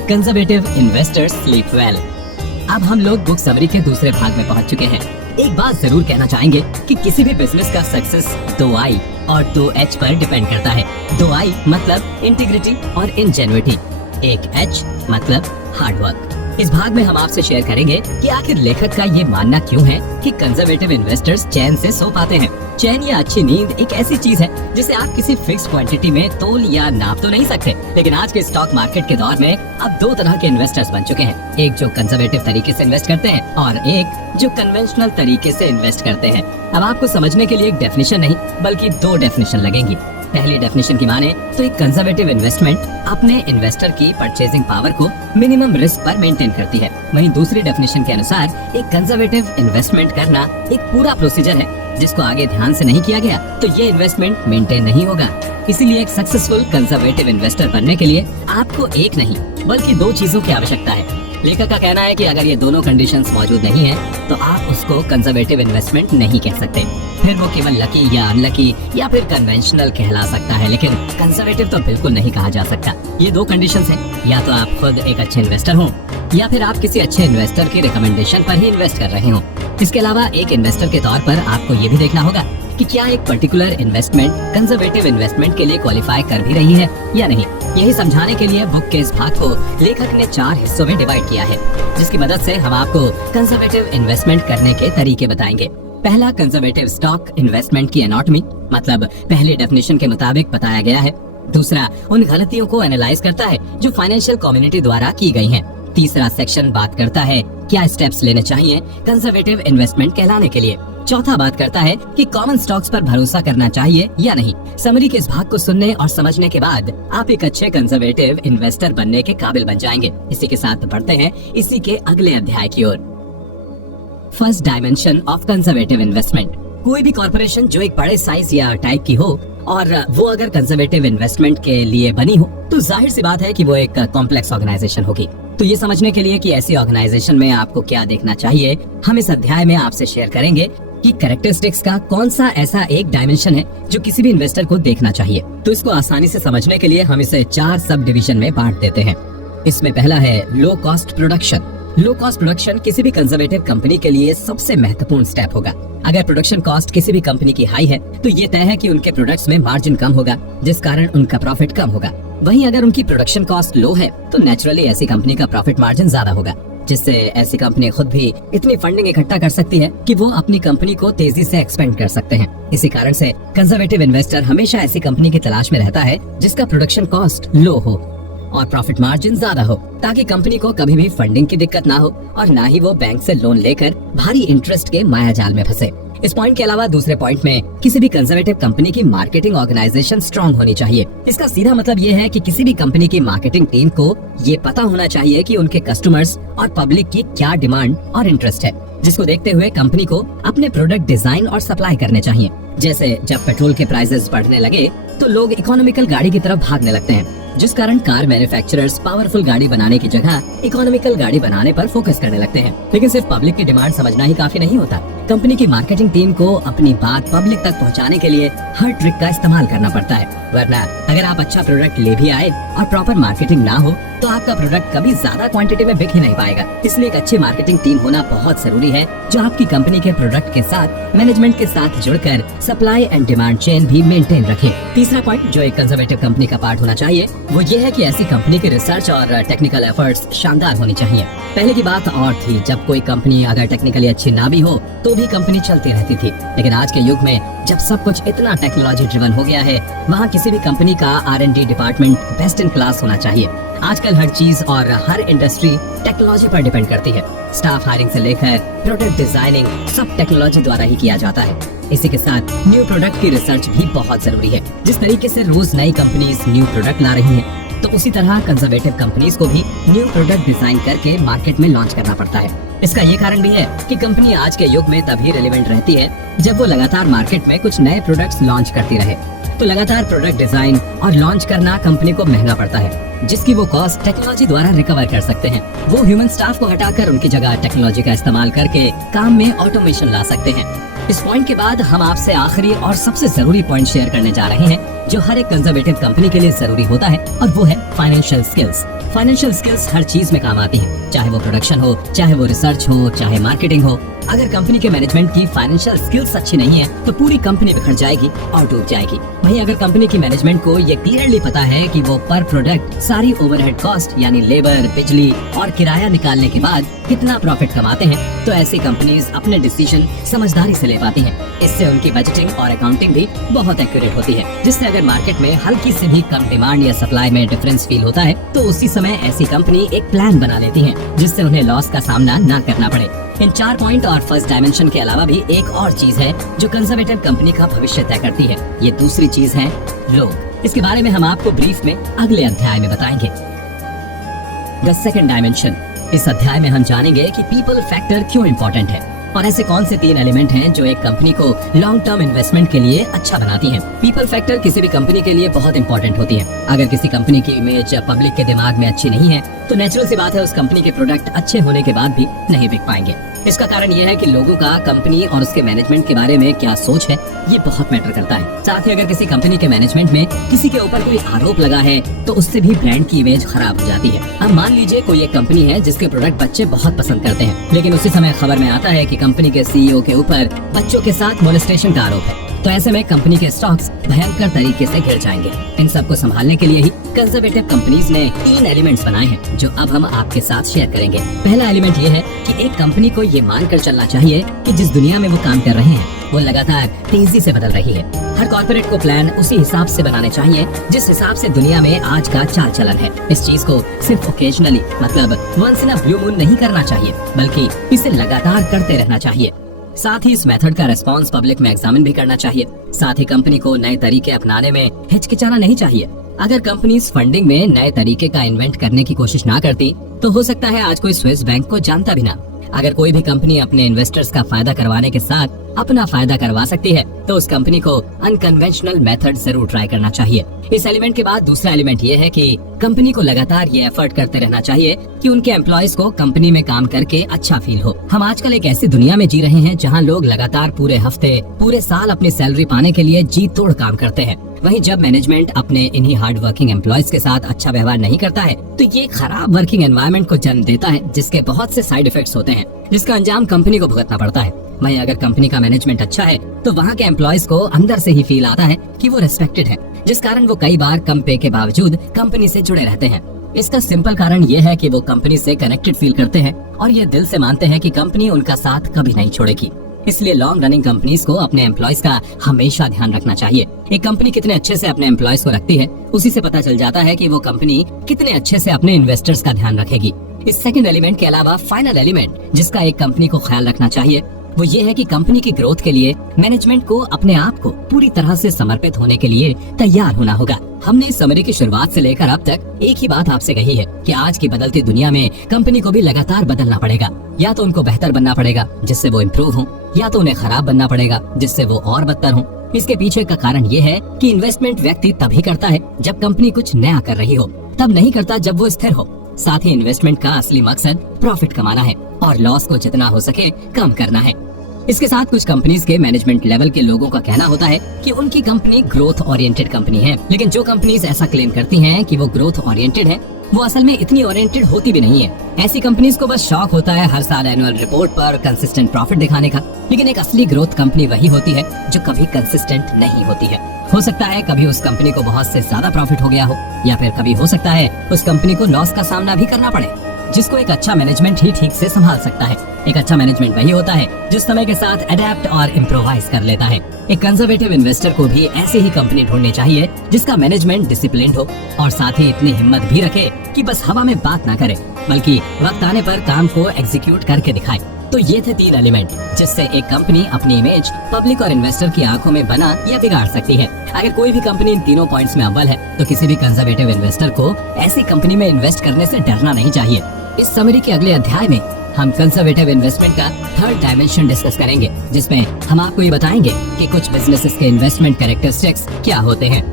Conservative investors sleep well. अब हम लोग बुक समरी के दूसरे भाग में पहुंच चुके हैं। एक बात जरूर कहना चाहेंगे कि किसी भी बिजनेस का सक्सेस 2 I और 2 H पर डिपेंड करता है। 2 I मतलब इंटीग्रिटी और इंजेन्युइटी, एक H मतलब हार्डवर्क। इस भाग में हम आपसे शेयर करेंगे कि आखिर लेखक का ये मानना क्यों है कि कंजर्वेटिव इन्वेस्टर्स चैन से सो पाते हैं। चैन या अच्छी नींद एक ऐसी चीज है जिसे आप किसी फिक्स क्वांटिटी में तोल या नाप तो नहीं सकते, लेकिन आज के स्टॉक मार्केट के दौर में अब 2 तरह के इन्वेस्टर्स बन चुके हैं। एक जो कंजर्वेटिव तरीके से इन्वेस्ट करते हैं और एक जो कन्वेंशनल तरीके से इन्वेस्ट करते हैं। अब आपको समझने के लिए एक डेफिनेशन नहीं बल्कि 2 डेफिनेशन लगेंगी। पहली डेफिनेशन की माने तो एक कंजर्वेटिव इन्वेस्टमेंट अपने इन्वेस्टर की परचेजिंग पावर को मिनिमम रिस्क पर मेंटेन करती है। वहीं दूसरी डेफिनेशन के अनुसार एक कंजर्वेटिव इन्वेस्टमेंट करना एक पूरा प्रोसीजर है जिसको आगे ध्यान से नहीं किया गया तो ये इन्वेस्टमेंट मेंटेन नहीं होगा। इसीलिए एक सक्सेसफुल कंजर्वेटिव इन्वेस्टर बनने के लिए आपको एक नहीं बल्कि 2 चीजों की आवश्यकता है। लेखक का कहना है कि अगर ये दोनों कंडीशंस मौजूद नहीं है तो आप उसको कंजर्वेटिव इन्वेस्टमेंट नहीं कह सकते। फिर वो केवल लकी या अनलकी या फिर कन्वेंशनल कहला सकता है, लेकिन कंजर्वेटिव तो बिल्कुल नहीं कहा जा सकता। ये 2 कंडीशंस हैं, या तो आप खुद एक अच्छे इन्वेस्टर हो या फिर आप किसी अच्छे इन्वेस्टर की रिकमेंडेशन पर ही इन्वेस्ट कर रहे हो। इसके अलावा एक इन्वेस्टर के तौर पर आपको ये भी देखना होगा कि क्या एक पर्टिकुलर इन्वेस्टमेंट कंजर्वेटिव इन्वेस्टमेंट के लिए क्वालिफाई कर भी रही है या नहीं। यही समझाने के लिए बुक के इस भाग को लेखक ने 4 हिस्सों में डिवाइड किया है, जिसकी मदद से हम आपको कंजर्वेटिव इन्वेस्टमेंट करने के तरीके बताएंगे। पहला, कंजर्वेटिव स्टॉक इन्वेस्टमेंट की एनाटॉमी, मतलब पहले डेफिनेशन के मुताबिक बताया गया है। दूसरा, उन गलतियों को एनालाइज करता है जो फाइनेंशियल कम्युनिटी द्वारा की गई हैं। तीसरा सेक्शन बात करता है क्या स्टेप्स लेने चाहिए कंजर्वेटिव इन्वेस्टमेंट कहलाने के लिए। चौथा बात करता है कि कॉमन स्टॉक्स पर भरोसा करना चाहिए या नहीं। समरी के इस भाग को सुनने और समझने के बाद आप एक अच्छे कंजर्वेटिव इन्वेस्टर बनने के काबिल बन जाएंगे। इसी के साथ बढ़ते हैं इसी के अगले अध्याय की ओर। First dimension of conservative investment. कोई भी कॉर्पोरेशन जो एक बड़े साइज या टाइप की हो और वो अगर कंजर्वेटिव इन्वेस्टमेंट के लिए बनी हो तो जाहिर सी बात है कि वो एक कॉम्प्लेक्स ऑर्गेनाइजेशन होगी। तो ये समझने के लिए कि ऐसी ऑर्गेनाइजेशन में आपको क्या देखना चाहिए, हम इस अध्याय में आपसे शेयर करेंगे कि कैरेक्टरिस्टिक्स का कौन सा ऐसा एक डायमेंशन है जो किसी भी इन्वेस्टर को देखना चाहिए। तो इसको आसानी से समझने के लिए हम इसे 4 सब डिवीजन में बांट देते हैं। इसमें पहला है low cost production. Low cost production किसी भी कंजर्वेटिव कंपनी के लिए सबसे महत्वपूर्ण स्टेप होगा। अगर प्रोडक्शन कॉस्ट किसी भी कंपनी की हाई है तो ये तय है कि उनके प्रोडक्ट्स में मार्जिन कम होगा, जिस कारण उनका प्रॉफिट कम होगा। वहीं अगर उनकी प्रोडक्शन कॉस्ट लो है तो नेचुरली ऐसी कंपनी का प्रॉफिट मार्जिन ज्यादा होगा, जिससे ऐसी कंपनी खुद भी इतनी फंडिंग इकट्ठा कर सकती है कि वो अपनी कंपनी को तेजी से एक्सपेंड कर सकते हैं। इसी कारण से कंजर्वेटिव इन्वेस्टर हमेशा ऐसी कंपनी की तलाश में रहता है जिसका प्रोडक्शन कॉस्ट लो हो और प्रॉफिट मार्जिन ज्यादा हो, ताकि कंपनी को कभी भी फंडिंग की दिक्कत ना हो और ना ही वो बैंक से लोन लेकर भारी इंटरेस्ट के माया जाल में फंसे। इस पॉइंट के अलावा दूसरे पॉइंट में किसी भी कंजर्वेटिव कंपनी की मार्केटिंग ऑर्गेनाइजेशन स्ट्रांग होनी चाहिए। इसका सीधा मतलब ये है कि किसी भी कंपनी की मार्केटिंग टीम को ये पता होना चाहिए कि उनके कस्टमर्स और पब्लिक की क्या डिमांड और इंटरेस्ट है, जिसको देखते हुए कंपनी को अपने प्रोडक्ट डिजाइन और सप्लाई करने चाहिए। जैसे जब पेट्रोल के प्राइसेस बढ़ने लगे तो लोग इकोनॉमिकल गाड़ी की तरफ भागने लगते हैं, जिस कारण कार मैन्युफैक्चरर्स पावरफुल गाड़ी बनाने की जगह इकोनॉमिकल गाड़ी बनाने पर फोकस करने लगते हैं। लेकिन सिर्फ पब्लिक की डिमांड समझना ही काफी नहीं होता। कंपनी की मार्केटिंग टीम को अपनी बात पब्लिक तक पहुंचाने के लिए हर ट्रिक का इस्तेमाल करना पड़ता है, वरना अगर आप अच्छा प्रोडक्ट ले भी आए और प्रॉपर मार्केटिंग ना हो तो आपका प्रोडक्ट कभी ज्यादा क्वांटिटी में बिक ही नहीं पाएगा। इसलिए एक अच्छी मार्केटिंग टीम होना बहुत जरूरी है, जो आपकी कंपनी के प्रोडक्ट के साथ मैनेजमेंट के साथ जुड़कर सप्लाई एंड डिमांड चेन भी मेंटेन रखे। तीसरा पॉइंट जो एक कंजर्वेटिव कंपनी का पार्ट होना चाहिए वो ये है कि ऐसी कंपनी की रिसर्च और टेक्निकल एफर्ट्स शानदार होनी चाहिए। पहले की बात और थी, जब कोई कंपनी अगर टेक्निकली अच्छी ना भी हो तो भी कंपनी चलती रहती थी। लेकिन आज के युग में जब सब कुछ इतना टेक्नोलॉजी ड्रिवन हो गया है, वहाँ किसी भी कंपनी का R&D department best in class होना चाहिए। आजकल हर चीज और हर इंडस्ट्री टेक्नोलॉजी पर डिपेंड करती है। स्टाफ हायरिंग से लेकर प्रोडक्ट डिजाइनिंग सब टेक्नोलॉजी द्वारा ही किया जाता है। इसी के साथ न्यू प्रोडक्ट की रिसर्च भी बहुत जरूरी है। जिस तरीके से रोज नई कंपनीज न्यू प्रोडक्ट ला रही हैं, तो उसी तरह कंजर्वेटिव कंपनीज को भी न्यू प्रोडक्ट डिजाइन करके मार्केट में लॉन्च करना पड़ता है। इसका ये कारण भी है कि कंपनी आज के युग में तभी रिलेवेंट रहती है जब वो लगातार मार्केट में कुछ नए प्रोडक्ट्स लॉन्च करती रहे। तो लगातार प्रोडक्ट डिजाइन और लॉन्च करना कंपनी को महंगा पड़ता है, जिसकी वो कॉस्ट टेक्नोलॉजी द्वारा रिकवर कर सकते हैं। वो ह्यूमन स्टाफ को हटाकर उनकी जगह टेक्नोलॉजी का इस्तेमाल करके काम में ऑटोमेशन ला सकते हैं। इस पॉइंट के बाद हम आपसे आखिरी और सबसे जरूरी पॉइंट शेयर करने जा रहे हैं, जो हर एक कंजर्वेटिव कंपनी के लिए जरूरी होता है, और वो है फाइनेंशियल स्किल्स। फाइनेंशियल स्किल्स हर चीज में काम आती हैं, चाहे वो प्रोडक्शन हो, चाहे वो रिसर्च हो, चाहे मार्केटिंग हो। अगर कंपनी के मैनेजमेंट की फाइनेंशियल स्किल्स अच्छी नहीं है तो पूरी कंपनी बिखर जाएगी और डूब जाएगी। वहीं अगर कंपनी की मैनेजमेंट को ये क्लियरली पता है कि वो पर प्रोडक्ट सारी ओवरहेड कॉस्ट यानी लेबर, बिजली और किराया निकालने के बाद कितना प्रॉफिट कमाते हैं, तो ऐसी कंपनीज अपने डिसीजन समझदारी से ले पाती हैं। इससे उनकी बजटिंग और अकाउंटिंग भी बहुत एक्यूरेट होती है, जिससे अगर मार्केट में हल्की से भी कम डिमांड या सप्लाई में डिफरेंस फील होता है तो उसी समय ऐसी कंपनी एक प्लान बना लेती है, जिससे उन्हें लॉस का सामना ना करना पड़े। इन 4 पॉइंट और फर्स्ट डायमेंशन के अलावा भी एक और चीज है जो कंजर्वेटिव कंपनी का भविष्य तय करती है। ये दूसरी चीज है लोग। इसके बारे में हम आपको ब्रीफ में अगले अध्याय में बताएंगे। The second dimension. इस अध्याय में हम जानेंगे कि पीपल फैक्टर क्यों इम्पोर्टेंट है और ऐसे कौन से 3 एलिमेंट हैं जो एक कंपनी को लॉन्ग टर्म इन्वेस्टमेंट के लिए अच्छा बनाती हैं। पीपल फैक्टर किसी भी कंपनी के लिए बहुत इंपॉर्टेंट होती है। अगर किसी कंपनी की इमेज पब्लिक के दिमाग में अच्छी नहीं है तो नेचुरल सी बात है उस कंपनी के प्रोडक्ट अच्छे होने के बाद भी नहीं बिक पाएंगे। इसका कारण यह है कि लोगों का कंपनी और उसके मैनेजमेंट के बारे में क्या सोच है, ये बहुत मैटर करता है। साथ ही अगर किसी कंपनी के मैनेजमेंट में किसी के ऊपर कोई आरोप लगा है तो उससे भी ब्रांड की इमेज खराब हो जाती है। अब मान लीजिए कोई एक कंपनी है जिसके प्रोडक्ट बच्चे बहुत पसंद करते हैं, लेकिन उसी समय खबर में आता है कि कंपनी के CEO के ऊपर बच्चों के साथ मोलेस्टेशन का आरोप है, तो ऐसे में कंपनी के स्टॉक्स भयंकर तरीके से गिर जाएंगे। इन सब को संभालने के लिए ही कंजर्वेटिव कंपनीज ने 3 एलिमेंट्स बनाए हैं जो अब हम आपके साथ शेयर करेंगे। पहला एलिमेंट ये है कि एक कंपनी को ये मानकर चलना चाहिए कि जिस दुनिया में वो काम कर रहे हैं वो लगातार तेजी से बदल रही है। हर कॉर्पोरेट को प्लान उसी हिसाब से बनाने चाहिए जिस हिसाब से दुनिया में आज का चाल चलन है। इस चीज को सिर्फ ओकेजनली मतलब once in a blue moon नहीं करना चाहिए, बल्कि इसे लगातार करते रहना चाहिए। साथ ही इस मेथड का रेस्पॉन्स पब्लिक में एग्जामिन भी करना चाहिए। साथ ही कंपनी को नए तरीके अपनाने में हिचकिचाना नहीं चाहिए। अगर कंपनीज फंडिंग में नए तरीके का इन्वेंट करने की कोशिश ना करती तो हो सकता है आज कोई स्विस बैंक को जानता भी ना। अगर कोई भी कंपनी अपने इन्वेस्टर्स का फायदा करवाने के साथ अपना फायदा करवा सकती है तो उस कंपनी को अनकन्वेंशनल मेथड जरूर ट्राई करना चाहिए। इस एलिमेंट के बाद दूसरा एलिमेंट ये है कि कंपनी को लगातार ये एफर्ट करते रहना चाहिए कि उनके एम्प्लॉयज को कंपनी में काम करके अच्छा फील हो। हम आजकल एक ऐसी दुनिया में जी रहे हैं जहां लोग लगातार पूरे हफ्ते, पूरे साल अपनी सैलरी पाने के लिए जी तोड़ काम करते हैं। वहीं जब मैनेजमेंट अपने इन्हीं हार्ड वर्किंग एम्प्लॉयज के साथ अच्छा व्यवहार नहीं करता है तो ये खराब वर्किंग एनवायरनमेंट को जन्म देता है, जिसके बहुत से साइड इफेक्ट्स होते हैं, जिसका अंजाम कंपनी को भुगतना पड़ता है। वहीं अगर कंपनी का मैनेजमेंट अच्छा है तो वहाँ के एम्प्लॉयज को अंदर से ही फील आता है कि वो रिस्पेक्टेड है, जिस कारण वो कई बार कम पे के बावजूद कंपनी से जुड़े रहते हैं। इसका सिंपल कारण ये है कि वो कंपनी से कनेक्टेड फील करते हैं और ये दिल से मानते हैं कि कंपनी उनका साथ कभी नहीं छोड़ेगी। इसलिए लॉन्ग रनिंग कंपनीज को अपने एम्प्लॉयज का हमेशा ध्यान रखना चाहिए। एक कंपनी कितने अच्छे से अपने एम्प्लॉयज को रखती है उसी से पता चल जाता है कि वो कंपनी कितने अच्छे से अपने इन्वेस्टर्स का ध्यान रखेगी। इस सेकंड एलिमेंट के अलावा फाइनल एलिमेंट जिसका एक कंपनी को ख्याल रखना चाहिए वो ये है कि कंपनी की ग्रोथ के लिए मैनेजमेंट को अपने आप को पूरी तरह से समर्पित होने के लिए तैयार होना होगा। हमने इस समरी की शुरुआत से लेकर अब तक एक ही बात आपसे कही है कि आज की बदलती दुनिया में कंपनी को भी लगातार बदलना पड़ेगा। या तो उनको बेहतर बनना पड़ेगा जिससे वो इम्प्रूव हो, या तो उन्हें खराब बनना पड़ेगा जिससे वो और बदतर हो। इसके पीछे का कारण ये है कि इन्वेस्टमेंट व्यक्ति तभी करता है जब कंपनी कुछ नया कर रही हो, तब नहीं करता जब वो स्थिर हो। साथ ही इन्वेस्टमेंट का असली मकसद प्रॉफिट कमाना है और लॉस को जितना हो सके कम करना है। इसके साथ कुछ कंपनीज के मैनेजमेंट लेवल के लोगों का कहना होता है कि उनकी कंपनी ग्रोथ ओरिएंटेड कंपनी है, लेकिन जो कंपनीज ऐसा क्लेम करती हैं कि वो ग्रोथ ओरिएंटेड है वो असल में इतनी ओरिएंटेड होती भी नहीं है। ऐसी कंपनीज को बस शौक होता है हर साल एनुअल रिपोर्ट पर कंसिस्टेंट प्रॉफिट दिखाने का, लेकिन एक असली ग्रोथ कंपनी वही होती है जो कभी कंसिस्टेंट नहीं होती है। हो सकता है कभी उस कंपनी को बहुत से ज्यादा प्रॉफिट हो गया हो, या फिर कभी हो सकता है उस कंपनी को लॉस का सामना भी करना पड़े, जिसको एक अच्छा मैनेजमेंट ही ठीक से संभाल सकता है। एक अच्छा मैनेजमेंट वही होता है जो समय के साथ अडेप्ट और इम्प्रोवाइज कर लेता है। एक कंजर्वेटिव इन्वेस्टर को भी ऐसी ही कंपनी ढूंढनी चाहिए जिसका मैनेजमेंट डिसिप्लिन्ड हो और साथ ही इतनी हिम्मत भी रखे कि बस हवा में बात ना करे, बल्कि वक्त आने पर काम को एग्जीक्यूट करके दिखाए। तो ये थे 3 एलिमेंट जिससे एक कंपनी अपनी इमेज पब्लिक और इन्वेस्टर की आंखों में बना या बिगाड़ सकती है। अगर कोई भी कंपनी इन तीनों पॉइंट्स में अव्वल है तो किसी भी कंजर्वेटिव इन्वेस्टर को ऐसी कंपनी में इन्वेस्ट करने से डरना नहीं चाहिए। इस समरी के अगले अध्याय में हम कंजर्वेटिव इन्वेस्टमेंट का 3rd डायमेंशन डिस्कस करेंगे, जिसमें हम आपको ये बताएंगे कि कुछ बिजनेसेस के इन्वेस्टमेंट कैरेक्टरिस्टिक्स क्या होते हैं।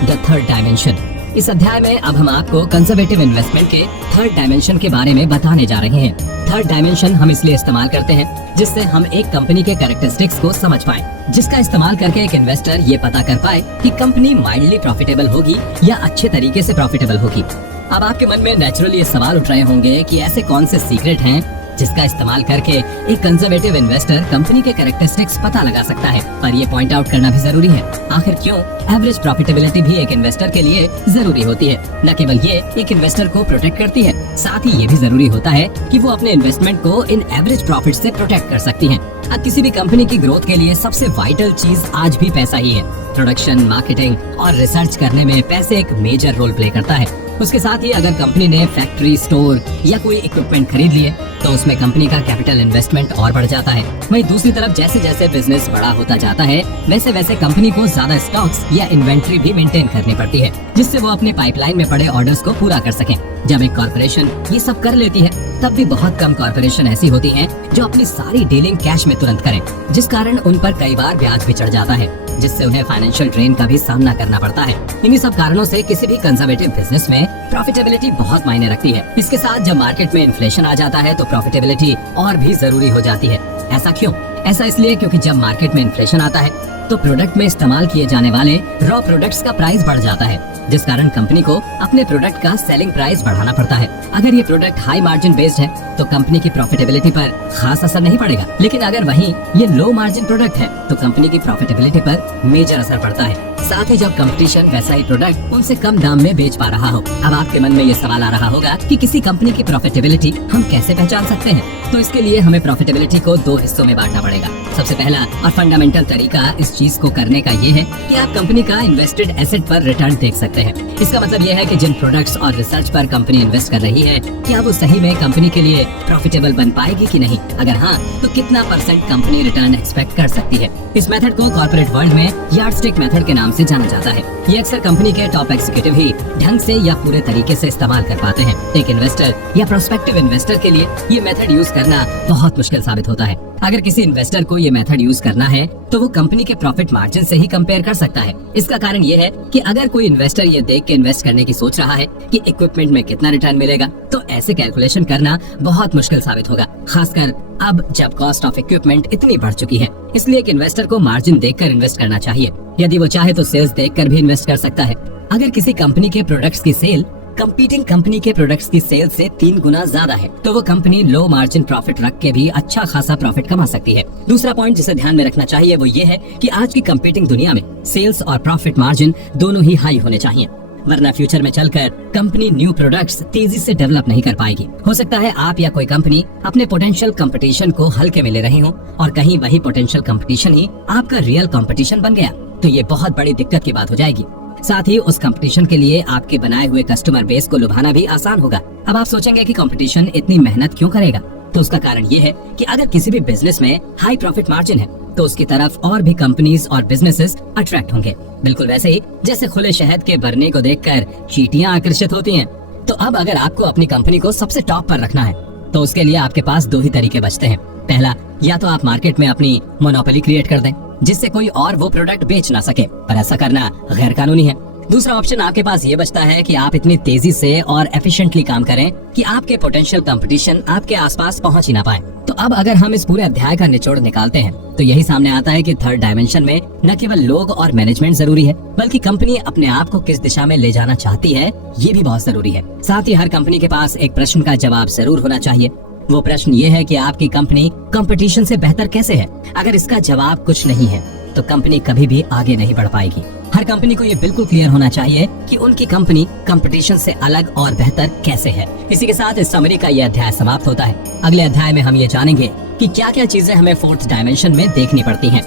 The 3rd dimension. इस अध्याय में अब हम आपको कंजर्वेटिव इन्वेस्टमेंट के 3rd डायमेंशन के बारे में बताने जा रहे हैं। 3rd डायमेंशन हम इसलिए इस्तेमाल करते हैं जिससे हम एक कंपनी के कैरेक्टरिस्टिक्स को समझ पाएं, जिसका इस्तेमाल करके एक इन्वेस्टर ये पता कर पाए कि कंपनी माइल्डली प्रॉफिटेबल होगी या अच्छे तरीके से प्रॉफिटेबल होगी। अब आपके मन में नेचुरली ये सवाल उठ रहे होंगे कि ऐसे कौन से सीक्रेट हैं जिसका इस्तेमाल करके एक कंजर्वेटिव इन्वेस्टर कंपनी के कैरेक्टरिस्टिक्स पता लगा सकता है। पर ये पॉइंट आउट करना भी जरूरी है, आखिर क्यों एवरेज प्रॉफिटेबिलिटी भी एक इन्वेस्टर के लिए जरूरी होती है। न केवल ये एक इन्वेस्टर को प्रोटेक्ट करती है, साथ ही ये भी जरूरी होता है कि वो अपने इन्वेस्टमेंट को इन एवरेज प्रॉफिट से प्रोटेक्ट कर सकती है। अब किसी भी कंपनी की ग्रोथ के लिए सबसे वाइटल चीज आज भी पैसा ही है। प्रोडक्शन, मार्केटिंग और रिसर्च करने में पैसे एक मेजर रोल प्ले करता है। उसके साथ ही अगर कंपनी ने फैक्ट्री, स्टोर या कोई इक्विपमेंट खरीद लिए तो उसमें कंपनी का कैपिटल इन्वेस्टमेंट और बढ़ जाता है। वहीं दूसरी तरफ जैसे जैसे बिजनेस बड़ा होता जाता है वैसे वैसे कंपनी को ज्यादा स्टॉक्स या इन्वेंट्री भी मेंटेन करनी पड़ती है, जिससे वो अपने पाइपलाइन में पड़े ऑर्डर्स को पूरा कर सकें। जब एक कॉर्पोरेशन ये सब कर लेती है तब भी बहुत कम कॉर्पोरेशन ऐसी होती हैं जो अपनी सारी डीलिंग कैश में तुरंत करें, जिस कारण उन पर कई बार ब्याज भी चढ़ जाता है, जिससे उन्हें फाइनेंशियल ड्रेन का भी सामना करना पड़ता है। इन्हीं सब कारणों से किसी भी कंजर्वेटिव बिजनेस में प्रॉफिटेबिलिटी बहुत मायने रखती है। इसके साथ जब मार्केट में इन्फ्लेशन आ जाता है तो प्रॉफिटेबिलिटी और भी जरूरी हो जाती है। ऐसा क्यों? ऐसा इसलिए क्योंकि जब मार्केट में इन्फ्लेशन आता है तो प्रोडक्ट में इस्तेमाल किए जाने वाले रॉ प्रोडक्ट्स का प्राइस बढ़ जाता है, जिस कारण कंपनी को अपने प्रोडक्ट का सेलिंग प्राइस बढ़ाना पड़ता है। अगर ये प्रोडक्ट हाई मार्जिन बेस्ड है तो कंपनी की प्रॉफिटेबिलिटी पर खास असर नहीं पड़ेगा, लेकिन अगर वहीं ये लो मार्जिन प्रोडक्ट है तो कंपनी की प्रॉफिटेबिलिटी पर मेजर असर पड़ता है। साथ ही जब कंपटीशन वैसा ही प्रोडक्ट उनसे कम दाम में बेच पा रहा हो। अब आपके मन में ये सवाल आ रहा होगा कि किसी कंपनी की प्रॉफिटेबिलिटी हम कैसे पहचान सकते हैं? तो इसके लिए हमें प्रॉफिटेबिलिटी को 2 हिस्सों में बांटना पड़ेगा। सबसे पहला और फंडामेंटल तरीका इस चीज को करने का ये है कि आप कंपनी का इन्वेस्टेड एसेट पर रिटर्न देख सकते हैं। इसका मतलब ये है कि जिन प्रोडक्ट्स और रिसर्च पर कंपनी इन्वेस्ट कर रही है क्या वो सही में कंपनी के लिए प्रॉफिटेबल बन पाएगी कि नहीं। अगर हाँ तो कितना % कंपनी रिटर्न एक्सपेक्ट कर सकती है। इस मेथड को कॉर्पोरेट वर्ल्ड में यार्डस्टिक मेथड के नाम से जाना जाता है। ये अक्सर कंपनी के टॉप एग्जीक्यूटिव ही ढंग से या पूरे तरीके से इस्तेमाल कर पाते हैं। एक इन्वेस्टर या प्रोस्पेक्टिव इन्वेस्टर के लिए ये मेथड यूज करना बहुत मुश्किल साबित होता है। अगर किसी इन्वेस्टर को ये मेथड यूज करना है तो वो कंपनी के प्रॉफिट मार्जिन से ही कंपेयर कर सकता है। इसका कारण ये है कि अगर कोई इन्वेस्टर ये देख के इन्वेस्ट करने की सोच रहा है कि इक्विपमेंट में कितना रिटर्न मिलेगा तो ऐसे कैलकुलेशन करना बहुत मुश्किल साबित होगा, खासकर अब जब कॉस्ट ऑफ इक्विपमेंट इतनी बढ़ चुकी है। इसलिए एक इन्वेस्टर को मार्जिन देखकर इन्वेस्ट करना चाहिए। यदि वो चाहे तो सेल्स देखकर भी इन्वेस्ट कर सकता है। अगर किसी कंपनी के प्रोडक्ट्स की सेल कंपीटिंग कंपनी के प्रोडक्ट्स की सेल से 3 गुना ज्यादा है तो वो कंपनी लो मार्जिन प्रॉफिट रख के भी अच्छा खासा प्रॉफिट कमा सकती है। दूसरा पॉइंट जिसे ध्यान में रखना चाहिए वो ये है कि आज की कंपीटिंग दुनिया में सेल्स और प्रॉफिट मार्जिन दोनों ही हाई होने चाहिए, वरना फ्यूचर में चलकर कंपनी न्यू प्रोडक्ट्स तेजी से डेवलप नहीं कर पाएगी। हो सकता है आप या कोई कंपनी अपने पोटेंशियल कंपटीशन को हल्के में ले रही हो और कहीं वही पोटेंशियल कंपटीशन ही आपका रियल कंपटीशन बन गया तो ये बहुत बड़ी दिक्कत की बात हो जाएगी। साथ ही उस कंपटीशन के लिए आपके बनाए हुए कस्टमर बेस को लुभाना भी आसान होगा। अब आप सोचेंगे कि कंपटीशन इतनी मेहनत क्यों करेगा, तो उसका कारण ये है कि अगर किसी भी बिजनेस में हाई प्रॉफिट मार्जिन है तो उसकी तरफ और भी कंपनीज और बिजनेसेस अट्रैक्ट होंगे। बिल्कुल वैसे ही जैसे खुले शहद के भरने को देखकर चींटियां आकर्षित होती हैं। तो अब अगर आपको अपनी कंपनी को सबसे टॉप पर रखना है तो उसके लिए आपके पास 2 ही तरीके बचते हैं। पहला, या तो आप मार्केट में अपनी मोनोपोली क्रिएट कर दें जिससे कोई और वो प्रोडक्ट बेच ना सके, पर ऐसा करना गैर कानूनी है। दूसरा ऑप्शन आपके पास ये बचता है कि आप इतनी तेजी से और एफिशिएंटली काम करें कि आपके पोटेंशियल कंपटीशन आपके आसपास पहुंच ही ना पाए। तो अब अगर हम इस पूरे अध्याय का निचोड़ निकालते हैं तो यही सामने आता है कि थर्ड डायमेंशन में न केवल लोग और मैनेजमेंट जरूरी है, बल्कि कंपनी अपने आप को किस दिशा में ले जाना चाहती है ये भी बहुत जरूरी है। साथ ही हर कंपनी के पास एक प्रश्न का जवाब जरूर होना चाहिए। वो प्रश्न ये है कि आपकी कंपनी कंपटीशन से बेहतर कैसे है। अगर इसका जवाब कुछ नहीं है तो कंपनी कभी भी आगे नहीं बढ़ पाएगी। हर कंपनी को ये बिल्कुल क्लियर होना चाहिए कि उनकी कंपनी कंपटीशन से अलग और बेहतर कैसे है। इसी के साथ इस समरी का ये अध्याय समाप्त होता है। अगले अध्याय में हम ये जानेंगे कि क्या क्या चीजें हमें फोर्थ डायमेंशन में देखनी पड़ती हैं।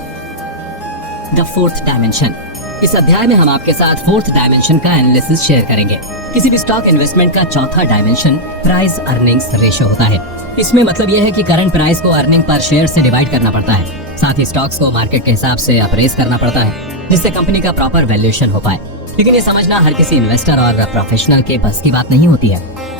The fourth dimension. इस अध्याय में हम आपके साथ फोर्थ डायमेंशन का एनालिसिस शेयर करेंगे। किसी भी स्टॉक इन्वेस्टमेंट का चौथा डायमेंशन प्राइस अर्निंग्स रेशियो होता है। इसमें मतलब यह है कि करंट प्राइस को अर्निंग पर शेयर से डिवाइड करना पड़ता है। साथ ही स्टॉक्स को मार्केट के हिसाब से अप्रेस करना पड़ता है जिससे कंपनी का प्रॉपर वैल्यूएशन हो पाए। लेकिन ये समझना हर किसी इन्वेस्टर और प्रोफेशनल के बस की बात नहीं होती है।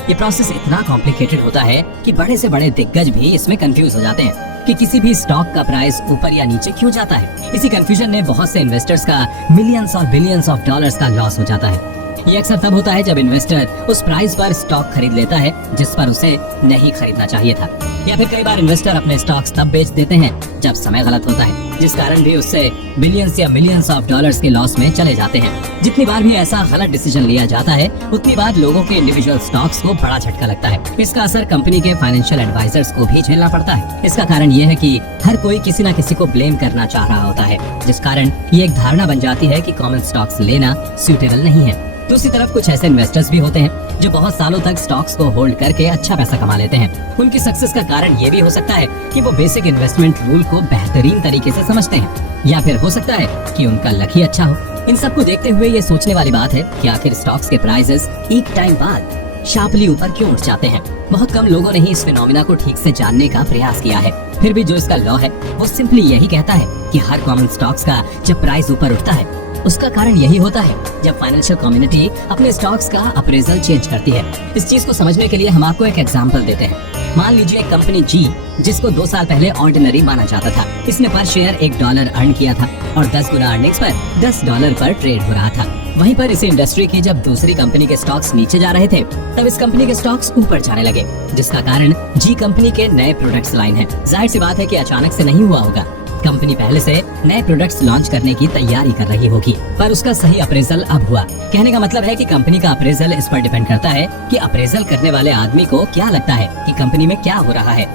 ये प्रोसेस इतना कॉम्प्लिकेटेड होता है कि बड़े से बड़े दिग्गज भी इसमें कंफ्यूज हो जाते हैं कि किसी भी स्टॉक का प्राइस ऊपर या नीचे क्यों जाता है। इसी कंफ्यूजन ने बहुत से इन्वेस्टर्स का मिलियंस और बिलियंस ऑफ डॉलर्स का लॉस हो जाता है। ये अक्सर तब होता है जब इन्वेस्टर उस प्राइस पर स्टॉक खरीद लेता है जिस पर उसे नहीं खरीदना चाहिए था, या फिर कई बार इन्वेस्टर अपने स्टॉक्स तब बेच देते हैं जब समय गलत होता है, जिस कारण भी उससे बिलियंस या मिलियंस ऑफ डॉलर्स के लॉस में चले जाते हैं। जितनी बार भी ऐसा गलत डिसीजन लिया जाता है उतनी बार लोगों के इंडिविजुअल स्टॉक्स को बड़ा झटका लगता है। इसका असर कंपनी के फाइनेंशियल एडवाइजर्स को भी झेलना पड़ता है। इसका कारण ये है कि हर कोई किसी न किसी को ब्लेम करना चाह रहा होता है, जिस कारण ये एक धारणा बन जाती है कि कॉमन स्टॉक्स लेना सूटेबल नहीं है। दूसरी तरफ कुछ ऐसे इन्वेस्टर्स भी होते हैं जो बहुत सालों तक स्टॉक्स को होल्ड करके अच्छा पैसा कमा लेते हैं। उनकी सक्सेस का कारण ये भी हो सकता है कि वो बेसिक इन्वेस्टमेंट रूल को बेहतरीन तरीके से समझते हैं, या फिर हो सकता है कि उनका लक ही अच्छा हो। इन सबको देखते हुए ये सोचने वाली बात है कि आखिर स्टॉक्स के प्राइसेस एक टाइम बाद शार्पली ऊपर क्यों उठ जाते हैं। बहुत कम लोगों ने ही इस फिनोमिना को ठीक से जानने का प्रयास किया है। फिर भी जो इसका लॉ है वो सिंपली यही कहता है कि हर कॉमन स्टॉक्स का जब प्राइस ऊपर उठता है उसका कारण यही होता है जब फाइनेंशियल कम्युनिटी अपने स्टॉक्स का अप्रेजल चेंज करती है। इस चीज को समझने के लिए हम आपको एक एग्जांपल देते हैं। मान लीजिए एक कंपनी जी, जिसको 2 साल पहले ऑर्डिनरी माना जाता था, इसने पर शेयर $1 अर्न किया था और 10 गुना अर्निंग्स पर $10 पर ट्रेड हो रहा था। वहीं पर इसी इंडस्ट्री की जब दूसरी कंपनी के स्टॉक्स नीचे जा रहे थे तब इस कंपनी के स्टॉक्स ऊपर जाने लगे, जिसका कारण जी कंपनी के नए प्रोडक्ट्स लाइन है। जाहिर सी बात है कि अचानक से नहीं हुआ होगा। कंपनी पहले से नए प्रोडक्ट्स लॉन्च करने की तैयारी कर रही होगी, पर उसका सही अप्रेजल अब हुआ। कहने का मतलब है कि कंपनी का अप्रेजल इस पर डिपेंड करता है कि अप्रेजल करने वाले आदमी को क्या लगता है कि कंपनी में क्या हो रहा है।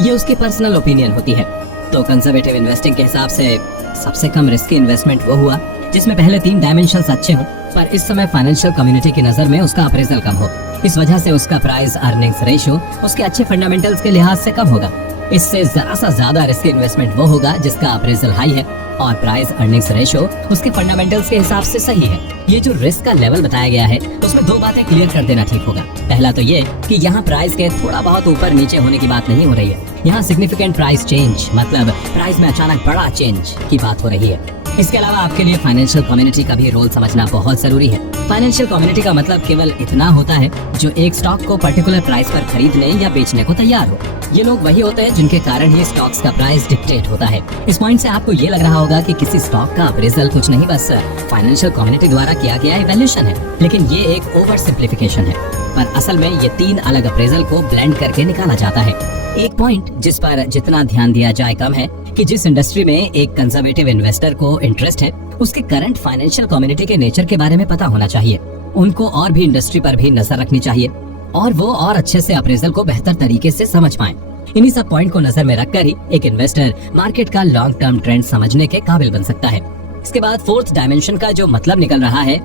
ये उसकी पर्सनल ओपिनियन होती है। तो कंजर्वेटिव इन्वेस्टिंग के हिसाब से सबसे कम रिस्की इन्वेस्टमेंट वो हुआ जिसमें पहले 3 डायमेंशंस अच्छे हों, पर इस समय फाइनेंशियल कम्युनिटी की नजर में उसका अप्रेजल कम हो। इस वजह से उसका प्राइस अर्निंग्स रेशियो उसके अच्छे फंडामेंटल्स के लिहाज से कम होगा। इससे जरा सा ज्यादा रिस्की इन्वेस्टमेंट वो होगा जिसका अप्रेजल हाई है और प्राइस अर्निंग्स रेशियो उसके फंडामेंटल्स के हिसाब से सही है। ये जो रिस्क का लेवल बताया गया है उसमें 2 बातें क्लियर कर देना ठीक होगा। पहला तो ये कि यहाँ प्राइस के थोड़ा बहुत ऊपर नीचे होने की बात नहीं हो रही है। यहाँ सिग्निफिकेंट प्राइस चेंज मतलब प्राइस में अचानक बड़ा चेंज की बात हो रही है। इसके अलावा आपके लिए फाइनेंशियल कम्युनिटी का भी रोल समझना बहुत जरूरी है। फाइनेंशियल कम्युनिटी का मतलब केवल इतना होता है जो एक स्टॉक को पर्टिकुलर प्राइस पर खरीदने या बेचने को तैयार हो। ये लोग वही होते हैं जिनके कारण ही स्टॉक्स का प्राइस डिक्टेट होता है। इस पॉइंट से आपको ये लग रहा होगा कि किसी स्टॉक का अप्रेजल कुछ नहीं बस फाइनेंशियल कम्युनिटी द्वारा किया गया इवैल्यूएशन है, लेकिन ये एक ओवर सिंप्लीफिकेशन है। पर असल में ये 3 अलग अप्रेजल को ब्लेंड करके निकाला जाता है। एक पॉइंट जिस पर जितना ध्यान दिया जाए कम है कि जिस इंडस्ट्री में एक कंजर्वेटिव इन्वेस्टर को इंटरेस्ट है उसके करंट फाइनेंशियल कम्युनिटी के नेचर के बारे में पता होना चाहिए। उनको और भी इंडस्ट्री पर भी नजर रखनी चाहिए और वो और अच्छे से अप्रेजल को बेहतर तरीके से समझ पाएं। इन्हीं सब पॉइंट को नजर में रखकर ही एक इन्वेस्टर मार्केट का लॉन्ग टर्म ट्रेंड समझने के काबिल बन सकता है। इसके बाद फोर्थ डायमेंशन का जो मतलब निकल रहा है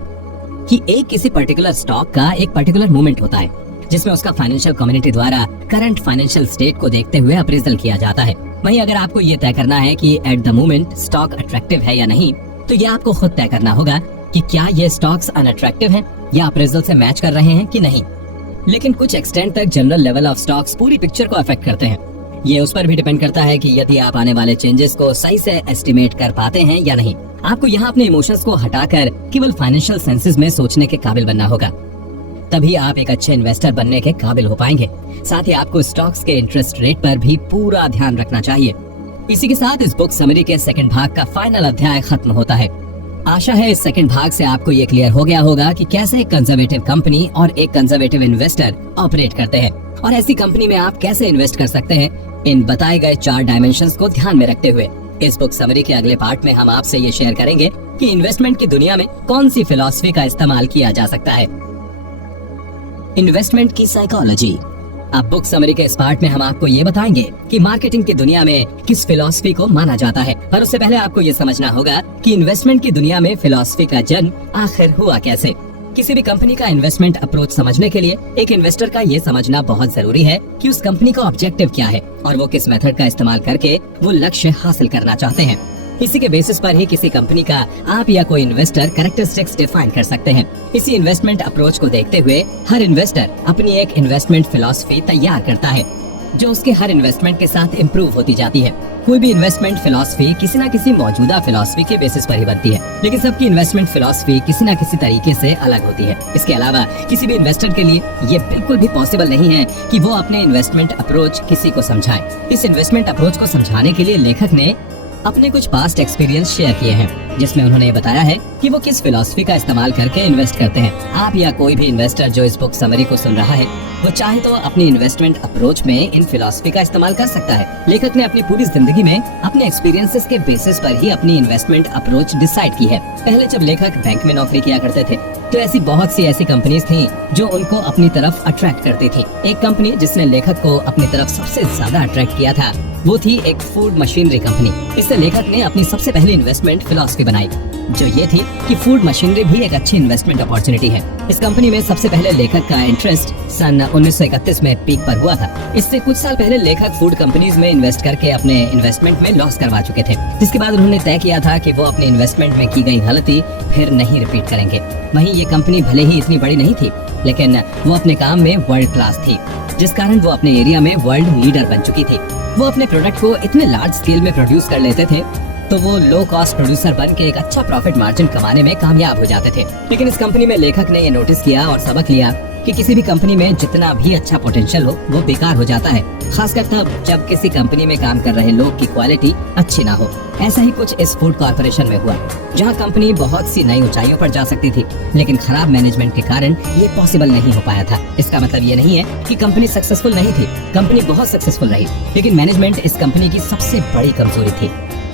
कि एक किसी पर्टिकुलर स्टॉक का एक पर्टिकुलर मूवमेंट होता है जिसमें उसका फाइनेंशियल कम्युनिटी द्वारा करंट फाइनेंशियल स्टेट को देखते हुए अप्रेजल किया जाता है। वहीं अगर आपको ये तय करना है कि at the moment stock attractive है या नहीं, तो ये आपको खुद तय करना होगा कि क्या ये स्टॉक्स अनअट्रैक्टिव हैं या अप्रेजल से मैच कर रहे हैं कि नहीं। लेकिन कुछ एक्सटेंट तक जनरल लेवल ऑफ स्टॉक्स पूरी पिक्चर को अफेक्ट करते हैं। ये उस पर भी डिपेंड करता है कि यदि आप आने वाले चेंजेस को सही से एस्टिमेट कर पाते हैं या नहीं। आपको यहाँ अपने इमोशंस को हटाकर केवल फाइनेंशियल सेंसेस में सोचने के काबिल बनना होगा, तभी आप एक अच्छे इन्वेस्टर बनने के काबिल हो पाएंगे। साथ ही आपको स्टॉक्स के इंटरेस्ट रेट पर भी पूरा ध्यान रखना चाहिए। इसी के साथ इस बुक समरी के सेकंड भाग का फाइनल अध्याय खत्म होता है। आशा है इस सेकंड भाग से आपको ये क्लियर हो गया होगा कि कैसे एक कंजर्वेटिव कंपनी और एक कंजर्वेटिव इन्वेस्टर ऑपरेट करते हैं और ऐसी कंपनी में आप कैसे इन्वेस्ट कर सकते हैं इन बताए गए 4 डायमेंशंस को ध्यान में रखते हुए। इस बुक समरी के अगले पार्ट में हम आपसे ये शेयर करेंगे कि इन्वेस्टमेंट की दुनिया में कौन सी फिलॉसफी का इस्तेमाल किया जा सकता है। इन्वेस्टमेंट की साइकोलॉजी। अब बुक समरी के इस पार्ट में हम आपको ये बताएंगे कि मार्केटिंग की दुनिया में किस फिलॉसफी को माना जाता है, पर उससे पहले आपको ये समझना होगा कि इन्वेस्टमेंट की दुनिया में फिलॉसफी का जन्म आखिर हुआ कैसे। किसी भी कंपनी का इन्वेस्टमेंट अप्रोच समझने के लिए एक इन्वेस्टर का ये समझना बहुत जरूरी है कि उस कंपनी का ऑब्जेक्टिव क्या है और वो किस मेथड का इस्तेमाल करके वो लक्ष्य हासिल करना चाहते हैं। इसी के बेसिस पर ही किसी कंपनी का आप या कोई इन्वेस्टर कैरेक्टरिस्टिक्स डिफाइन कर सकते हैं। इसी इन्वेस्टमेंट अप्रोच को देखते हुए हर इन्वेस्टर अपनी एक इन्वेस्टमेंट फिलॉसफी तैयार करता है जो उसके हर इन्वेस्टमेंट के साथ इम्प्रूव होती जाती है। कोई भी इन्वेस्टमेंट फिलॉसफी किसी न किसी मौजूदा फिलॉसफी के बेसिस पर ही बनती है, लेकिन सबकी इन्वेस्टमेंट फिलॉसफी किसी न किसी तरीके से अलग होती है। इसके अलावा किसी भी इन्वेस्टर के लिए ये बिल्कुल भी पॉसिबल नहीं है कि वो अपने इन्वेस्टमेंट अप्रोच किसी को समझाए। इस इन्वेस्टमेंट अप्रोच को समझाने के लिए लेखक ने अपने कुछ पास्ट एक्सपीरियंस शेयर किए हैं, जिसमें उन्होंने बताया है कि वो किस फिलॉसफी का इस्तेमाल करके इन्वेस्ट करते हैं। आप या कोई भी इन्वेस्टर जो इस बुक समरी को सुन रहा है, वो चाहे तो अपनी इन्वेस्टमेंट अप्रोच में इन फिलॉसफी का इस्तेमाल कर सकता है। लेखक ने अपनी पूरी जिंदगी में अपने एक्सपीरियंसेस के बेसिस पर ही अपनी इन्वेस्टमेंट अप्रोच डिसाइड की है। पहले जब लेखक बैंक में नौकरी किया करते थे तो ऐसी बहुत सी ऐसी कंपनीज थी जो उनको अपनी तरफ अट्रैक्ट करती थी। एक कंपनी जिसने लेखक को अपनी तरफ सबसे ज्यादा अट्रैक्ट किया था वो थी एक फूड मशीनरी कंपनी। इससे लेखक ने अपनी सबसे पहली इन्वेस्टमेंट फिलॉसफी बनाई, जो ये थी कि फूड मशीनरी भी एक अच्छी इन्वेस्टमेंट अपॉर्चुनिटी है। इस कंपनी में सबसे पहले लेखक का इंटरेस्ट सन 1931 में पीक पर हुआ था। इससे कुछ साल पहले लेखक फूड कंपनीज में इन्वेस्ट करके अपने इन्वेस्टमेंट में लॉस करवा चुके थे, जिसके बाद उन्होंने तय किया था कि वो अपनी इन्वेस्टमेंट में की गई गलती फिर नहीं रिपीट करेंगे। वहीं ये कंपनी भले ही इतनी बड़ी नहीं थी, लेकिन वो अपने काम में वर्ल्ड क्लास थी, जिस कारण वो अपने एरिया में वर्ल्ड लीडर बन चुकी थी। वो अपने प्रोडक्ट को इतने लार्ज स्केल में प्रोड्यूस कर लेते थे तो वो लो कॉस्ट प्रोड्यूसर बन के एक अच्छा प्रॉफिट मार्जिन कमाने में कामयाब हो जाते थे। लेकिन इस कंपनी में लेखक ने ये नोटिस किया और सबक लिया कि किसी भी कंपनी में जितना भी अच्छा पोटेंशियल हो वो बेकार हो जाता है, खासकर तब जब किसी कंपनी में काम कर रहे लोग की क्वालिटी अच्छी ना हो। ऐसा ही कुछ इस फूड कॉर्पोरेशन में हुआ, जहां कंपनी बहुत सी नई ऊंचाइयों पर जा सकती थी, लेकिन खराब मैनेजमेंट के कारण ये पॉसिबल नहीं हो पाया था। इसका मतलब ये नहीं है कि कंपनी सक्सेसफुल नहीं थी, कंपनी बहुत सक्सेसफुल रही, लेकिन मैनेजमेंट इस कंपनी की सबसे बड़ी कमजोरी थी।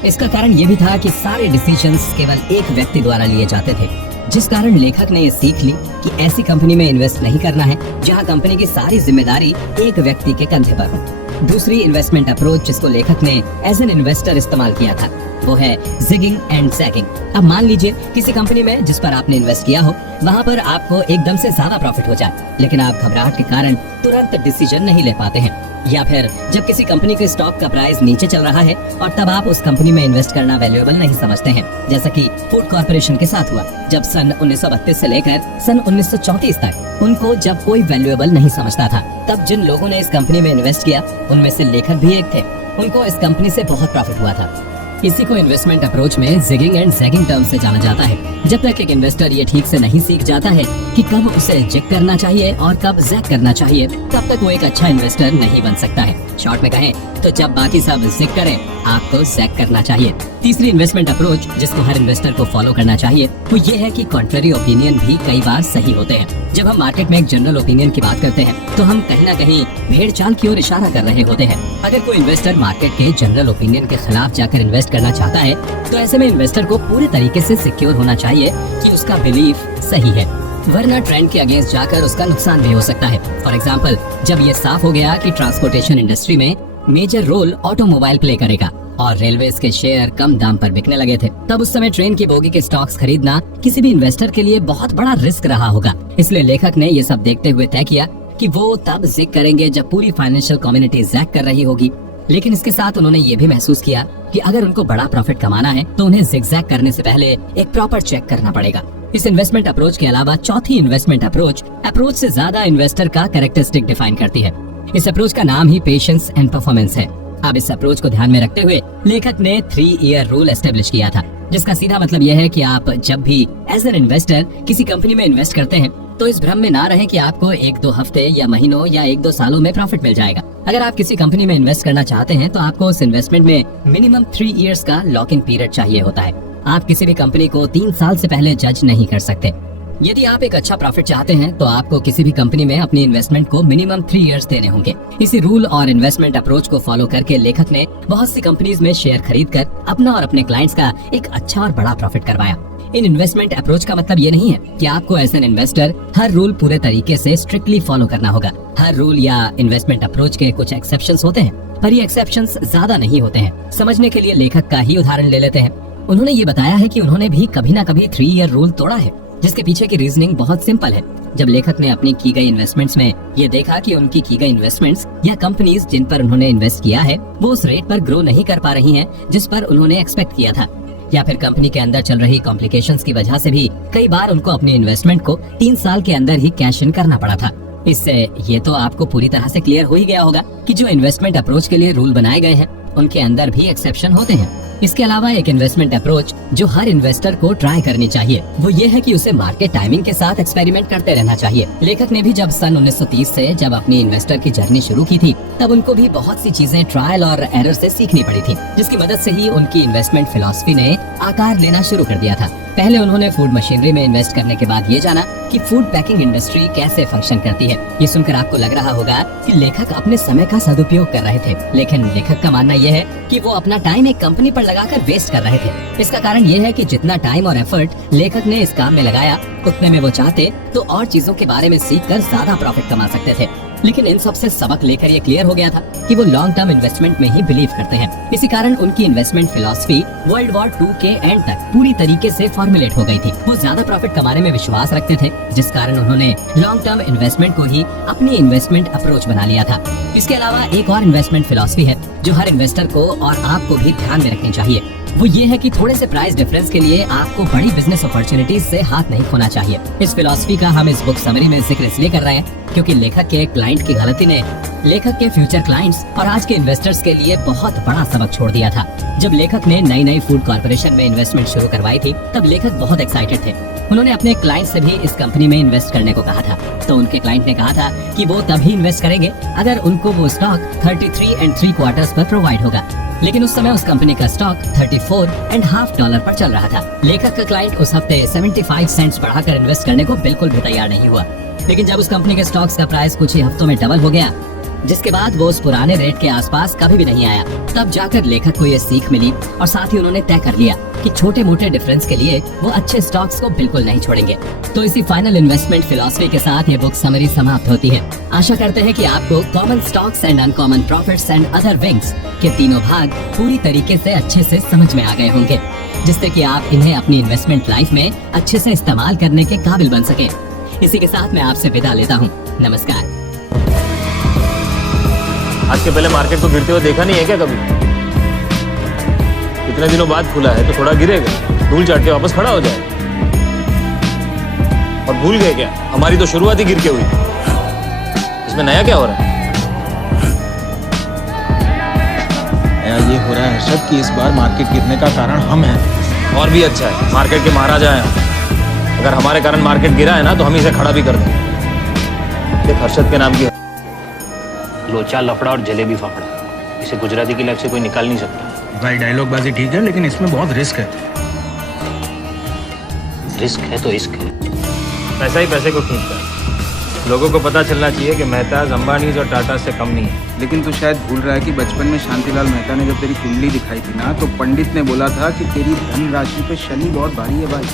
इसका कारण ये भी था कि सारे डिसीजंस केवल एक व्यक्ति द्वारा लिए जाते थे, जिस कारण लेखक ने ये सीख ली कि ऐसी कंपनी में इन्वेस्ट नहीं करना है जहां कंपनी की सारी जिम्मेदारी एक व्यक्ति के कंधे पर हो। दूसरी इन्वेस्टमेंट अप्रोच जिसको लेखक ने एज एन इन्वेस्टर इस्तेमाल किया था वो है जिगिंग एंड जैगिंग। अब मान लीजिए किसी कंपनी में जिस पर आपने इन्वेस्ट किया हो वहाँ पर आपको एकदम से ज्यादा प्रॉफिट हो जाए, लेकिन आप घबराहट के कारण तुरंत डिसीजन नहीं ले पाते हैं, या फिर जब किसी कंपनी के स्टॉक का प्राइस नीचे चल रहा है और तब आप उस कंपनी में इन्वेस्ट करना वैल्यूएबल नहीं समझते हैं, जैसा कि फूड कॉर्पोरेशन के साथ हुआ। जब सन 1932 से लेकर सन 1934 तक उनको जब कोई वैल्यूएबल नहीं समझता था, तब जिन लोगों ने इस कंपनी में इन्वेस्ट किया उनमें से लेखक भी एक थे। उनको इस कंपनी से बहुत प्रॉफिट हुआ था। इसी को इन्वेस्टमेंट अप्रोच में जिगिंग एंड जैगिंग टर्म से जाना जाता है। जब तक एक इन्वेस्टर ये ठीक से नहीं सीख जाता है कि कब उसे जिग करना चाहिए और कब जैग करना चाहिए, तब तक वो एक अच्छा इन्वेस्टर नहीं बन सकता है। शॉर्ट में कहें तो जब बाकी सब जिग करें, आपको जैग करना चाहिए। तीसरी इन्वेस्टमेंट अप्रोच जिसको हर इन्वेस्टर को फॉलो करना चाहिए वो ये है कि कॉन्ट्ररी ओपिनियन भी कई बार सही होते हैं। जब हम मार्केट में एक जनरल ओपिनियन की बात करते हैं तो हम कहीं ना कहीं भेड़ चाल की ओर इशारा कर रहे होते हैं। अगर कोई इन्वेस्टर मार्केट के जनरल ओपिनियन के खिलाफ जाकर इन्वेस्ट करना चाहता है तो ऐसे में इन्वेस्टर को पूरे तरीके से सिक्योर होना चाहिए कि उसका बिलीफ सही है, वरना ट्रेंड के अगेंस्ट जाकर उसका नुकसान भी हो सकता है। फॉर एग्जाम्पल, जब ये साफ हो गया कि ट्रांसपोर्टेशन इंडस्ट्री में मेजर रोल ऑटोमोबाइल प्ले करेगा और रेलवेज के शेयर कम दाम पर बिकने लगे थे, तब उस समय ट्रेन की बोगी के स्टॉक्स खरीदना किसी भी इन्वेस्टर के लिए बहुत बड़ा रिस्क रहा होगा। इसलिए लेखक ने ये सब देखते हुए तय किया कि वो तब जिग करेंगे जब पूरी फाइनेंशियल कम्युनिटी जैग कर रही होगी। लेकिन इसके साथ उन्होंने ये भी महसूस किया कि अगर उनको बड़ा प्रॉफिट कमाना है तो उन्हें जिगजैग करने से पहले एक प्रॉपर चेक करना पड़ेगा। इस इन्वेस्टमेंट अप्रोच के अलावा चौथी इन्वेस्टमेंट अप्रोच से ज्यादा इन्वेस्टर का कैरेक्टरिस्टिक डिफाइन करती है। इस अप्रोच का नाम ही पेशेंस एंड परफॉर्मेंस है। अब इस अप्रोच को ध्यान में रखते हुए लेखक ने 3 ईयर रूल एस्टेब्लिश किया था, जिसका सीधा मतलब यह है कि आप जब भी एज एन इन्वेस्टर किसी कंपनी में इन्वेस्ट करते हैं तो इस भ्रम में ना रहें कि आपको 1-2 हफ्ते या महीनों या 1-2 सालों में प्रॉफिट मिल जाएगा। अगर आप किसी कंपनी में इन्वेस्ट करना चाहते हैं तो आपको उस इन्वेस्टमेंट में मिनिमम 3 इयर्स का लॉक इन पीरियड चाहिए होता है। आप किसी भी कंपनी को 3 साल से पहले जज नहीं कर सकते। यदि आप एक अच्छा प्रॉफिट चाहते हैं तो आपको किसी भी कंपनी में अपनी इन्वेस्टमेंट को मिनिमम 3 इयर्स देने होंगे। इसी रूल और इन्वेस्टमेंट अप्रोच को फॉलो करके लेखक ने बहुत सी कंपनीज में शेयर खरीद कर अपना और अपने क्लाइंट्स का एक अच्छा और बड़ा प्रॉफिट करवाया। इन इन्वेस्टमेंट अप्रोच का मतलब ये नहीं है कि आपको एज एन इन्वेस्टर हर रूल पूरे तरीके से स्ट्रिक्टली फॉलो करना होगा। हर रूल या इन्वेस्टमेंट अप्रोच के कुछ एक्सेप्शंस होते हैं, पर ये एक्सेप्शंस ज्यादा नहीं होते हैं। समझने के लिए लेखक का ही उदाहरण ले लेते हैं। उन्होंने ये बताया है कि उन्होंने भी कभी ना कभी 3 ईयर रूल तोड़ा है, जिसके पीछे की रीजनिंग बहुत सिंपल है। जब लेखक ने अपनी की गई इन्वेस्टमेंट्स में ये देखा कि उनकी की गई इन्वेस्टमेंट्स या कंपनीज जिन पर उन्होंने इन्वेस्ट किया है वो उस रेट पर ग्रो नहीं कर पा रही हैं जिस पर उन्होंने एक्सपेक्ट किया था, या फिर कंपनी के अंदर चल रही कॉम्प्लिकेशंस की वजह से भी कई बार उनको अपनी इन्वेस्टमेंट को 3 साल के अंदर ही कैश इन करना पड़ा था। इससे ये तो आपको पूरी तरह से क्लियर हो ही गया होगा कि जो इन्वेस्टमेंट अप्रोच के लिए रूल बनाए गए हैं उनके अंदर भी एक्सेप्शन होते हैं। इसके अलावा एक इन्वेस्टमेंट अप्रोच जो हर इन्वेस्टर को ट्राई करनी चाहिए वो ये है कि उसे मार्केट टाइमिंग के साथ एक्सपेरिमेंट करते रहना चाहिए। लेखक ने भी जब सन 1930 से जब अपनी इन्वेस्टर की जर्नी शुरू की थी तब उनको भी बहुत सी चीजें ट्रायल और एरर से सीखनी पड़ी थी, जिसकी मदद से ही उनकी इन्वेस्टमेंट फिलॉसफी ने आकार लेना शुरू कर दिया था। पहले उन्होंने फूड मशीनरी में इन्वेस्ट करने के बाद ये जाना कि फूड पैकिंग इंडस्ट्री कैसे फंक्शन करती है। ये सुनकर आपको लग रहा होगा कि लेखक अपने समय का सदुपयोग कर रहे थे, लेकिन लेखक का मानना यह है कि वो अपना टाइम एक कंपनी पर लगाकर वेस्ट कर रहे थे। इसका कारण ये है कि जितना टाइम और एफर्ट लेखक ने इस काम में लगाया उतने में वो चाहते तो और चीजों के बारे में सीखकर ज्यादा प्रॉफिट कमा सकते थे। लेकिन इन सब से सबक लेकर ये क्लियर हो गया था कि वो लॉन्ग टर्म इन्वेस्टमेंट में ही बिलीव करते हैं। इसी कारण उनकी इन्वेस्टमेंट फिलॉसफी वर्ल्ड वॉर 2 के एंड तक पूरी तरीके से फॉर्मुलेट हो गई थी। वो ज्यादा प्रॉफिट कमाने में विश्वास रखते थे, जिस कारण उन्होंने लॉन्ग टर्म इन्वेस्टमेंट को ही अपनी इन्वेस्टमेंट अप्रोच बना लिया था। इसके अलावा एक और इन्वेस्टमेंट फिलॉसफी है जो हर इन्वेस्टर को और आपको भी ध्यान में रखनी चाहिए। वो ये है कि थोड़े से प्राइस डिफरेंस के लिए आपको बड़ी बिजनेस अपॉर्चुनिटीज से हाथ नहीं खोना चाहिए। इस फिलॉसफी का हम इस बुक समरी में जिक्र इसलिए कर रहे हैं क्योंकि लेखक के क्लाइंट की गलती ने लेखक के फ्यूचर क्लाइंट्स और आज के इन्वेस्टर्स के लिए बहुत बड़ा सबक छोड़ दिया था। जब लेखक ने नई फूड कॉर्पोरेशन में इन्वेस्टमेंट शुरू करवाई थी तब लेखक बहुत एक्साइटेड थे। उन्होंने अपने क्लाइंट से भी इस कंपनी में इन्वेस्ट करने को कहा था, तो उनके क्लाइंट ने कहा था कि वो तभी इन्वेस्ट करेंगे अगर उनको वो स्टॉक 33.75 पर प्रोवाइड होगा। लेकिन उस समय उस कंपनी का स्टॉक $34.50 पर चल रहा था। लेखक का क्लाइंट उस हफ्ते 75 सेंट्स बढ़ाकर इन्वेस्ट करने को बिल्कुल भी तैयार नहीं हुआ। लेकिन जब उस कंपनी के स्टॉक्स का प्राइस कुछ ही हफ्तों में डबल हो गया, जिसके बाद वो उस पुराने रेट के आसपास कभी भी नहीं आया, तब जाकर लेखक को ये सीख मिली और साथ ही उन्होंने तय कर लिया कि छोटे मोटे डिफरेंस के लिए वो अच्छे स्टॉक्स को बिल्कुल नहीं छोड़ेंगे। तो इसी फाइनल इन्वेस्टमेंट फिलॉसफी के साथ ये बुक समरी समाप्त होती है। आशा करते हैं कि आपको common stocks and uncommon profits and other wings के तीनों भाग पूरी तरीके से अच्छे से समझ में आ गए होंगे, जिससे कि आप इन्हें अपनी इन्वेस्टमेंट लाइफ में अच्छे से इस्तेमाल करने के काबिल बन सके। इसी के साथ मैं आपसे विदा लेता हूँ। नमस्कार। आज के पहले मार्केट को गिरते हुए देखा नहीं है क्या कभी? इतने दिनों बाद खुला है तो थोड़ा गिरेगा, धूल चाट के वापस खड़ा हो जाए। और भूल गए क्या, हमारी तो शुरुआत ही गिर के हुई। इसमें नया क्या हो रहा है? ये हो रहा है हर्षद कि इस बार मार्केट गिरने का कारण हम हैं। और भी अच्छा है, मार्केट के महाराजा हैं हम। अगर हमारे कारण मार्केट गिरा है ना तो हम इसे खड़ा भी कर दें। देख, हर्षद के नाम की लोचा लफड़ा और जलेबी फाफड़ा, इसे गुजराती की लाइफ से कोई निकाल नहीं सकता। भाई डायलॉग बाजी ठीक है, लेकिन इसमें बहुत रिस्क है। रिस्क है तो इश्क है। पैसा ही पैसे को खींचता है। लोगों को पता चलना चाहिए कि मेहताज अंबानीज और टाटा से कम नहीं है। लेकिन तू शायद भूल रहा है कि बचपन में शांतिलाल मेहता ने जब तेरी कुंडली दिखाई थी ना, तो पंडित ने बोला था कि तेरी धन राशि पे शनि बहुत भारी है भाई।